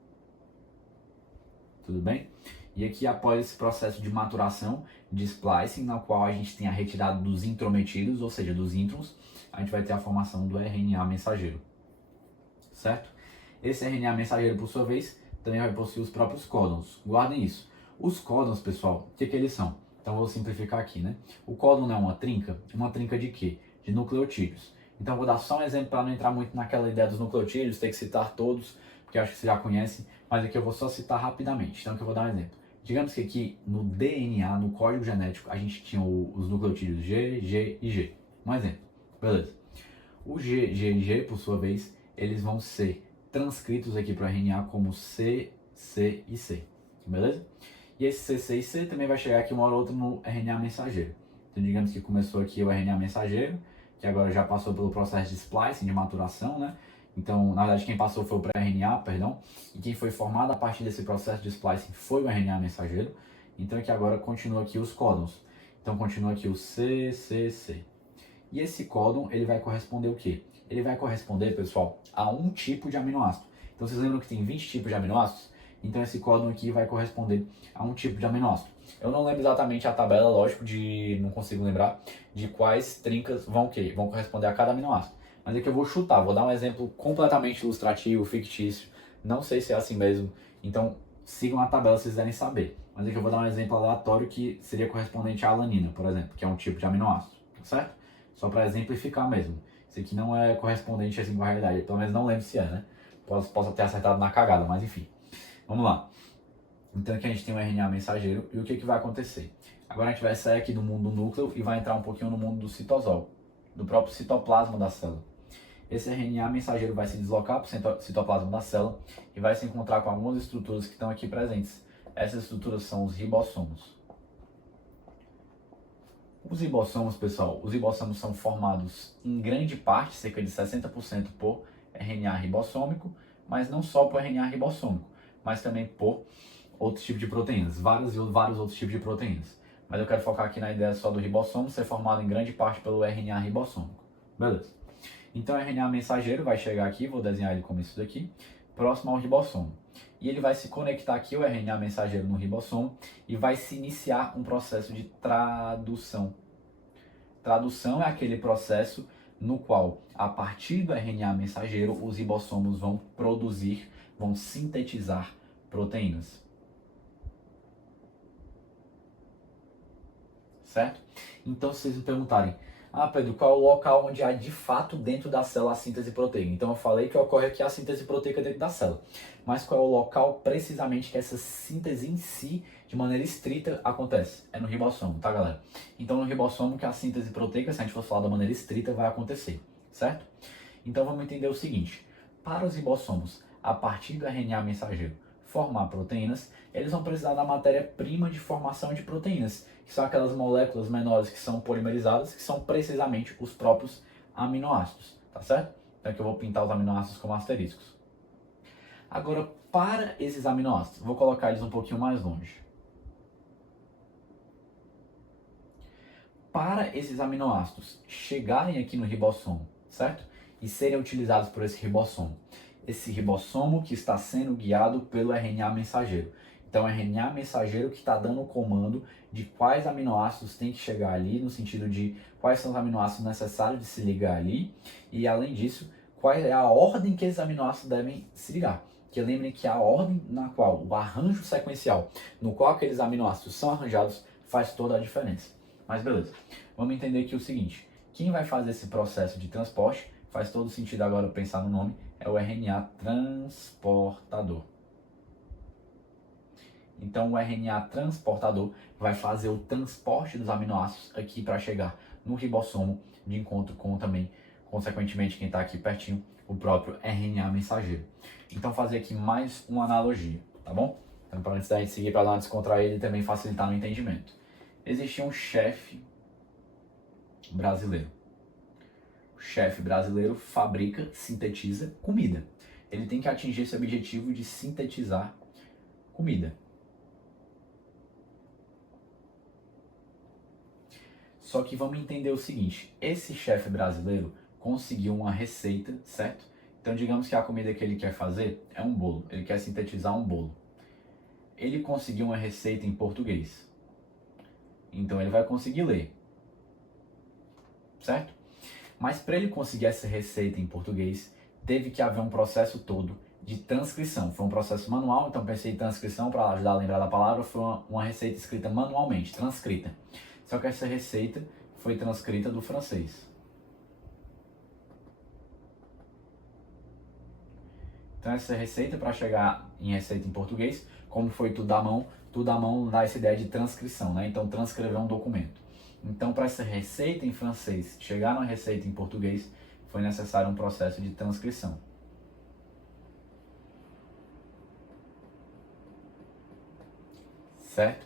Tudo bem? E aqui após esse processo de maturação, de splicing, na qual a gente tem a retirada dos intrometidos, ou seja, dos introns, a gente vai ter a formação do RNA mensageiro. Certo? Esse RNA mensageiro, por sua vez, também vai possuir os próprios códons. Guardem isso. Os códons, pessoal, o que eles são? Então eu vou simplificar aqui, né? O códon é uma trinca de quê? De nucleotídeos. Então eu vou dar só um exemplo para não entrar muito naquela ideia dos nucleotídeos, ter que citar todos, porque eu acho que você já conhece, mas aqui eu vou só citar rapidamente. Então aqui eu vou dar um exemplo. Digamos que aqui no DNA, no código genético, a gente tinha os nucleotídeos G, G e G. Um exemplo. Beleza. O G, G e G, por sua vez, eles vão ser transcritos aqui para o RNA como C, C e C. Beleza? E esse C, C e C também vai chegar aqui uma hora ou outra no RNA mensageiro. Então digamos que começou aqui o RNA mensageiro, que agora já passou pelo processo de splicing, de maturação, né? Então, na verdade, quem passou foi o pré-RNA, perdão, e quem foi formado a partir desse processo de splicing foi o RNA mensageiro. Então aqui agora continua aqui os códons. Então continua aqui o C, C, C. E esse códon, ele vai corresponder o quê? Ele vai corresponder, pessoal, a um tipo de aminoácido. Então vocês lembram que tem 20 tipos de aminoácidos? Então esse códon aqui vai corresponder a um tipo de aminoácido. Eu não lembro exatamente a tabela, lógico, não consigo lembrar de quais trincas vão corresponder a cada aminoácido. Mas aqui eu vou chutar, vou dar um exemplo completamente ilustrativo, fictício. Não sei se é assim mesmo, então sigam a tabela se quiserem saber. Mas aqui eu vou dar um exemplo aleatório que seria correspondente à alanina, por exemplo, que é um tipo de aminoácido, tá certo? Só para exemplificar mesmo. Isso aqui não é correspondente assim com a realidade, pelo menos não lembro se é, né? Posso ter acertado na cagada, mas enfim. Vamos lá. Então aqui a gente tem um RNA mensageiro e o que vai acontecer? Agora a gente vai sair aqui do mundo do núcleo e vai entrar um pouquinho no mundo do citosol, do próprio citoplasma da célula. esse RNA mensageiro vai se deslocar para o citoplasma da célula e vai se encontrar com algumas estruturas que estão aqui presentes. Essas estruturas são os ribossomos. Os ribossomos, pessoal, os ribossomos são formados em grande parte, cerca de 60% por RNA ribossômico, mas não só por RNA ribossômico, mas também por outros tipos de proteínas, vários outros tipos de proteínas. Mas eu quero focar aqui na ideia só do ribossomo ser formado em grande parte pelo RNA ribossômico. Beleza. Então o RNA mensageiro vai chegar aqui, vou desenhar ele como isso daqui, próximo ao ribossomo. E ele vai se conectar aqui, o RNA mensageiro, no ribossomo, e vai se iniciar um processo de tradução. Tradução é aquele processo no qual, a partir do RNA mensageiro, os ribossomos vão produzir, vão sintetizar proteínas. Certo? Então, se vocês me perguntarem, Pedro, qual é o local onde há de fato dentro da célula a síntese proteica? Então eu falei que ocorre aqui a síntese proteica dentro da célula. Mas qual é o local precisamente que essa síntese em si, de maneira estrita, acontece? É no ribossomo, tá, galera? Então no ribossomo que a síntese proteica, se a gente for falar da maneira estrita, vai acontecer, certo? Então vamos entender o seguinte. Para os ribossomos, a partir do RNA mensageiro, formar proteínas, eles vão precisar da matéria-prima de formação de proteínas, que são aquelas moléculas menores que são polimerizadas, que são precisamente os próprios aminoácidos, tá certo? Então aqui eu vou pintar os aminoácidos como asteriscos. Agora, para esses aminoácidos, vou colocar eles um pouquinho mais longe. Para esses aminoácidos chegarem aqui no ribossomo, certo? E serem utilizados por esse ribossomo que está sendo guiado pelo RNA mensageiro. Então, o RNA mensageiro que está dando o comando de quais aminoácidos tem que chegar ali, no sentido de quais são os aminoácidos necessários de se ligar ali, e além disso, qual é a ordem que esses aminoácidos devem se ligar. Que lembrem que a ordem na qual, o arranjo sequencial no qual aqueles aminoácidos são arranjados faz toda a diferença. Mas beleza, vamos entender aqui o seguinte, quem vai fazer esse processo de transporte, faz todo sentido agora pensar no nome, é o RNA transportador. Então o RNA transportador vai fazer o transporte dos aminoácidos aqui para chegar no ribossomo, de encontro com também, consequentemente, quem está aqui pertinho, o próprio RNA mensageiro. Então fazer aqui mais uma analogia, tá bom? Então para antes da gente seguir para dar uma descontraída e também facilitar no entendimento. Existia um chefe brasileiro. O chefe brasileiro fabrica, sintetiza comida. Ele tem que atingir esse objetivo de sintetizar comida. Só que vamos entender o seguinte, esse chefe brasileiro conseguiu uma receita, certo? Então digamos que a comida que ele quer fazer é um bolo, ele quer sintetizar um bolo. Ele conseguiu uma receita em português. Então ele vai conseguir ler, certo? Mas para ele conseguir essa receita em português, teve que haver um processo todo de transcrição. Foi um processo manual, então pensei em transcrição para ajudar a lembrar da palavra, foi uma receita escrita manualmente, transcrita. Só que essa receita foi transcrita do francês. Então essa receita, para chegar em receita em português, como foi tudo à mão dá essa ideia de transcrição, né? Então transcrever um documento. Então para essa receita em francês chegar na receita em português, foi necessário um processo de transcrição. Certo?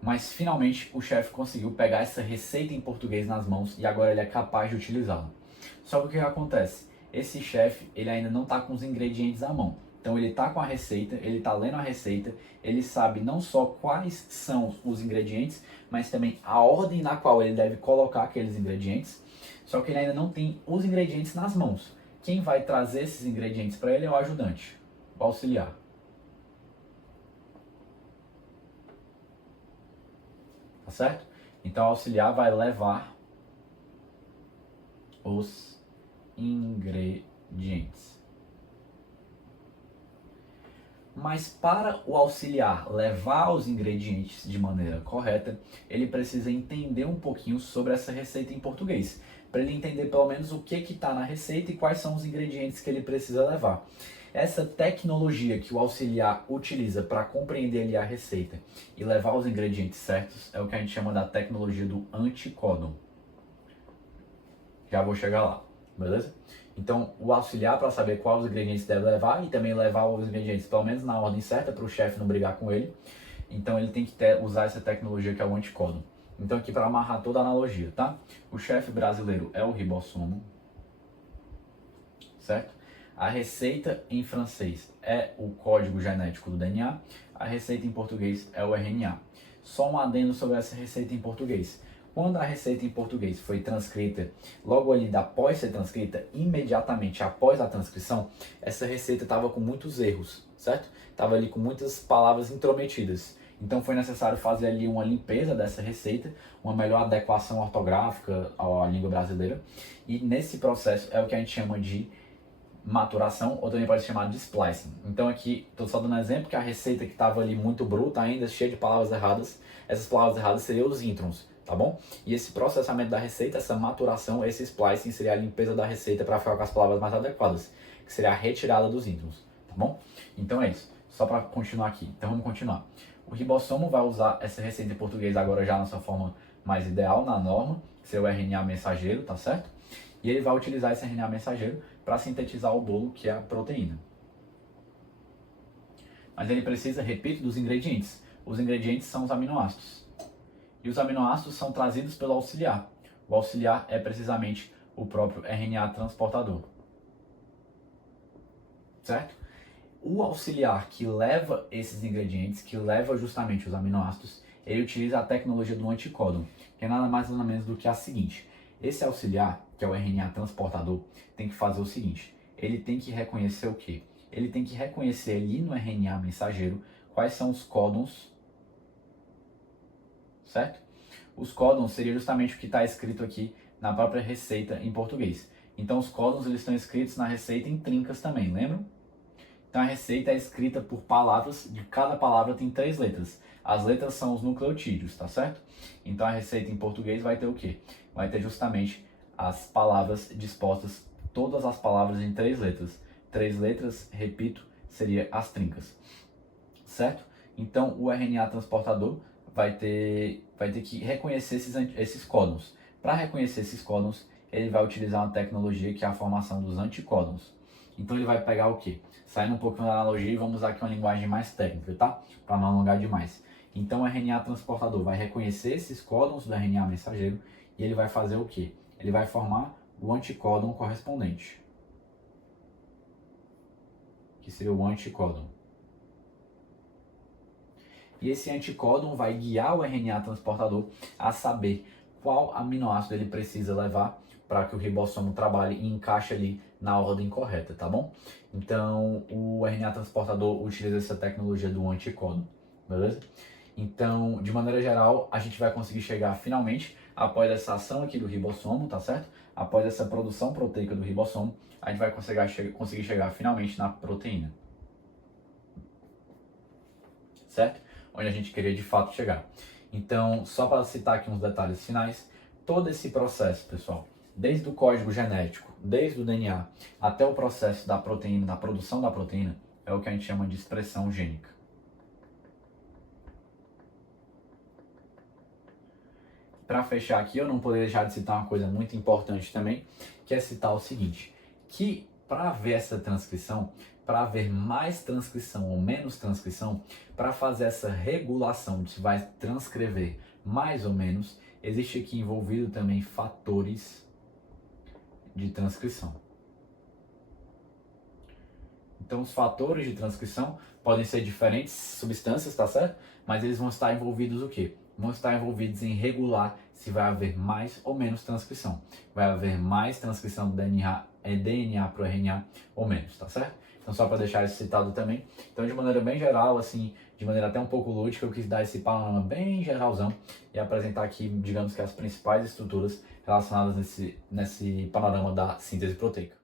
Mas finalmente o chefe conseguiu pegar essa receita em português nas mãos e agora ele é capaz de utilizá-la. Só que o que acontece? Esse chefe, ele ainda não está com os ingredientes à mão. Então ele está com a receita, ele está lendo a receita, ele sabe não só quais são os ingredientes, mas também a ordem na qual ele deve colocar aqueles ingredientes. Só que ele ainda não tem os ingredientes nas mãos. Quem vai trazer esses ingredientes para ele é o ajudante, o auxiliar. Tá certo? Então o auxiliar vai levar os ingredientes. Mas para o auxiliar levar os ingredientes de maneira correta, ele precisa entender um pouquinho sobre essa receita em português, para ele entender pelo menos o que está na receita e quais são os ingredientes que ele precisa levar. Essa tecnologia que o auxiliar utiliza para compreender ali a receita e levar os ingredientes certos é o que a gente chama da tecnologia do anticódon. Já vou chegar lá. beleza? Então, o auxiliar para saber quais os ingredientes deve levar e também levar os ingredientes, pelo menos na ordem certa, para o chefe não brigar com ele. Então, ele tem que usar essa tecnologia que é o anticódon. Então, aqui para amarrar toda a analogia, tá? O chefe brasileiro é o ribossomo, certo? A receita em francês é o código genético do DNA, a receita em português é o RNA. Só um adendo sobre essa receita em português. Quando a receita em português foi transcrita, logo ali após ser transcrita, imediatamente após a transcrição, essa receita estava com muitos erros, certo? Estava ali com muitas palavras intrometidas. Então foi necessário fazer ali uma limpeza dessa receita, uma melhor adequação ortográfica à língua brasileira. E nesse processo é o que a gente chama de maturação, ou também pode ser chamado de splicing. Então aqui, estou só dando um exemplo que a receita que estava ali muito bruta ainda, cheia de palavras erradas, essas palavras erradas seriam os introns, tá bom? E esse processamento da receita, essa maturação, esse splicing seria a limpeza da receita para ficar com as palavras mais adequadas, que seria a retirada dos introns, tá bom? Então é isso, só para continuar aqui. Então vamos continuar. O ribossomo vai usar essa receita em português agora já na sua forma mais ideal, na norma, que seria o RNA mensageiro, tá certo? E ele vai utilizar esse RNA mensageiro para sintetizar o bolo, que é a proteína. Mas ele precisa, repito, dos ingredientes. Os ingredientes são os aminoácidos. E os aminoácidos são trazidos pelo auxiliar. O auxiliar é precisamente o próprio RNA transportador. Certo? O auxiliar que leva esses ingredientes, que leva justamente os aminoácidos, ele utiliza a tecnologia do anticódon, que é nada mais nada menos do que a seguinte. Esse auxiliar, que é o RNA transportador, tem que fazer o seguinte, ele tem que reconhecer o quê? Ele tem que reconhecer ali no RNA mensageiro quais são os códons, certo? Os códons seria justamente o que está escrito aqui na própria receita em português. Então os códons eles estão escritos na receita em trincas também, lembram? Então a receita é escrita por palavras, de cada palavra tem 3 letras. As letras são os nucleotídeos, tá certo? Então a receita em português vai ter o quê? Vai ter justamente as palavras dispostas, todas as palavras em 3 letras. 3 letras, repito, seria as trincas, certo? Então o RNA transportador vai ter que reconhecer esses códons. Para reconhecer esses códons, ele vai utilizar uma tecnologia que é a formação dos anticódons. Então ele vai pegar o quê? Saindo um pouquinho da analogia e vamos usar aqui uma linguagem mais técnica, tá? Para não alongar demais. Então o RNA transportador vai reconhecer esses códons do RNA mensageiro e ele vai fazer o quê? Ele vai formar o anticódon correspondente, que seria o anticódon. E esse anticódon vai guiar o RNA transportador a saber qual aminoácido ele precisa levar para que o ribossomo trabalhe e encaixe ali na ordem correta, tá bom? Então, o RNA transportador utiliza essa tecnologia do anticódon, beleza? Então, de maneira geral, a gente vai conseguir chegar finalmente, após essa ação aqui do ribossomo, tá certo? Após essa produção proteica do ribossomo, a gente vai conseguir chegar finalmente na proteína, certo? Onde a gente queria de fato chegar. Então, só para citar aqui uns detalhes finais, todo esse processo, pessoal, desde o código genético, desde o DNA, até o processo da proteína, da produção da proteína, é o que a gente chama de expressão gênica. Para fechar aqui, eu não poderia deixar de citar uma coisa muito importante também, que é citar o seguinte, que para haver essa transcrição, para haver mais transcrição ou menos transcrição, para fazer essa regulação de se vai transcrever mais ou menos, existe aqui envolvido também fatores de transcrição. Então os fatores de transcrição podem ser diferentes substâncias, tá certo? Mas eles vão estar envolvidos o quê? Vão estar envolvidos em regular se vai haver mais ou menos transcrição. Vai haver mais transcrição do DNA para o RNA ou menos, tá certo? Então só para deixar isso citado também. Então de maneira bem geral, assim, de maneira até um pouco lúdica, eu quis dar esse panorama bem geralzão e apresentar aqui, digamos que as principais estruturas relacionadas nesse panorama da síntese proteica.